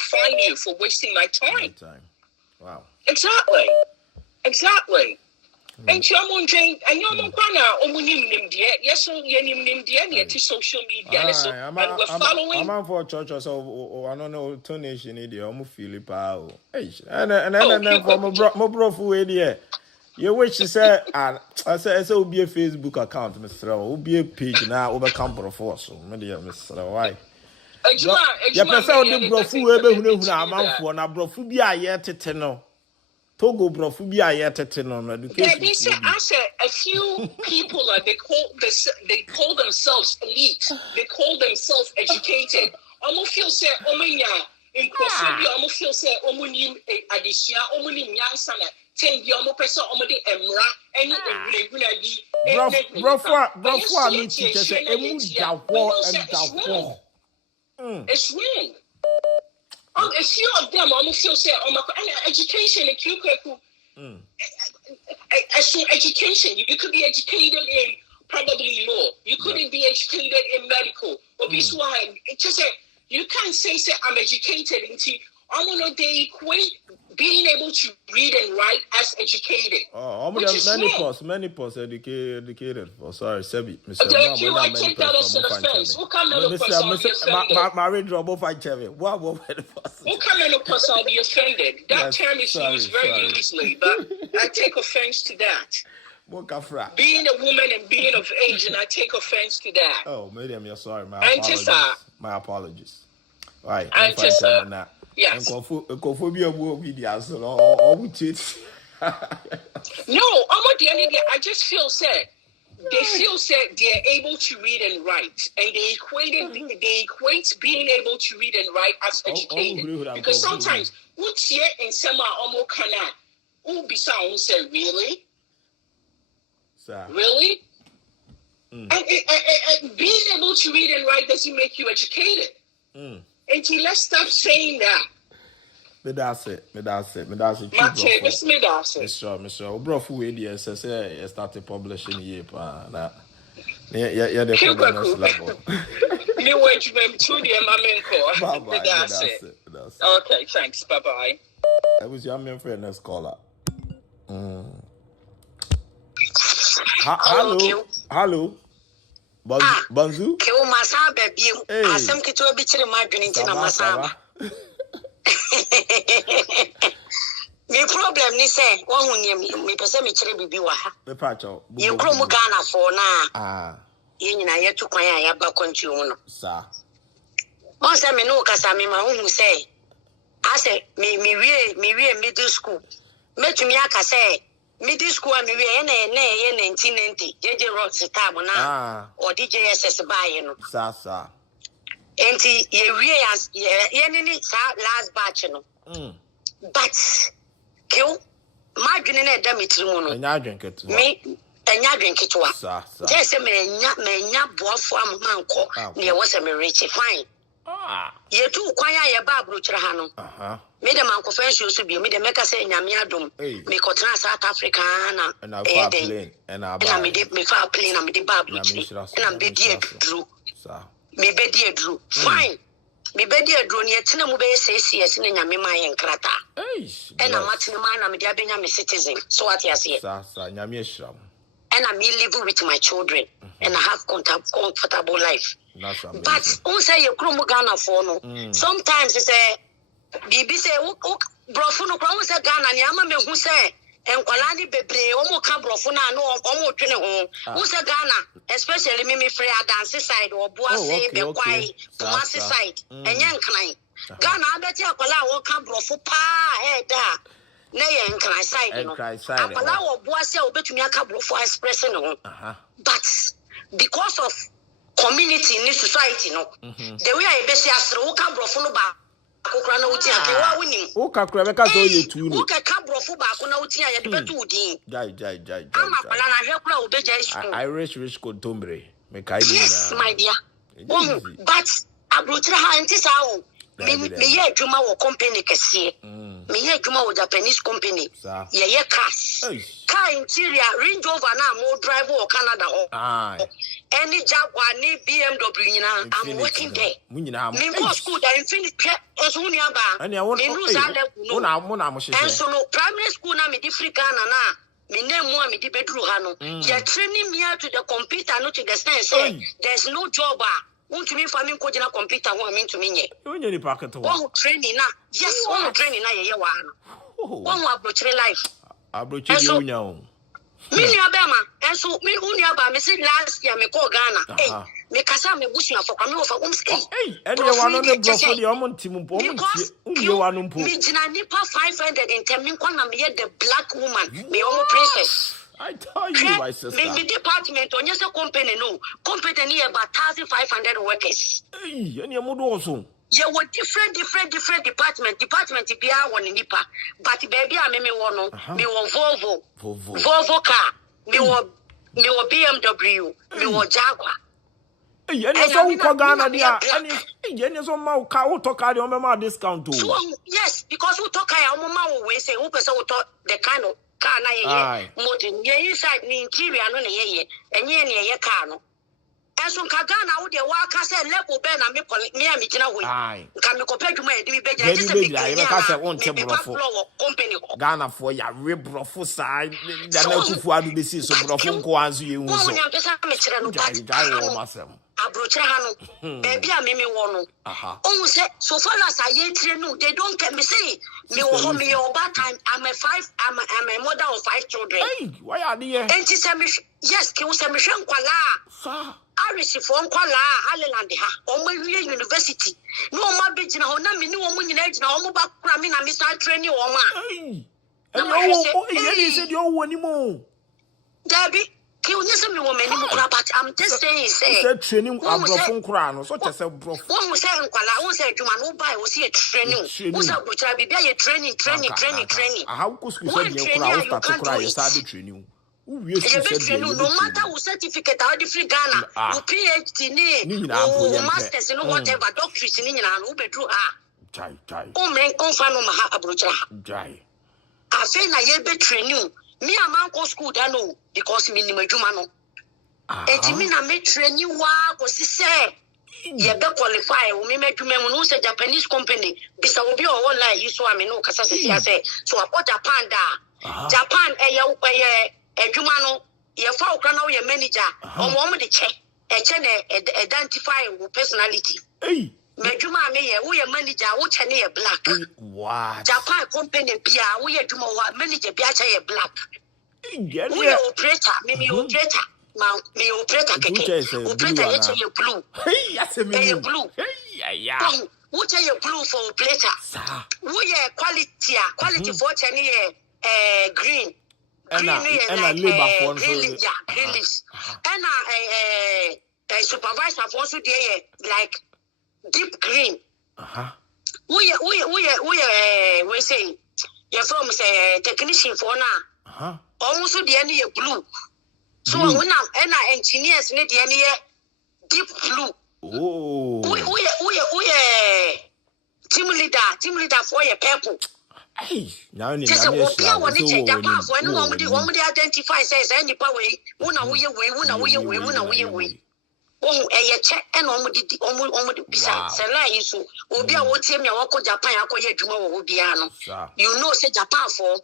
fine you for wasting my time. Wow. Exactly. And you're wondering, and you're yes, so you're social media, and we're following. I'm for church, so I don't know, donation idea, I'm feeling power. And then for my bro, you wish to say, I said, so be a Facebook account, Mr. Will be a page now over Camper Force, so maybe Mr. Why? Yeah, the bro, I'm for Brofubia yet to know. Togo brofubia yet on education. They say a few people they call themselves elite. They call themselves educated. Almost feel say in Kofibia, almost feel say omunim addition, omunim yansana, 10 year omo person omode emra, any brofwa me teacher say emu dawo and it's wrong. A few of them almost feel say, education in education. You could be educated in probably law. You couldn't be educated in medical. Or it's just you can't say I'm educated into. They equate being able to read and write as educated. Many posts educated. Oh, sorry, Sebi. I take that as an offense. Who come in a person I'll be offended? My drop off I Cherry. What Who come in a person I'll be offended? That term is used very loosely, but I take offense to that. Being a woman and being of age, and I take offense to that. Oh, madam, you're sorry. My apologies. Right. Yes. And cophobia will be the answer or with it. No, I just feel sad. They feel sad they're able to read and write, and they equate being able to read and write as educated. Because sometimes what's here in summer almost cannot. Who be sound say really? Really? And being able to read and write doesn't make you educated. Until let's stop saying that. Me that's it. Mr. Mr. Obrofu we started publishing here pa. Yeah, the next level. New wage mem to the Bye-bye. That's it. Okay, thanks. Bye-bye. That was your main friend next caller. Hello. Banzu. Kill masa baby. Asem kito bichiri madwini nti na masaba. Me problem ni say won hunyem me pese me chire bibi wa ha. Me pacho. Ye kro mu Ghana for na. Ye nyina ye tu kwan ya ba country no. Sa. Mo say me no kasa me ma hu say. Ase me wie middle school. Metumi aka say middle school me wie na 1990 JJ Ross tab na or DJSS buy no. Sa. Enti ye wie as ye ni last batch no. But kill my dwene na da metirimu no. Enya adwenketo. Me enya adwenketo a. Sa. Just me enya boafo amamanko na ye was me reach fine. Ye tu kwan ya ye ba abrochire ha no. Me de manko fancy so bi me de meka say nyame adom. Me kotra South Africa na plane and me fa plane na me de ba abrochire. Na me be dru. Sa. Me be die dru. Fine. Me be die dru ne tena mu be CCS ne nyame ma ye nkrata. And I'm matching man na me dia benya me citizen. So what you say? Sa nyame ehram. And I'm living with my children and I have comfortable life. That's amazing. But who say you krumu Ghana for no? Sometimes they say Bibi say brofu no kwa say Ghana ni ama me hu say enkwala ni bebre omo ka brofu na no omo twene ho. Who say Ghana especially me free dance side or boase be kwai Kumasi side enye nkran. Ghana abeti akwala wo ka brofu pa head na ye nkran side no. Akwala wo boase obetumi aka brofu express no. But because of community in this society no the way I be say asre wo ka brofu no ba akokra na wuti ake wa woni wo kakra be ka so ye tu no wo ka brofu ba ko na wuti ya de betu udin jai ama kwala na hwe kura obeja isu Irish contombre me kai ni yes my dear but abrochira ha ntisa o me ye adwuma wo company kese me ye adwuma wo Japanese company ye cars car interior Range Rover na mo drive wo Canada ho any Jaguar ni BMW nyina I'm working there me go school da Infinity eso uni aba me no za level no una mo hye and so no primary school na me di Africa na me name mo me di bedru ha no you training me to the computer no to the sense there's no job want to me farming ko jina computer ho me to me nye onye ni packet ho one training na yes one training na ye wa no one abrochire life abrochire di unya o me ni abema enso me uni aba me say last year me call Ghana me kasa me busu afọ kwa me wo fa ene ye wa no ne brofo di omo ntim mpo omo ntie unye wa no mpo me jina nipa 510 me kwa na me ye the black woman me omo princess I tell you my sister me department onye se company no company ni about 1500 workers ene mo do so ye were different department bia won nipa but baby a me wo no me wo Volvo car me wo BMW me wo Jaguar ene so ko Ghana dia ene so ma ka wo to car dia o me ma discount o so yes because wo to car ya o ma wo we say wo person wo to the kind of car na ye modern ye inside ni interior no na ye enye ne ye car no so Kagana would walk as a level ben and me a Mijina way. Can you compare to my company? Ghana for ya rebrofo side, the Nakufu adu besi so brofo nko anso ye hu so. Jai wo masem. Abrocha hano baby a me wono. Oh say so far as I yet no they don't get me say me wo me over time I'm a mother of 5 children. Hey, why are they? Enti say me yes ki wo say me hwe nkwala. Irish for nkwala Ireland ha. Omo university. No ma be gina ho na me ni omo nyina gina omo ba kura me na me start training omo a. Hey. And you said you want anymore. Debbie, kill you me woman, but I'm just saying, say, training a phone crown, so just a broth. One was saying, I won't say to my no buy, was here training. Who's up, which I be training. How could you say you start to cry? You started training. No matter who certificate out the free Ghana, who PhD, who masters, and whatever doctorate in who be true. Oh, man, confirm my abrocha. Jai. I say na ye be training. Me a man go school da no because me ni madwuma no. Enti me na me training wa ko si say ye be qualify o me madwuma mu no say Japanese company bisa obi o online yi so am no kasa say so about Japan da. Japan ye adwuma no ye fa okra na ye manager omo de check na identify wo personality. Medjuma me ye wo ye manager wo chene ye black. What? Japan company bia wo ye dwuma wo manager bia cha ye black. Wo ye operator me operator. Me operator keke. Operator ye cha ye blue. Hey, that's a me blue. Hey, yeah. Wo cha ye blue for operator. Wo ye quality for chene ye green. Green and labor for green leaves. And supervisor for so dey like deep green. We say you're from say technician for now. Almost the end blue. So when now engineers need the end deep blue. Oh. We team leader for your purple. Hey, now you just one check Japan for any one identify says any power way. Oh, check and almost beside Sela so obi a wotie me wako Japan akoye adwuma wo biano. You know say Japan for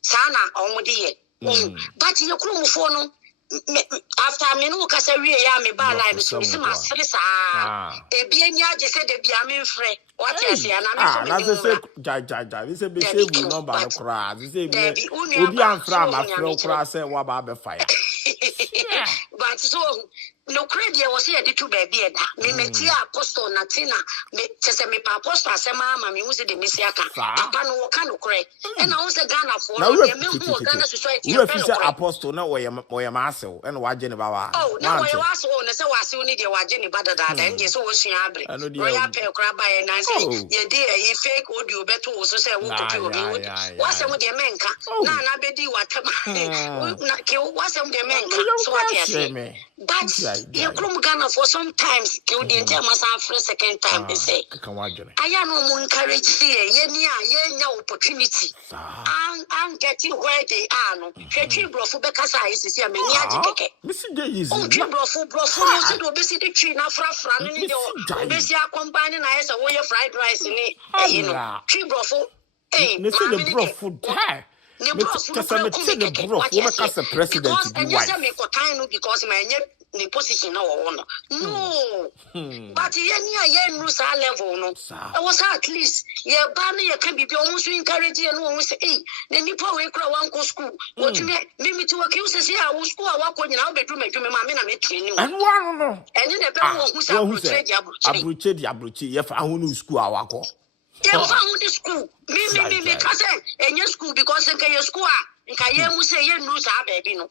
sana omudi ye. But you krum for no after me no kasa wie ya me ba line so me ma sere sa. E bia nya je se de bia me frɛ. What you say na me so say ja this be save number no kra. This say obi amfra ma frɛ kra say wa ba be fire. But so no credit was here to baby me metia apostle natina me chese me pa apostle asema ma me use de mesiaka papa no ka no kre e na won se Ghana for no me hu Ghana society e fe apostle na wo ye ma asew e na wa je ne ba wa na wo ye wa so na se wa se ni de wa je ne ba dada en je so wo sua abre royal pe kra ba ye na say ye de e fake audio beto wo so say wo copy obi wa se mo de menka na be di watama na ke wa se mo de menka so what you say but you come Ghana for sometimes you didn't tell my son second time they say I no more encourage ye nya opportunity and getting where they are no tree brofo be kasa is see me ni agikeke missy dey easy brofo no see do be see the tree na fra no ni do be see combine na yes wo ye fried rice ni you know tree brofo me see the brofo die because my the position no. But ye no sa level no. I was at least ye ban ye can be almost encourage you no say eh the nipa we kra wan go school. What you me to work you say I will school I work now bedroom ma me na me training. And one no. And the be who say abroche ye fa hu no school awako. They found the school. Me cousin, and your school because in your school, in Kayamu say, you lose our baby. No,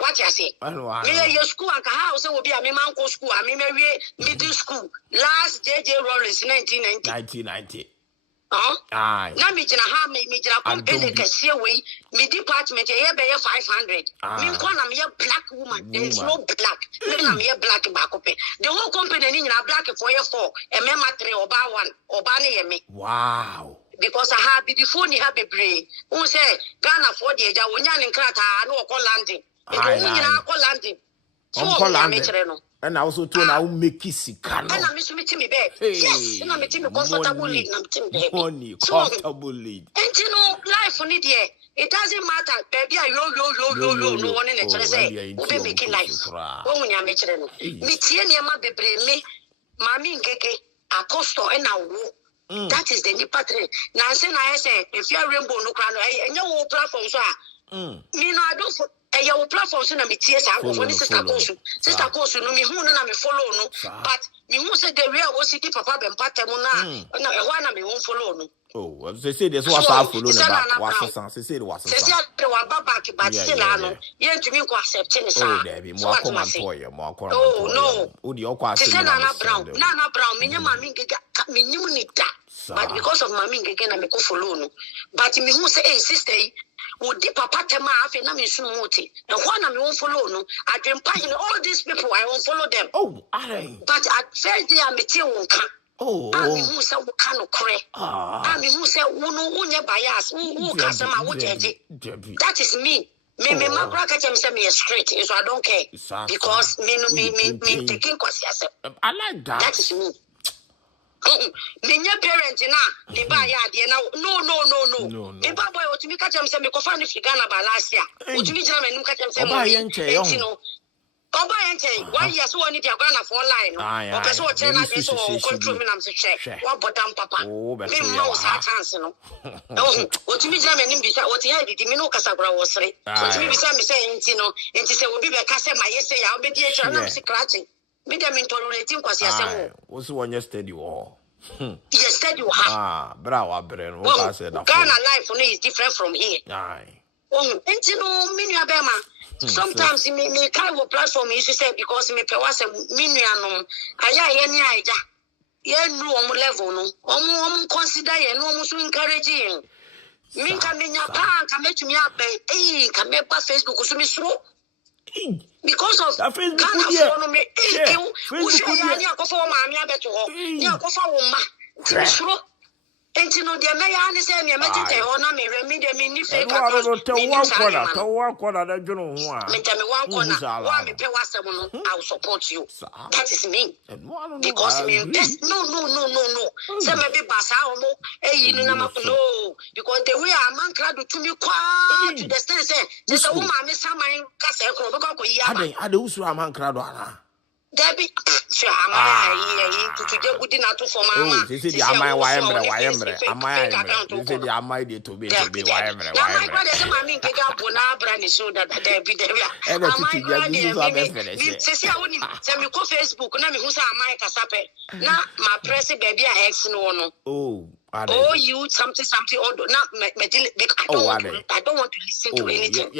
what you say? Me, your school and house will be a me uncle school. I mean, middle school. Last JJ Rollins, 1990. Aye. Now me jina ha me jina company kesi away. Me department ye be 500. Me kwana me black woman. There is no black. Me na me black back up. The whole company ni na black for you 4. E me matre oba 1. Oba ne ye me. Wow. Because I have before ni have be brave. Who say Ghana for the eja wonya ni nkrata no ko landing. E do ni na ko landing. And also to now make it sick. And I'm missing me bed. Yes, and I'm making a comfortable lead. Money, comfortable lead. And you know, life on it, it doesn't matter. Baby, no one in the church say, we'll be making life. Oh, when you're making it, me, Tiana, me, Mammy, Geke, a costo, and now. That is the new pattern. Now, I say, if you're rainbow, no crown, and your platforms are. Me, no, I don't. Your platforms in a tears out of one sister course, no me who na me follow no, but me who said the real was city papa and patamona, and one of me won't follow no. Oh, they say this was our follow about. They say it was back, but still, yet to me accepting it. Oh, there be more common toy, more common. Oh, no. Would you all Nana Brown, me but because of Mammy again, I may go follow no. But me who say, hey, sister, would dip a patama after Nami Sunmoti. And one of me won't follow no. I can pine all these people, I won't follow them. Oh, I. But at first day I met you won't come. Oh, I mean, who said, what kind of cray? I mean, who said, who never bias, who customer, would that is me. Me, my brother can send me straight, so I don't care. Because me taking cause I like that. That is me. Minya parent na the buy now. No. The boy what me catch him say me ko fa ni Ghana ba last year. What me jam me catch him say no. Oba yenche 1 year so oni dia Ghana for line no. O person what na dey so control me na say check. What bottom papa. Me no sa chance no. What me jam me bisa what here did me no kasagura was re. What me bisa me say enti no. Enti say obi be ka say my yes say ya obedi e try na me scratching. Me dem intolerating kwasi asem. What's one yesterday war? Yes, said you have. Bravo, Bren. What I said. Ghana life for me is different from here. Aye. And you know, Minya sometimes me kind of platform you say because me was a minianum. I no level no. Consider you no encouraging. Me can be your pan can make me up. Can make Facebook so me slow. Because of that Facebook Ghana me, Facebook you go for mommy abeto. You go for woman. And you know the mayor say me medite on me remedy me ni fake account. To one corner that you know one. Me tell me one corner. One me pay wasem no. I will support you. That is me. Because me no. Say me be basa omo no no. Because the way a man crowd to me kwa to the stand say just a woman me saman kase ekro be ko yi aba. Ade usu a man crowd ana. Debbie, to get good enough for Mama. This is the Amai Wayambre. This is the Amai to be Wayambre. My brother said, Mammy, get up on our brand so that there be there. And my brother, send me go Facebook, and I'm who's a Mike Casape. Now, my press baby, I ex no. Oh, you something, or not. I don't want to listen to anything.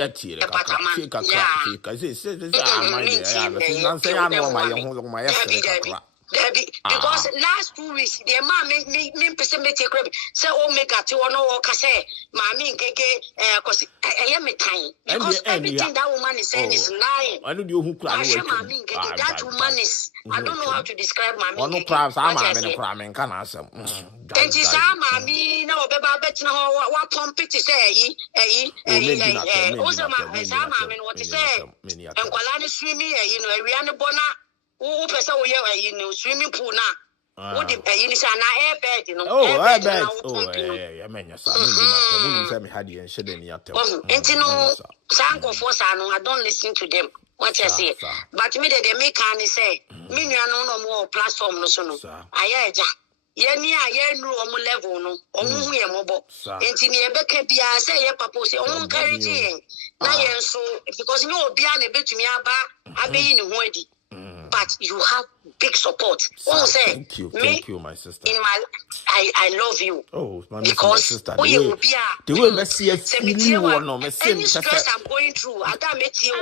Because last 2 weeks, the man me person me take credit. Say Omega to no say, Mammy cause I am a time. Because everything that woman is saying is lying. I don't know who that woman is. I don't know how to describe Mammy. No crabs, I'm a crime and can answer. And she said, Mammy, no, bet no, what pump it to say, also, my what to say, and Kalani swimming, you know, Rihanna Bona. Who person we in swimming pool now? What the you say na airbed, you know? Oh, airbed. Oh, I mean, yes, I mean, had you and shed any at all. And you know, Sanko for I don't listen to them. What I say, but me they make can say, me no more platform no so no. I no level no. Omu ye mobo. Enti me ebeke bia say ye papa say omu encouraging. Na ye so because me obi a na betumi aba abeyi ne ho adi. But you have big support. Thank you, my sister. I love you. Oh, because my sister. The way me see any stress I'm going through, I don't make you.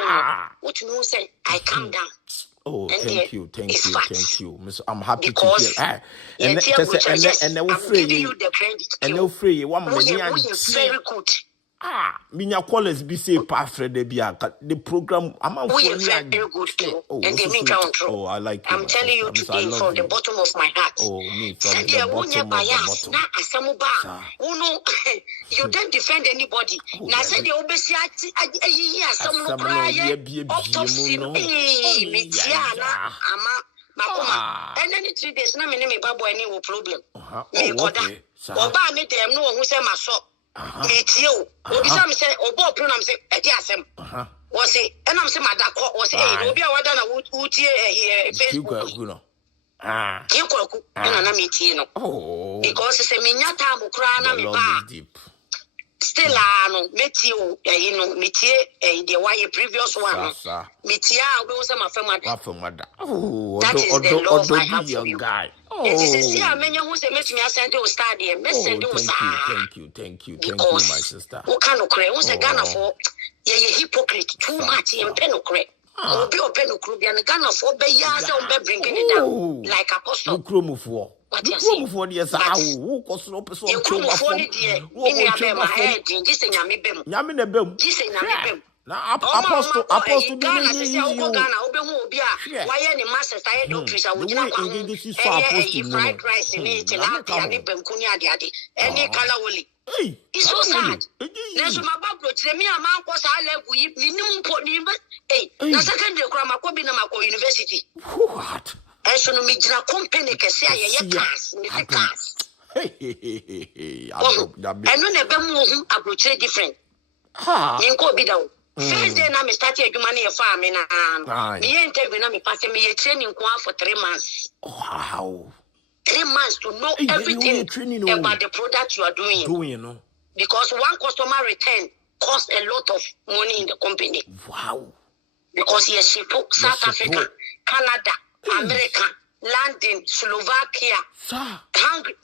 What you know say, I calm down. Oh, thank you. I'm happy to hear. And they will free you. The credit. And they'll free you. 1 million. Very good. Minya callers be say pa Fred the program I'm very good too. And they mean oh, I like I'm telling you today from the bottom of my heart. Oh, me from the bottom of the bottom. You don't defend anybody. Now said the obesi autopsy and then 3 days na me babo any problem. Me koda. Oba me dem no who say maso. Me tie o. Obi say me say obo program say e dey asem. Was say and I'm say madako was say obi a wada na wutie Facebook. Kikwaku na me tie no. Because say me nyata mo kra na me ba. Still no metie o you know metie the why previous one metie a we say my famada. That is the love I have for you. Guy. It is a see a many who say make me send you stadium. Thank you, my sister. Who cannot cry? Who's a Ghana for? Ye hypocrite too much in penocre. Obi o penocre be an Ghana for be ya say on be bringing it down like apostle. What you say? Yes, who cause no person. You come for it dear. Me ya be my head. This is nyame bem. Nyame bem. This is nyame bem. Na apostle Ghana say you go Ghana obi hu obi a why any master style doctors a we na kwa fried rice ni tilapia ni banku ni ade any color woli. It's so sad. Neso mabablo tire me ama nko sa level yi minim po ni na secondary kura makobi na mako university. What? And so no me jina company kese aye class ni class. And no ne be mu hu approach different. Me nko bi dawo. First day na me start adwuma na ye fa me na. Me interview na me pass me ye training for 3 months. Wow. 3 months to know everything about the product you are doing. Because one customer return costs a lot of money in the company. Wow. Because yes, South Africa, Canada, America, London, Slovakia, Hungary,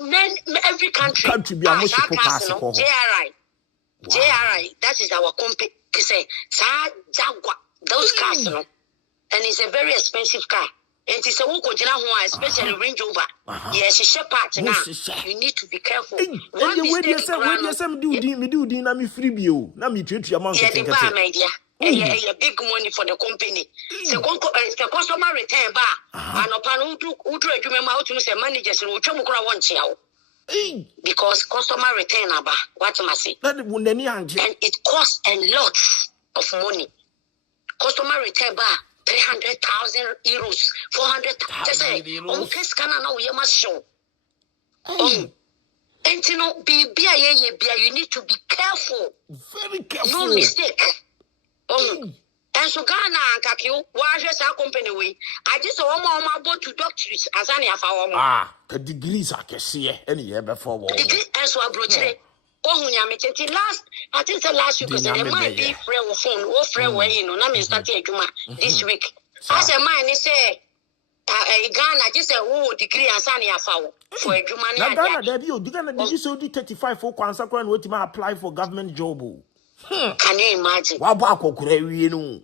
every country. JRI, that is our company. Jaguar, those cars, and it's a very expensive car. And it's a walk especially Range Rover. Yes, it's a part now. You need to be careful. One mistake is a big money for the company. So the customer return back. And upon who do remember how to say managers will try to one child. Because customer return about what I say. And it costs a lot of money. Customer return back 300,000 euros, 400,000. Now we must show. And you know, you need to be careful. Very careful. No mistake. And so Ghana and Kakio, why just our company way? I just saw my boat to doctors as any of our the degrees I can see any year before. Degree and so I brought it. Last, I think the last week, there might be friend phone or friend way, you know, I mean, starting this week. As a man, they say, Ghana just a degree and Sani Afao for a Jumani. Ghana, did you say 35 for consequent what you apply for government job? Can you imagine? What about you know?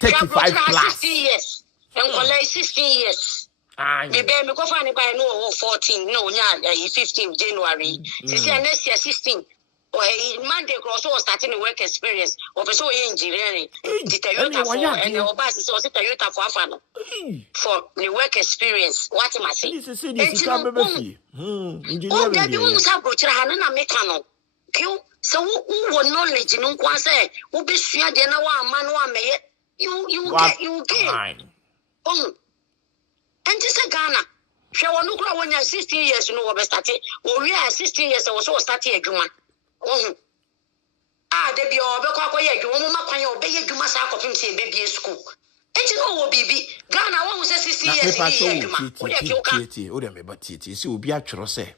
35 plus 16 years. And 16 years. Me go find by no 14, no, 15 January. This year next year 16. Or Monday cross was starting a work experience. Or so engineering. The Toyota for and the bus is also Toyota for Afano. For the work experience. What am I saying? So who knowledge no one say who be sure de na one man one me you get and this is Ghana. She will look like when you're 16 years, you know what started. When we are 16 years, I was so starting a Juma. They be all because you want my obey you must have him say baby school. And you know, baby, Ghana, one was 16 years. See, will be actually say,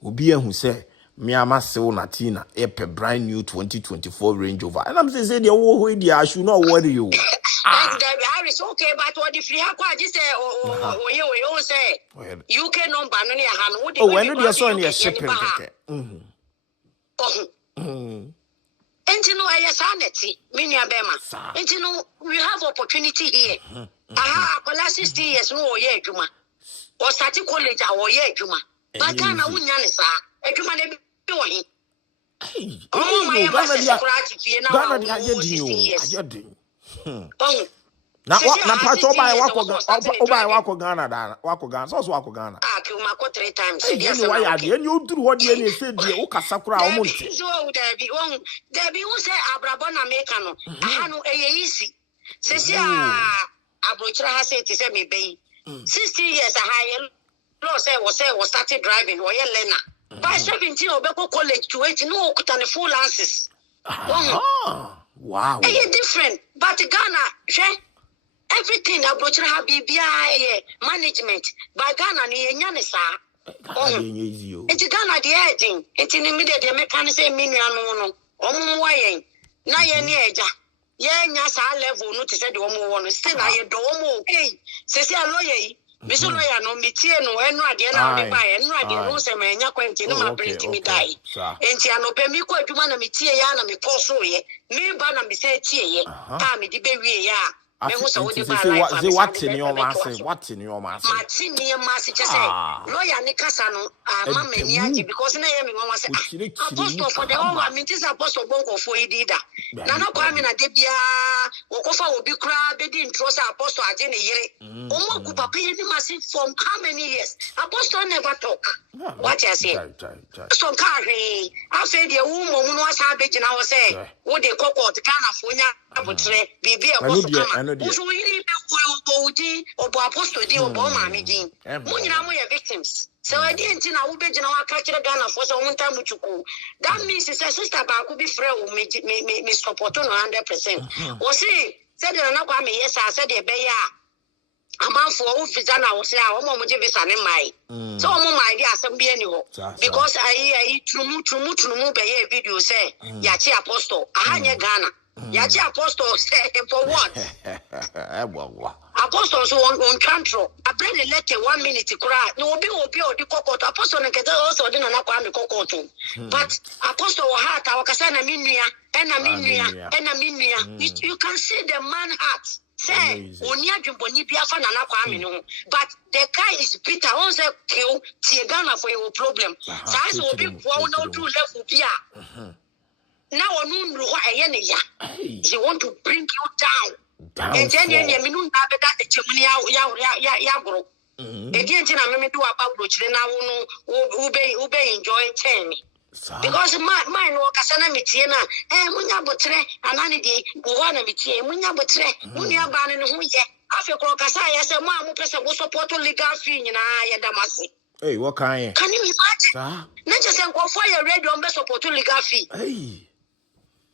will be who say, me ama sew Natina, a brand new 2024 Range Rover. And I'm saying, the whole way, I should not worry you. It's okay, but what if you have quite just say, you say, UK number, when you saw in your shipping. And you know, I sanity, Minia Bema. And you know, we have opportunity here. For last 60 years, no year, Juma. Or starting college, our year, Juma. But Ghana, Wunyanisa, a Juma, doing. Oh my Ghana dia ayedi. Na pacho buy wako Ghana da wako Ghana so wako Ghana. Kill my 3 times. Yes, why are you do what you say dear o kasakura o monte. There be who say abrabona mekano. Ahanu easy. Sisi abrochra ha say to say me be 60 years a high law say was started driving or learner. By 17 obeko college to 18 no okutane full lances. Wow. Different. But Ghana, everything abrochra ha bibia management. By Ghana ni nyane sa. It's Ghana the heading. It's in the middle the mechanic say minua no. Omo wayen. Na ye ni eja. Ye nya sa level no to say the omo won. Still na ye do omo okay. Say say lawyer yi. Me so lawyer no me tie no enu ade na me buy enu ade no say me nya kwenti no ma print me die. Enti anope mi ko adwuma na me tie ya na me poso ye. Me ba na me say tie ye. Ta me di be wie ya. Me ho so di ba life. What in your mass? What in your mass? Martin near mass just say lawyer ni kasa no mama ni aji because na ye me mama say apostle for the whole I mean this apostle bonko for idida. Na no kwa me na de bia wokofa obi kra be di intro say apostle aje ne yire. Omo ku papa ye ni mass from how many years? Apostle never talk. What you say? So carry I say the woman no asa be gina wo say wo de kokot kana fonya abotre bibi apostle kama. So we need to obo apostle di obo mama din. Munyina mo ye victims. So I didn't know who be gina wa ka kire Ghana for so won time chuku. That means say sister ba ku be free o me support no 100%. O say said na kwa me yes I said e be ya. Amanfo wo visa na wo say a wo mo je visa ne mai. So wo mai di asem bi ani ho. Because I trumu be ye video say ya chi apostle ahanye Ghana. Yachi apostle say for what? Apostle so on control. I bring the letter 1 minute cry. No obi or the cocoa. Apostle and get also didn't know kwame cocoa. But apostle heart our kasana minia and a minia. You can see the man heart. Say onia dwumboni biafa na kwame no. But the guy is bitter. Won't say kill Ghana for your problem. So I so obi kwa no do level bia. Now on he want to bring you down. And then you mean that the chimney ya bro. Again, I mean do about which now ube enjoy me. Because my no kasana mitiena munya botre anani buwana mitie munya botre munya bana no hu ye afi kro kasa ya se ma mu pese wo support legal fee nyina ya damasi. Hey, what kind? Can you imagine? Not just go for your radio on support legal fee. Hey.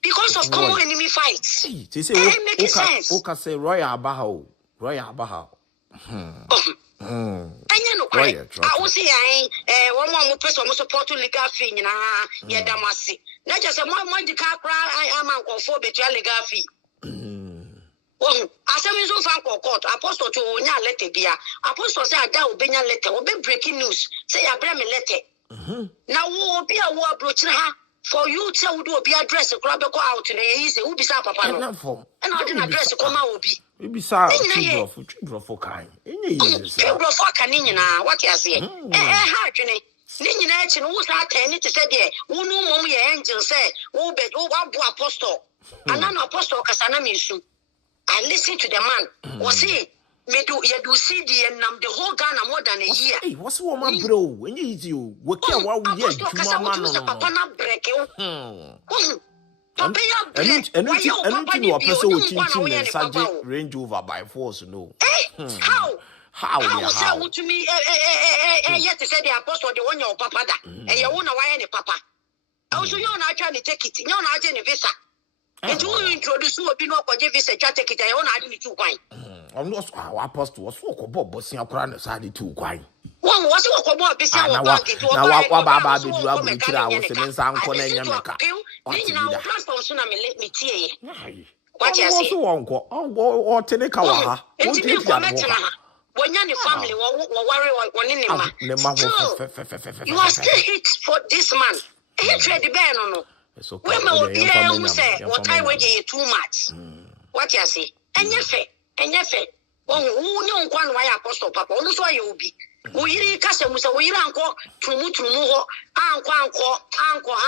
Because of common enemy fights. They say, Oka say Royal Bahao. I was saying, one more person was support to legal fee, ya damasi. Not just a more the car cry, I am uncle for betrayal legal fee. As a result of court, apostle to Onya letter beer. Apostle say, I doubt Benya letter, or be breaking news. Say, I bring me letter. Now, will be a war broach. For you to do be address a crab go out in the easy, who be sa papa. And I didn't address a comma will be. We be sa children for kind. Children for canina, what you say? Hard, Nina, who's not ten to say, who know mommy angel say, who bet, who apostle. And an apostle Casana Misu. I listen to the man. Was he? Me do see the whole Ghana more than a year. Hey, what's woman bro? When you what care what we get? Papa na break you. Papa ya break. And you person with chin and subject Range Rover by force, no. How? How to me? Yet to say the apostle the one your papa da. And you won't know why any papa. Also, you're not trying to take it. You're not getting a visa. And you introduce who have been up for visa, take it. I own I didn't do wine. I'm not our apostle was for Bob, but see a crown side to wine. One was a couple of business. Now, what Baba did you have with hours and then some Conania? Now, first on soon, I may let me tea. What you say? Or Tenekawa. When you're family, worry one in the you are still hit for this man. Hatred the ban no. Women will be there who say, what I wait too much. What you say? And you say, oh, who know why apostle papa, almost why you be. We cast a musa, we uncle, Trumu,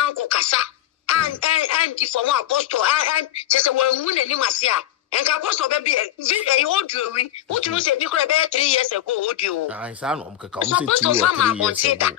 uncle, Kasa. and for one apostle and just a one win any masia and apostle baby a audio we what you say because about 3 years ago audio I sound on supposed to farm bontinda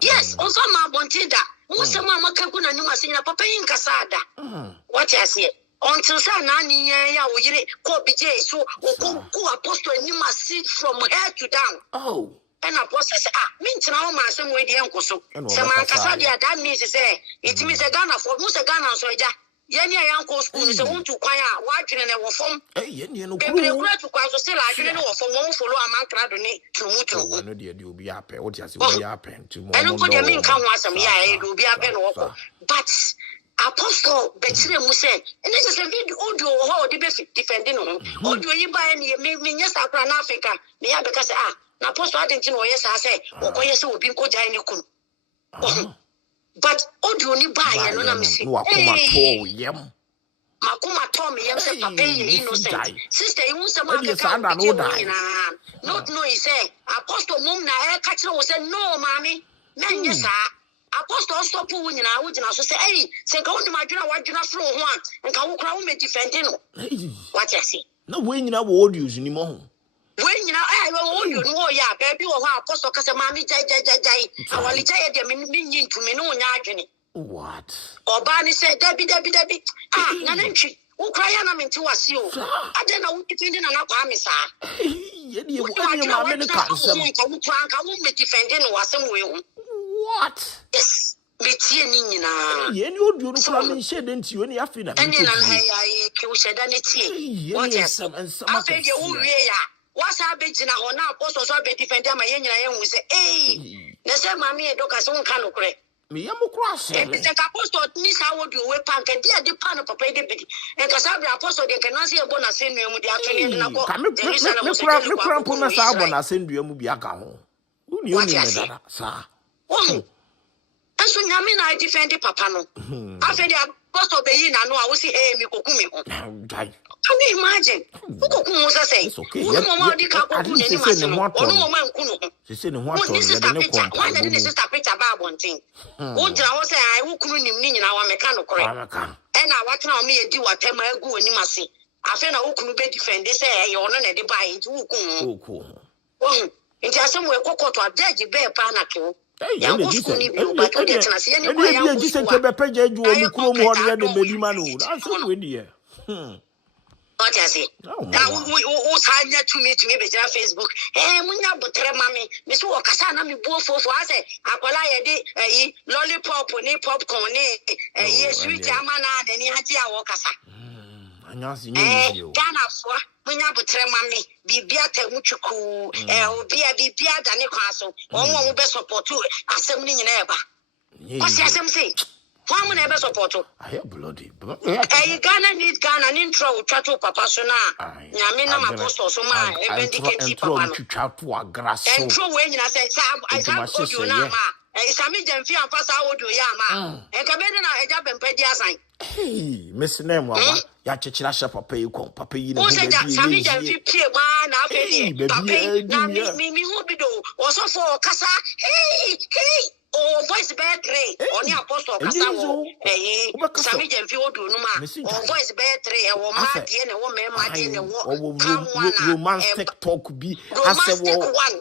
yes on farm bontinda who some mama kakuna ni masina papa in kasada what I say until nani ya we ko bije so ko apostle ni masi from head to down and apostle say mintina o ma asem we de enkoso se man kasa dia that means say it means a Ghana for mu se Ghana so ja yeni ayanko school se wontu kwan a wa dwene ne wo fom yeni no kru kru to kwa so se la dwene ne wo fom mo follow amankra do ne tumutu no de obi ape what you say we ape to mo eno ko de min kan ho asem ya e do obi ape no wo but apostle betire mu se ene se video audio ho de be defending no audio yi ba ne me nya sakra na Africa me ya be ka se na apostle adentin wo yes say okoye se obi nko jai ne kun but audio ni ba ye no na me se no akoma to yem makuma to me yem se papa ye innocent sister you say ma ka no he say apostle mum na e ka kire wo say no mami na nye sa apostle stop wo nyina wo gina so say se ka wo ndima adwena wa adwena fro ho a nka wo kra wo me defending no what you say na we nyina wo audios ni mo ho when you know, you know, yeah, baby, or apostle, because a mammy jai, awali jai, de meaning to me, no yarding. What? Or Barney said, Debbie, Nanenchi, who cry on into us, you. I don't know, defending an apartment, sir. You I won't be defending or some way. What? Yes, me tearing in a. You do not shed into you any after that. And then I kill said, and it's here. What is some and some of you? What's happening now? Now, Apostle so be defend my yen we say, na say mami e doka so nka no kure. Me am cross. E be say Apostle ni sa wo do we pan ka dia de pan papa de be. E ka sa be Apostle de ka na say e bo na say nu mu de atwene na ko. Me krampo na sa bo na say ndua mu bi aka ho. Uni me dada sa. Aso nyame na defend papa no. Afa de Apostle be yi na no a wo say me koku me ho. Can you imagine? Who say? Who mama di ka ko ku ni maso? Onu mama nku no. She say no ho ato ya de ne ko. Why na sister picture ba bontin? Who jira wo say ai wo kunu nim ni nyina wa meka no kore. E na wa tena o me edi wa tema agu oni mase. Afa na wo kunu be defend say e ono na de ba nti wo ku. Nti asem we kokoto a judge be pa na ke. Ya wo kunu ni bi o ba to de tena se ni ko ya wo. Ji se ke be peje ju o mu kuro mu ho no ya de belima no. That's so we dey. What I say? Now, who signed to me be Facebook? Munya butre mami. Miss Wakasana, me both for I say, Aquala, lollipop, ni popcorn, sweet amana, then he had your Wakasa. Ghana for Munya butre mami, Bibia Muchuku, Bibia Dani Castle, one best support to assembling in Eba. What's the say? One never support. I have bloody. Ghana need Ghana intro chato papa sona. Yamina apostle so ma evendicate papa. Chato a grass. Intro when you say I can't go to na ma. Sami Jemfi and Pasa audio ya ma. E ka be na eja bempedia sign. Hey, Miss Name wa ya chichira sha papa yi kon papa yi na. Who said that Sami Jemfi pie ma na afedi. Papa na mi hu bi do. Oso for kasa. Hey. Oh, voice battery. Only apostle Casawo. Sami Jemfi Odu Numa. Oh, voice battery. Oh, Marty and a woman, Martin and what romantic talk be romantic one.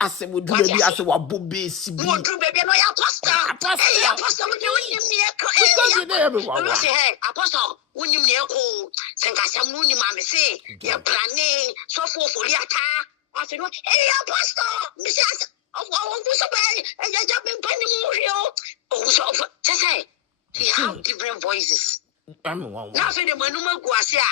I said, would do be as a bobby. Won't do baby, no apostle. Apostle, when you say, Apostle, when you near oh, Sankasamuni, mamma say, you're planning so for Liata. I said, hey, Apostle, Mrs. And you jump in Penny. Oh, so just say, he have different voices. Now, for the Manuma Guasia.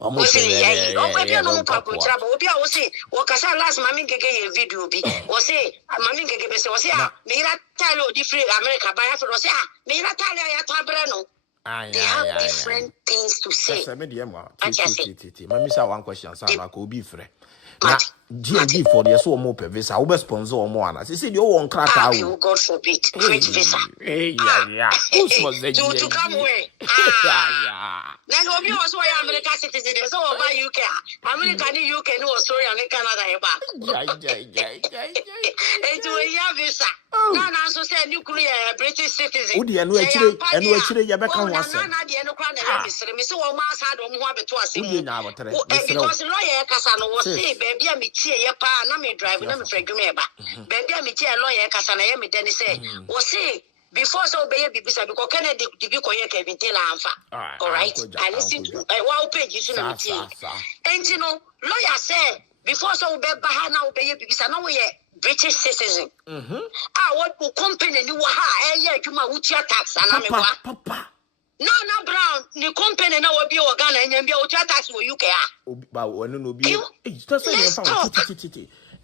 Almost say, oh, but you know, Papa Trouble. I will say, Wakasa last Mammy gave a video be, or say, Mammy gave us, or say, Mira Talo, different America by Afro, say, Mira Talia Tabrano. They have different things to say. Mammy, one question, Sam, I could be free. G for the so more visa, over sponsor or more. She said, you won't crack out. God forbid. Great visa. Yeah. Who's was the to come away? Now, you also American citizen, so about UK. American UK, no story, and Canada. And to a year visa. No, so say nuclear British citizen. Oh, dear, no, actually, you back on once. So, almost had on one to us. Because lawyer Casano was say, baby, I'm here, pa, and I'm driving them for Gumeba. Baby, I'm here, lawyer Casana, then he say, was say, before so baby, because Kennedy, did you call your Kevin Taylor? All right, I listen to a wow page, you know, and you know, lawyer said, before so Bahana, baby, because I know we are British citizen. What company you were, you my tax, and I'm Papa. No, Brown. The company now will be organic and be able to tax for UK. But when no be, it's just a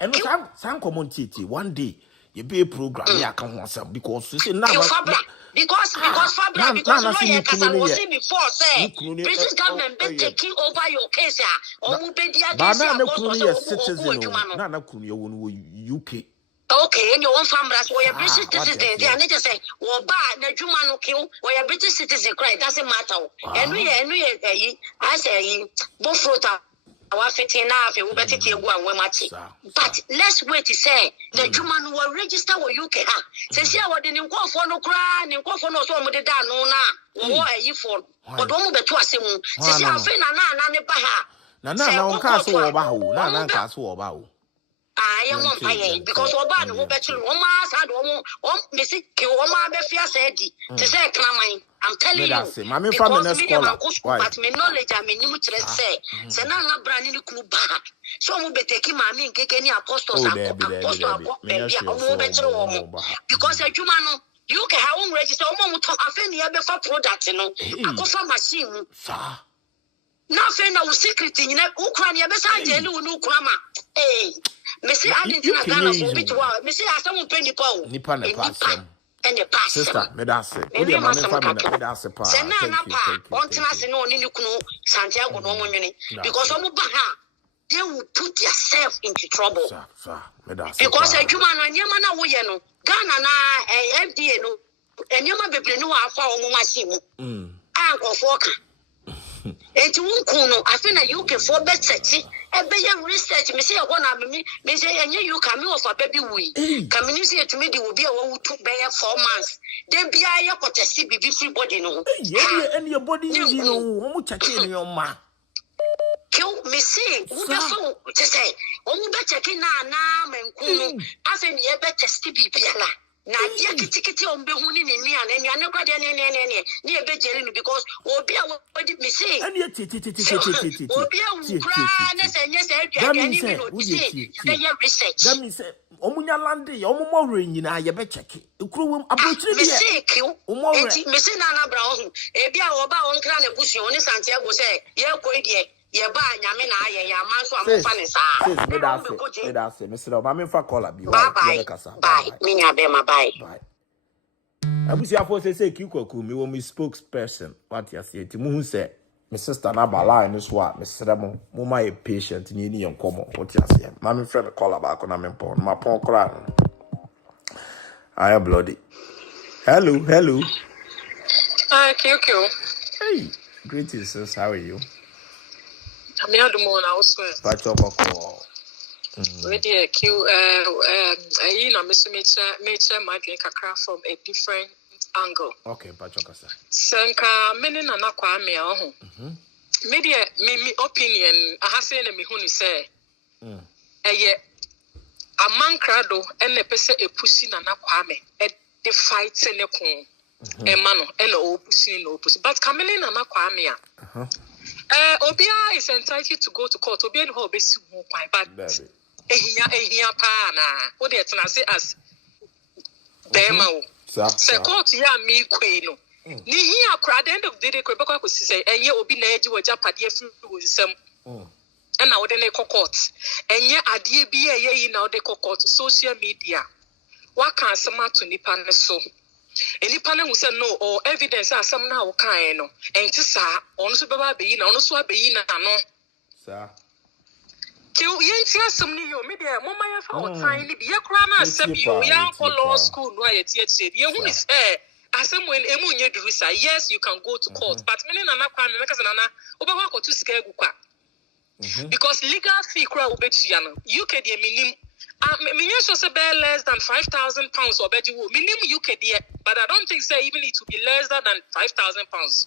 and some community one day you be a program. Yeah, come on, some because you see now because lawyer Cassan was in before say British government be taking over your case. Or will be the citizen. Nana UK. Okay, and your own family, where you're British citizen, they are not just saying, well, the Juman kill, where you're British citizen, cry, doesn't matter. And we, I say, both fruit our 15 half, you better take one way much. But let's wait to say, the Juman will register with UK. Says, yeah, what didn't go for no cry, and go for no so much done, no, now. What are you for? But don't be to us. Says, I'm feeling an Nana, castle about castle about. I am on fire because Obama will bet you Oma's had Missy Kioma Befia said to say, I'm telling you, Mammy from the but me knowledge, I mean, you say, Senana Brand in the club back. So we'll be taking my mean, take any apostles and because a human. You can have register a moment of a before product, you know, I go for machine. Nothing no secret in Ukraine, besides no grammar. Hey. Missy, I didn't know for bit while. Missy, I someone penny pound. Nippon and the pass. Sister, Medase. Maybe I'm a pass. Send on Tanas no Ninuku, Santiago, no money. Because I'm they will put yourself into trouble. Because a human and Yamana Wayano, Ghana, FDA, no, and Yama Bebino are for Mumasimu. Uncle Walker. And to Unkuno, I think that you can for better. A better research, Miss one of me, Miss and you come off a baby we. Coming here to me, they will be a who took bear 4 months. Then be I a potesty be free body no. And your body, you know, how much in your ma. Kill me, see, who the phone to say, oh, better king now, and Kuno. I think you better still Piala. Now, dear Kitty on Behuni and me, and you're not going near Bejelin because we'll be able to be seen. And yet, we'll be able to cry and yes, I even research. That means, Omunya Landi, Omorin, you better check it. The crew approach me. Missing Anna Brown, a beer or bow on Clan Bush on Santiago say, yeah, quite yet. Yeah, buy Yamina, Yaman, funny, Mr. Mammy for color. Bye, Mina Bema, bye. I wish you have say, Kuku, me when me spokesperson. What you say to Moon say, my sister Nabala in this what, Mr. Ramo, Muma a patient in any common. What you say, Mammy friend call back on a pon, my pon crown. I am bloody. Hello. Hi, QQ. Hey, greetings, sis. How are you? I'm here the morning, I was swear. Patch up a call. Ready a Q, you know, Mr. Mitchell might make a craft from a different angle. Okay, patch up, sir. Sanka, meaning an aqua me, media, me opinion, I have seen me who say, yet a man crado and a person a pussy and aqua me, at the fights in the corn, a man and no pussy, no pussy, but coming in an aqua me. Obia is entitled to go to court. Obia no be si ho kwan, but ehia pa na. What dey tena say as bema o. Se court ya mi kwei no. Ni hia kra the end of the day kwe bekwa ko say enye obi na eji waja pade afiri wo nsam. Na wo de na court. Enye ade bi eyi na wo de court social media. Wa kan asema to nipa ne so. Any panel will say no or evidence as some now kind and to sa on so baby no so be na no. Sir. Kill Yentia some new media, Mama for tiny be a crana, Sabio, young for law school, riot yet said, you is air. As some when Emunya Drisa, yes, you can go to court, but many Nana Kwan, Nakazana, Obawako to scare Guka. Because legal fee crowd will bet you, UK the minimum. Millions was about less than £5,000 or better minimum UK dear, but I don't think so even it will be less than £5,000.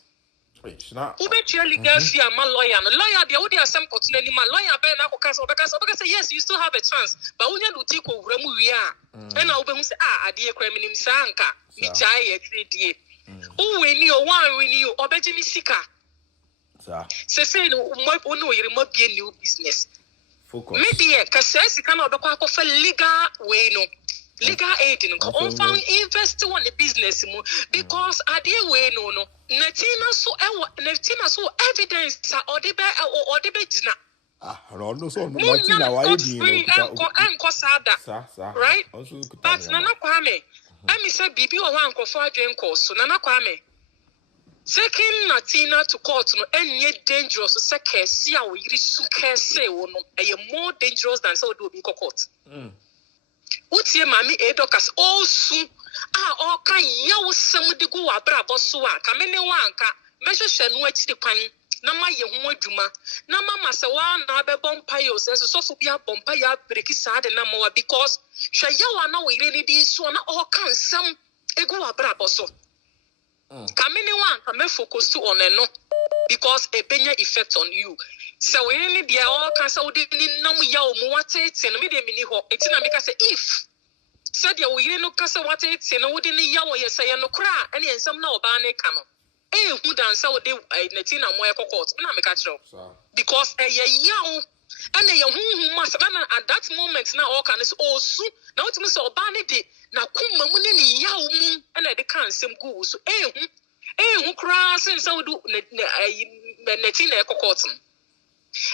Who bet you legal fee and my lawyer and lawyer the audio some continue my lawyer Ben Cancel because yes you still have a chance, but when you take over and I'll be say a dear criminal sanka, which I 3 who we knew one we knew or better me sika. Say no you remote be a new business. Media Cassesi cannot offer legal way no legal aid in found invest on the business because I dear way no Netina so evidence or the bedna. Rondo so Martina why right? But Nana Kwame, I miss a BB or one for Jane course, so Nana Kwame. Taking Natina to court no any dangerous second see how we say more dangerous than so do be court. What's your mammy a doctors all soon all kind yaw some de go abra bossua kamene wanka measure shen watch the pine nama ye juma nama masawa na be bompire says so be a bompire break sad and more because shayawa now we really did so na all can some ego abra bosso. Kamini one can focus to on no because a benya effect on you. So we need the all cancer would no yaw muate and media mini ho. It's not because if said ya we no casa what it's and wouldn't yaw yes say no cra and in some no bane cano. Who dance out de netina moya court na make because a yaw and a young must at that moment now all can is also now it's Mr. Obanity. Na kuma munini yaw mu ana de kan sem go so hu kra sen so do netina ekokotum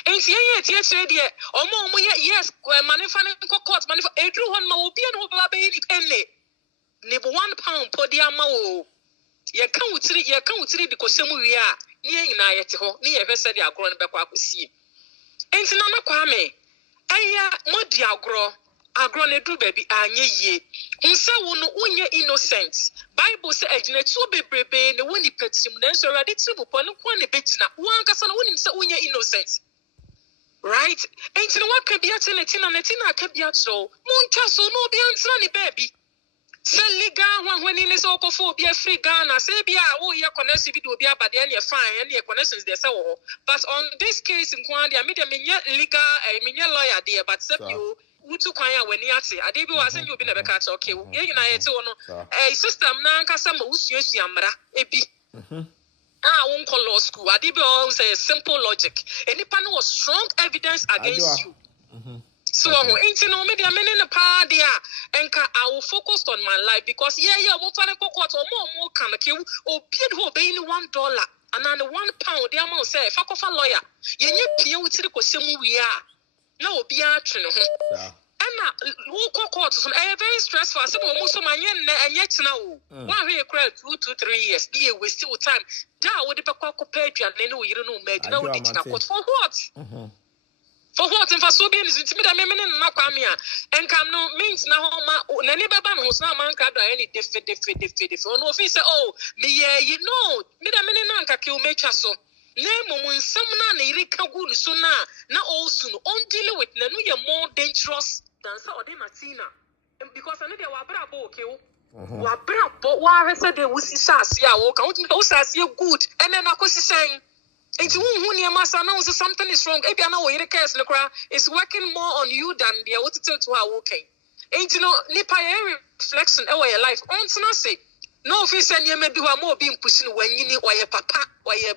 enti ye tie de omo yes manifa court manifa edru hon ma obi na oba be ni penne ne £1 podi ama o ye kan wutiri de kosem wi a ne nyina ye te ho ne ye hwese de agro ne bekwa akosie enti na Kwame aya modi agro ne do baby anye ye unse wono unye innocent Bible say ejina tu bebrebe ne woni patim na so ready tribu po ne kwa ne betina wan kasa na woni se unye innocent right enti no waka bia te netina aka bia so muntwa so no bia ntra ne baby se legal when ni so ko fo bia free Ghana say bia wo ye connection video bia bade ne fine and connections there say wo but on this case in Kwandi me de menye legal menye lawyer there but say you Utu kwanya weni ate ade bi wa se you be na be ka okay ye nyina ye te wo no system na nkasa ma usuasu amra ebi won call law school ade bi o say simple logic enipa no was strong evidence against you so enti no me dia me ne pa dia enka I will focus on my life because mo fa ne kokot mo kan ke obi de ho be ni $1 and then £1 dia mo say fa kofa lawyer ye nye pie wutiri kosemu wi a na obi a twe ne ho ana wo court so very stressful as mo so manye enye tena wo wa hwe kra 2 to 3 years be waste your time da wo de bekwa kopa aduane ne wo yire no ma na wo de tina court for what for what in for so be is intimi da me na Kwame a enkam no means na ho ma na ni beba no so man kra do any defe no fi say me ye no me da me na nka ke o metwa so na nsam na irika gu so na also no on deal with na no ye more dangerous than so ode Martina because I know they were brabo okay wa brabo wa hese de wusi sase a wo kan wo sase good and then akosi sen enti hu ne masa na so something is wrong ebia na wo yire case no kra is working more on you than the what to how okay enti no nipa reflection e your life on to say no office any me bi ho ma obi mpusi no wanyini waye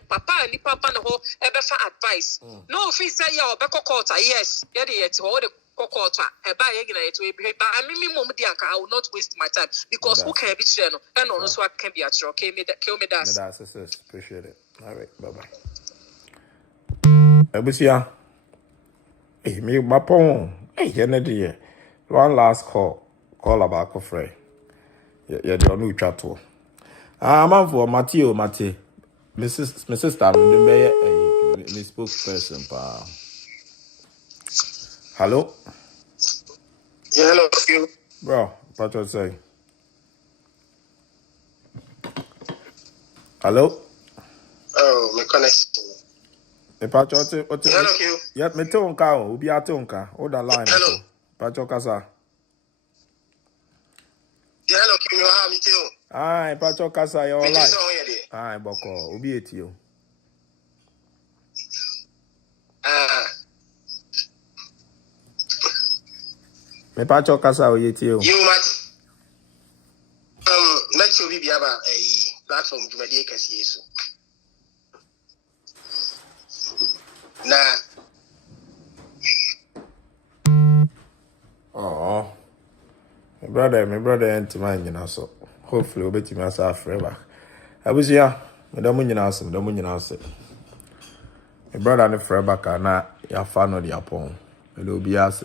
papa ni papa no ho ebe fa advice no office say ya obekọ court yes ye de yet ho de court e ba ye gina yet we be but I mean mom di anka I will not waste my time because who can be share no and no so can be at okay me that kill me that appreciate it all right bye bye Abusia me bapon ye na de one last call about ko frey ye de onu twa to manfo Mate Mrs. Tam de be a spokesperson pa Hello? Yeah, hello, you. Bro, what you say? Hello? Oh, my connection. Hello, you. Yeah, me too unka o, ubi ate unka. Hold the line Hello. so. Pacho kasa. Yeah, hello, you. How me too? Aye, Pacho kasa your Me life. just on here. Aye, boko, ubi eti yo. Me Pacho kasa o yeti yo. You mat. Let you be aba a platform to mediate as yes. Nah. Oh. My brother ain't mine, you know, so hopefully we'll bet you myself forever. I was here, Madame Munyanasa, Madame Munyanasa. My brother and forever can not your fan of the upon. It'll be asked.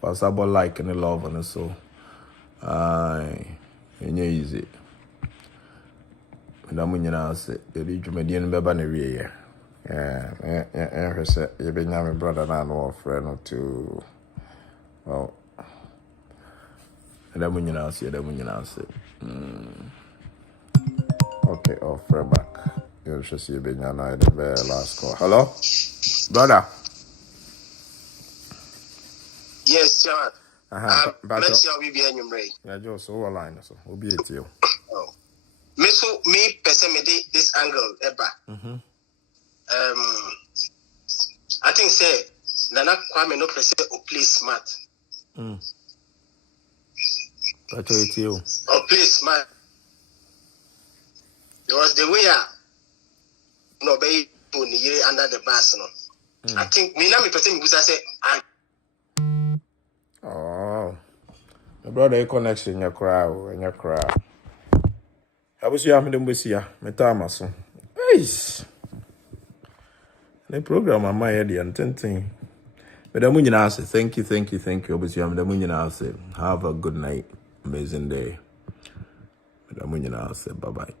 Possible like and love and so. Aye, and easy. Madame Munyanasa, the Jumadian Babanary. Yeah, her said, you've been my brother and our friend or two. Well, the Munyanasa. Okay, offer back. You should see being the last call. Hello? Brother? Yes, John. Let's see how we be in your brain. Yeah, just over line, so we'll be at you. Oh. Me, person, this angle, Eba. I think, say, Nana Kwame no person or play smart. That's what you. Or play smart. Because the way no be under the bus, no. I think me now me person because I say Oh. My brother connection in your crowd, in your crowd. I was here, me here. Me time so. Hey. The program on my head and thing. But the moon say thank you. Obviously, I'm the moon say have a good night, amazing day. But the moon say bye bye.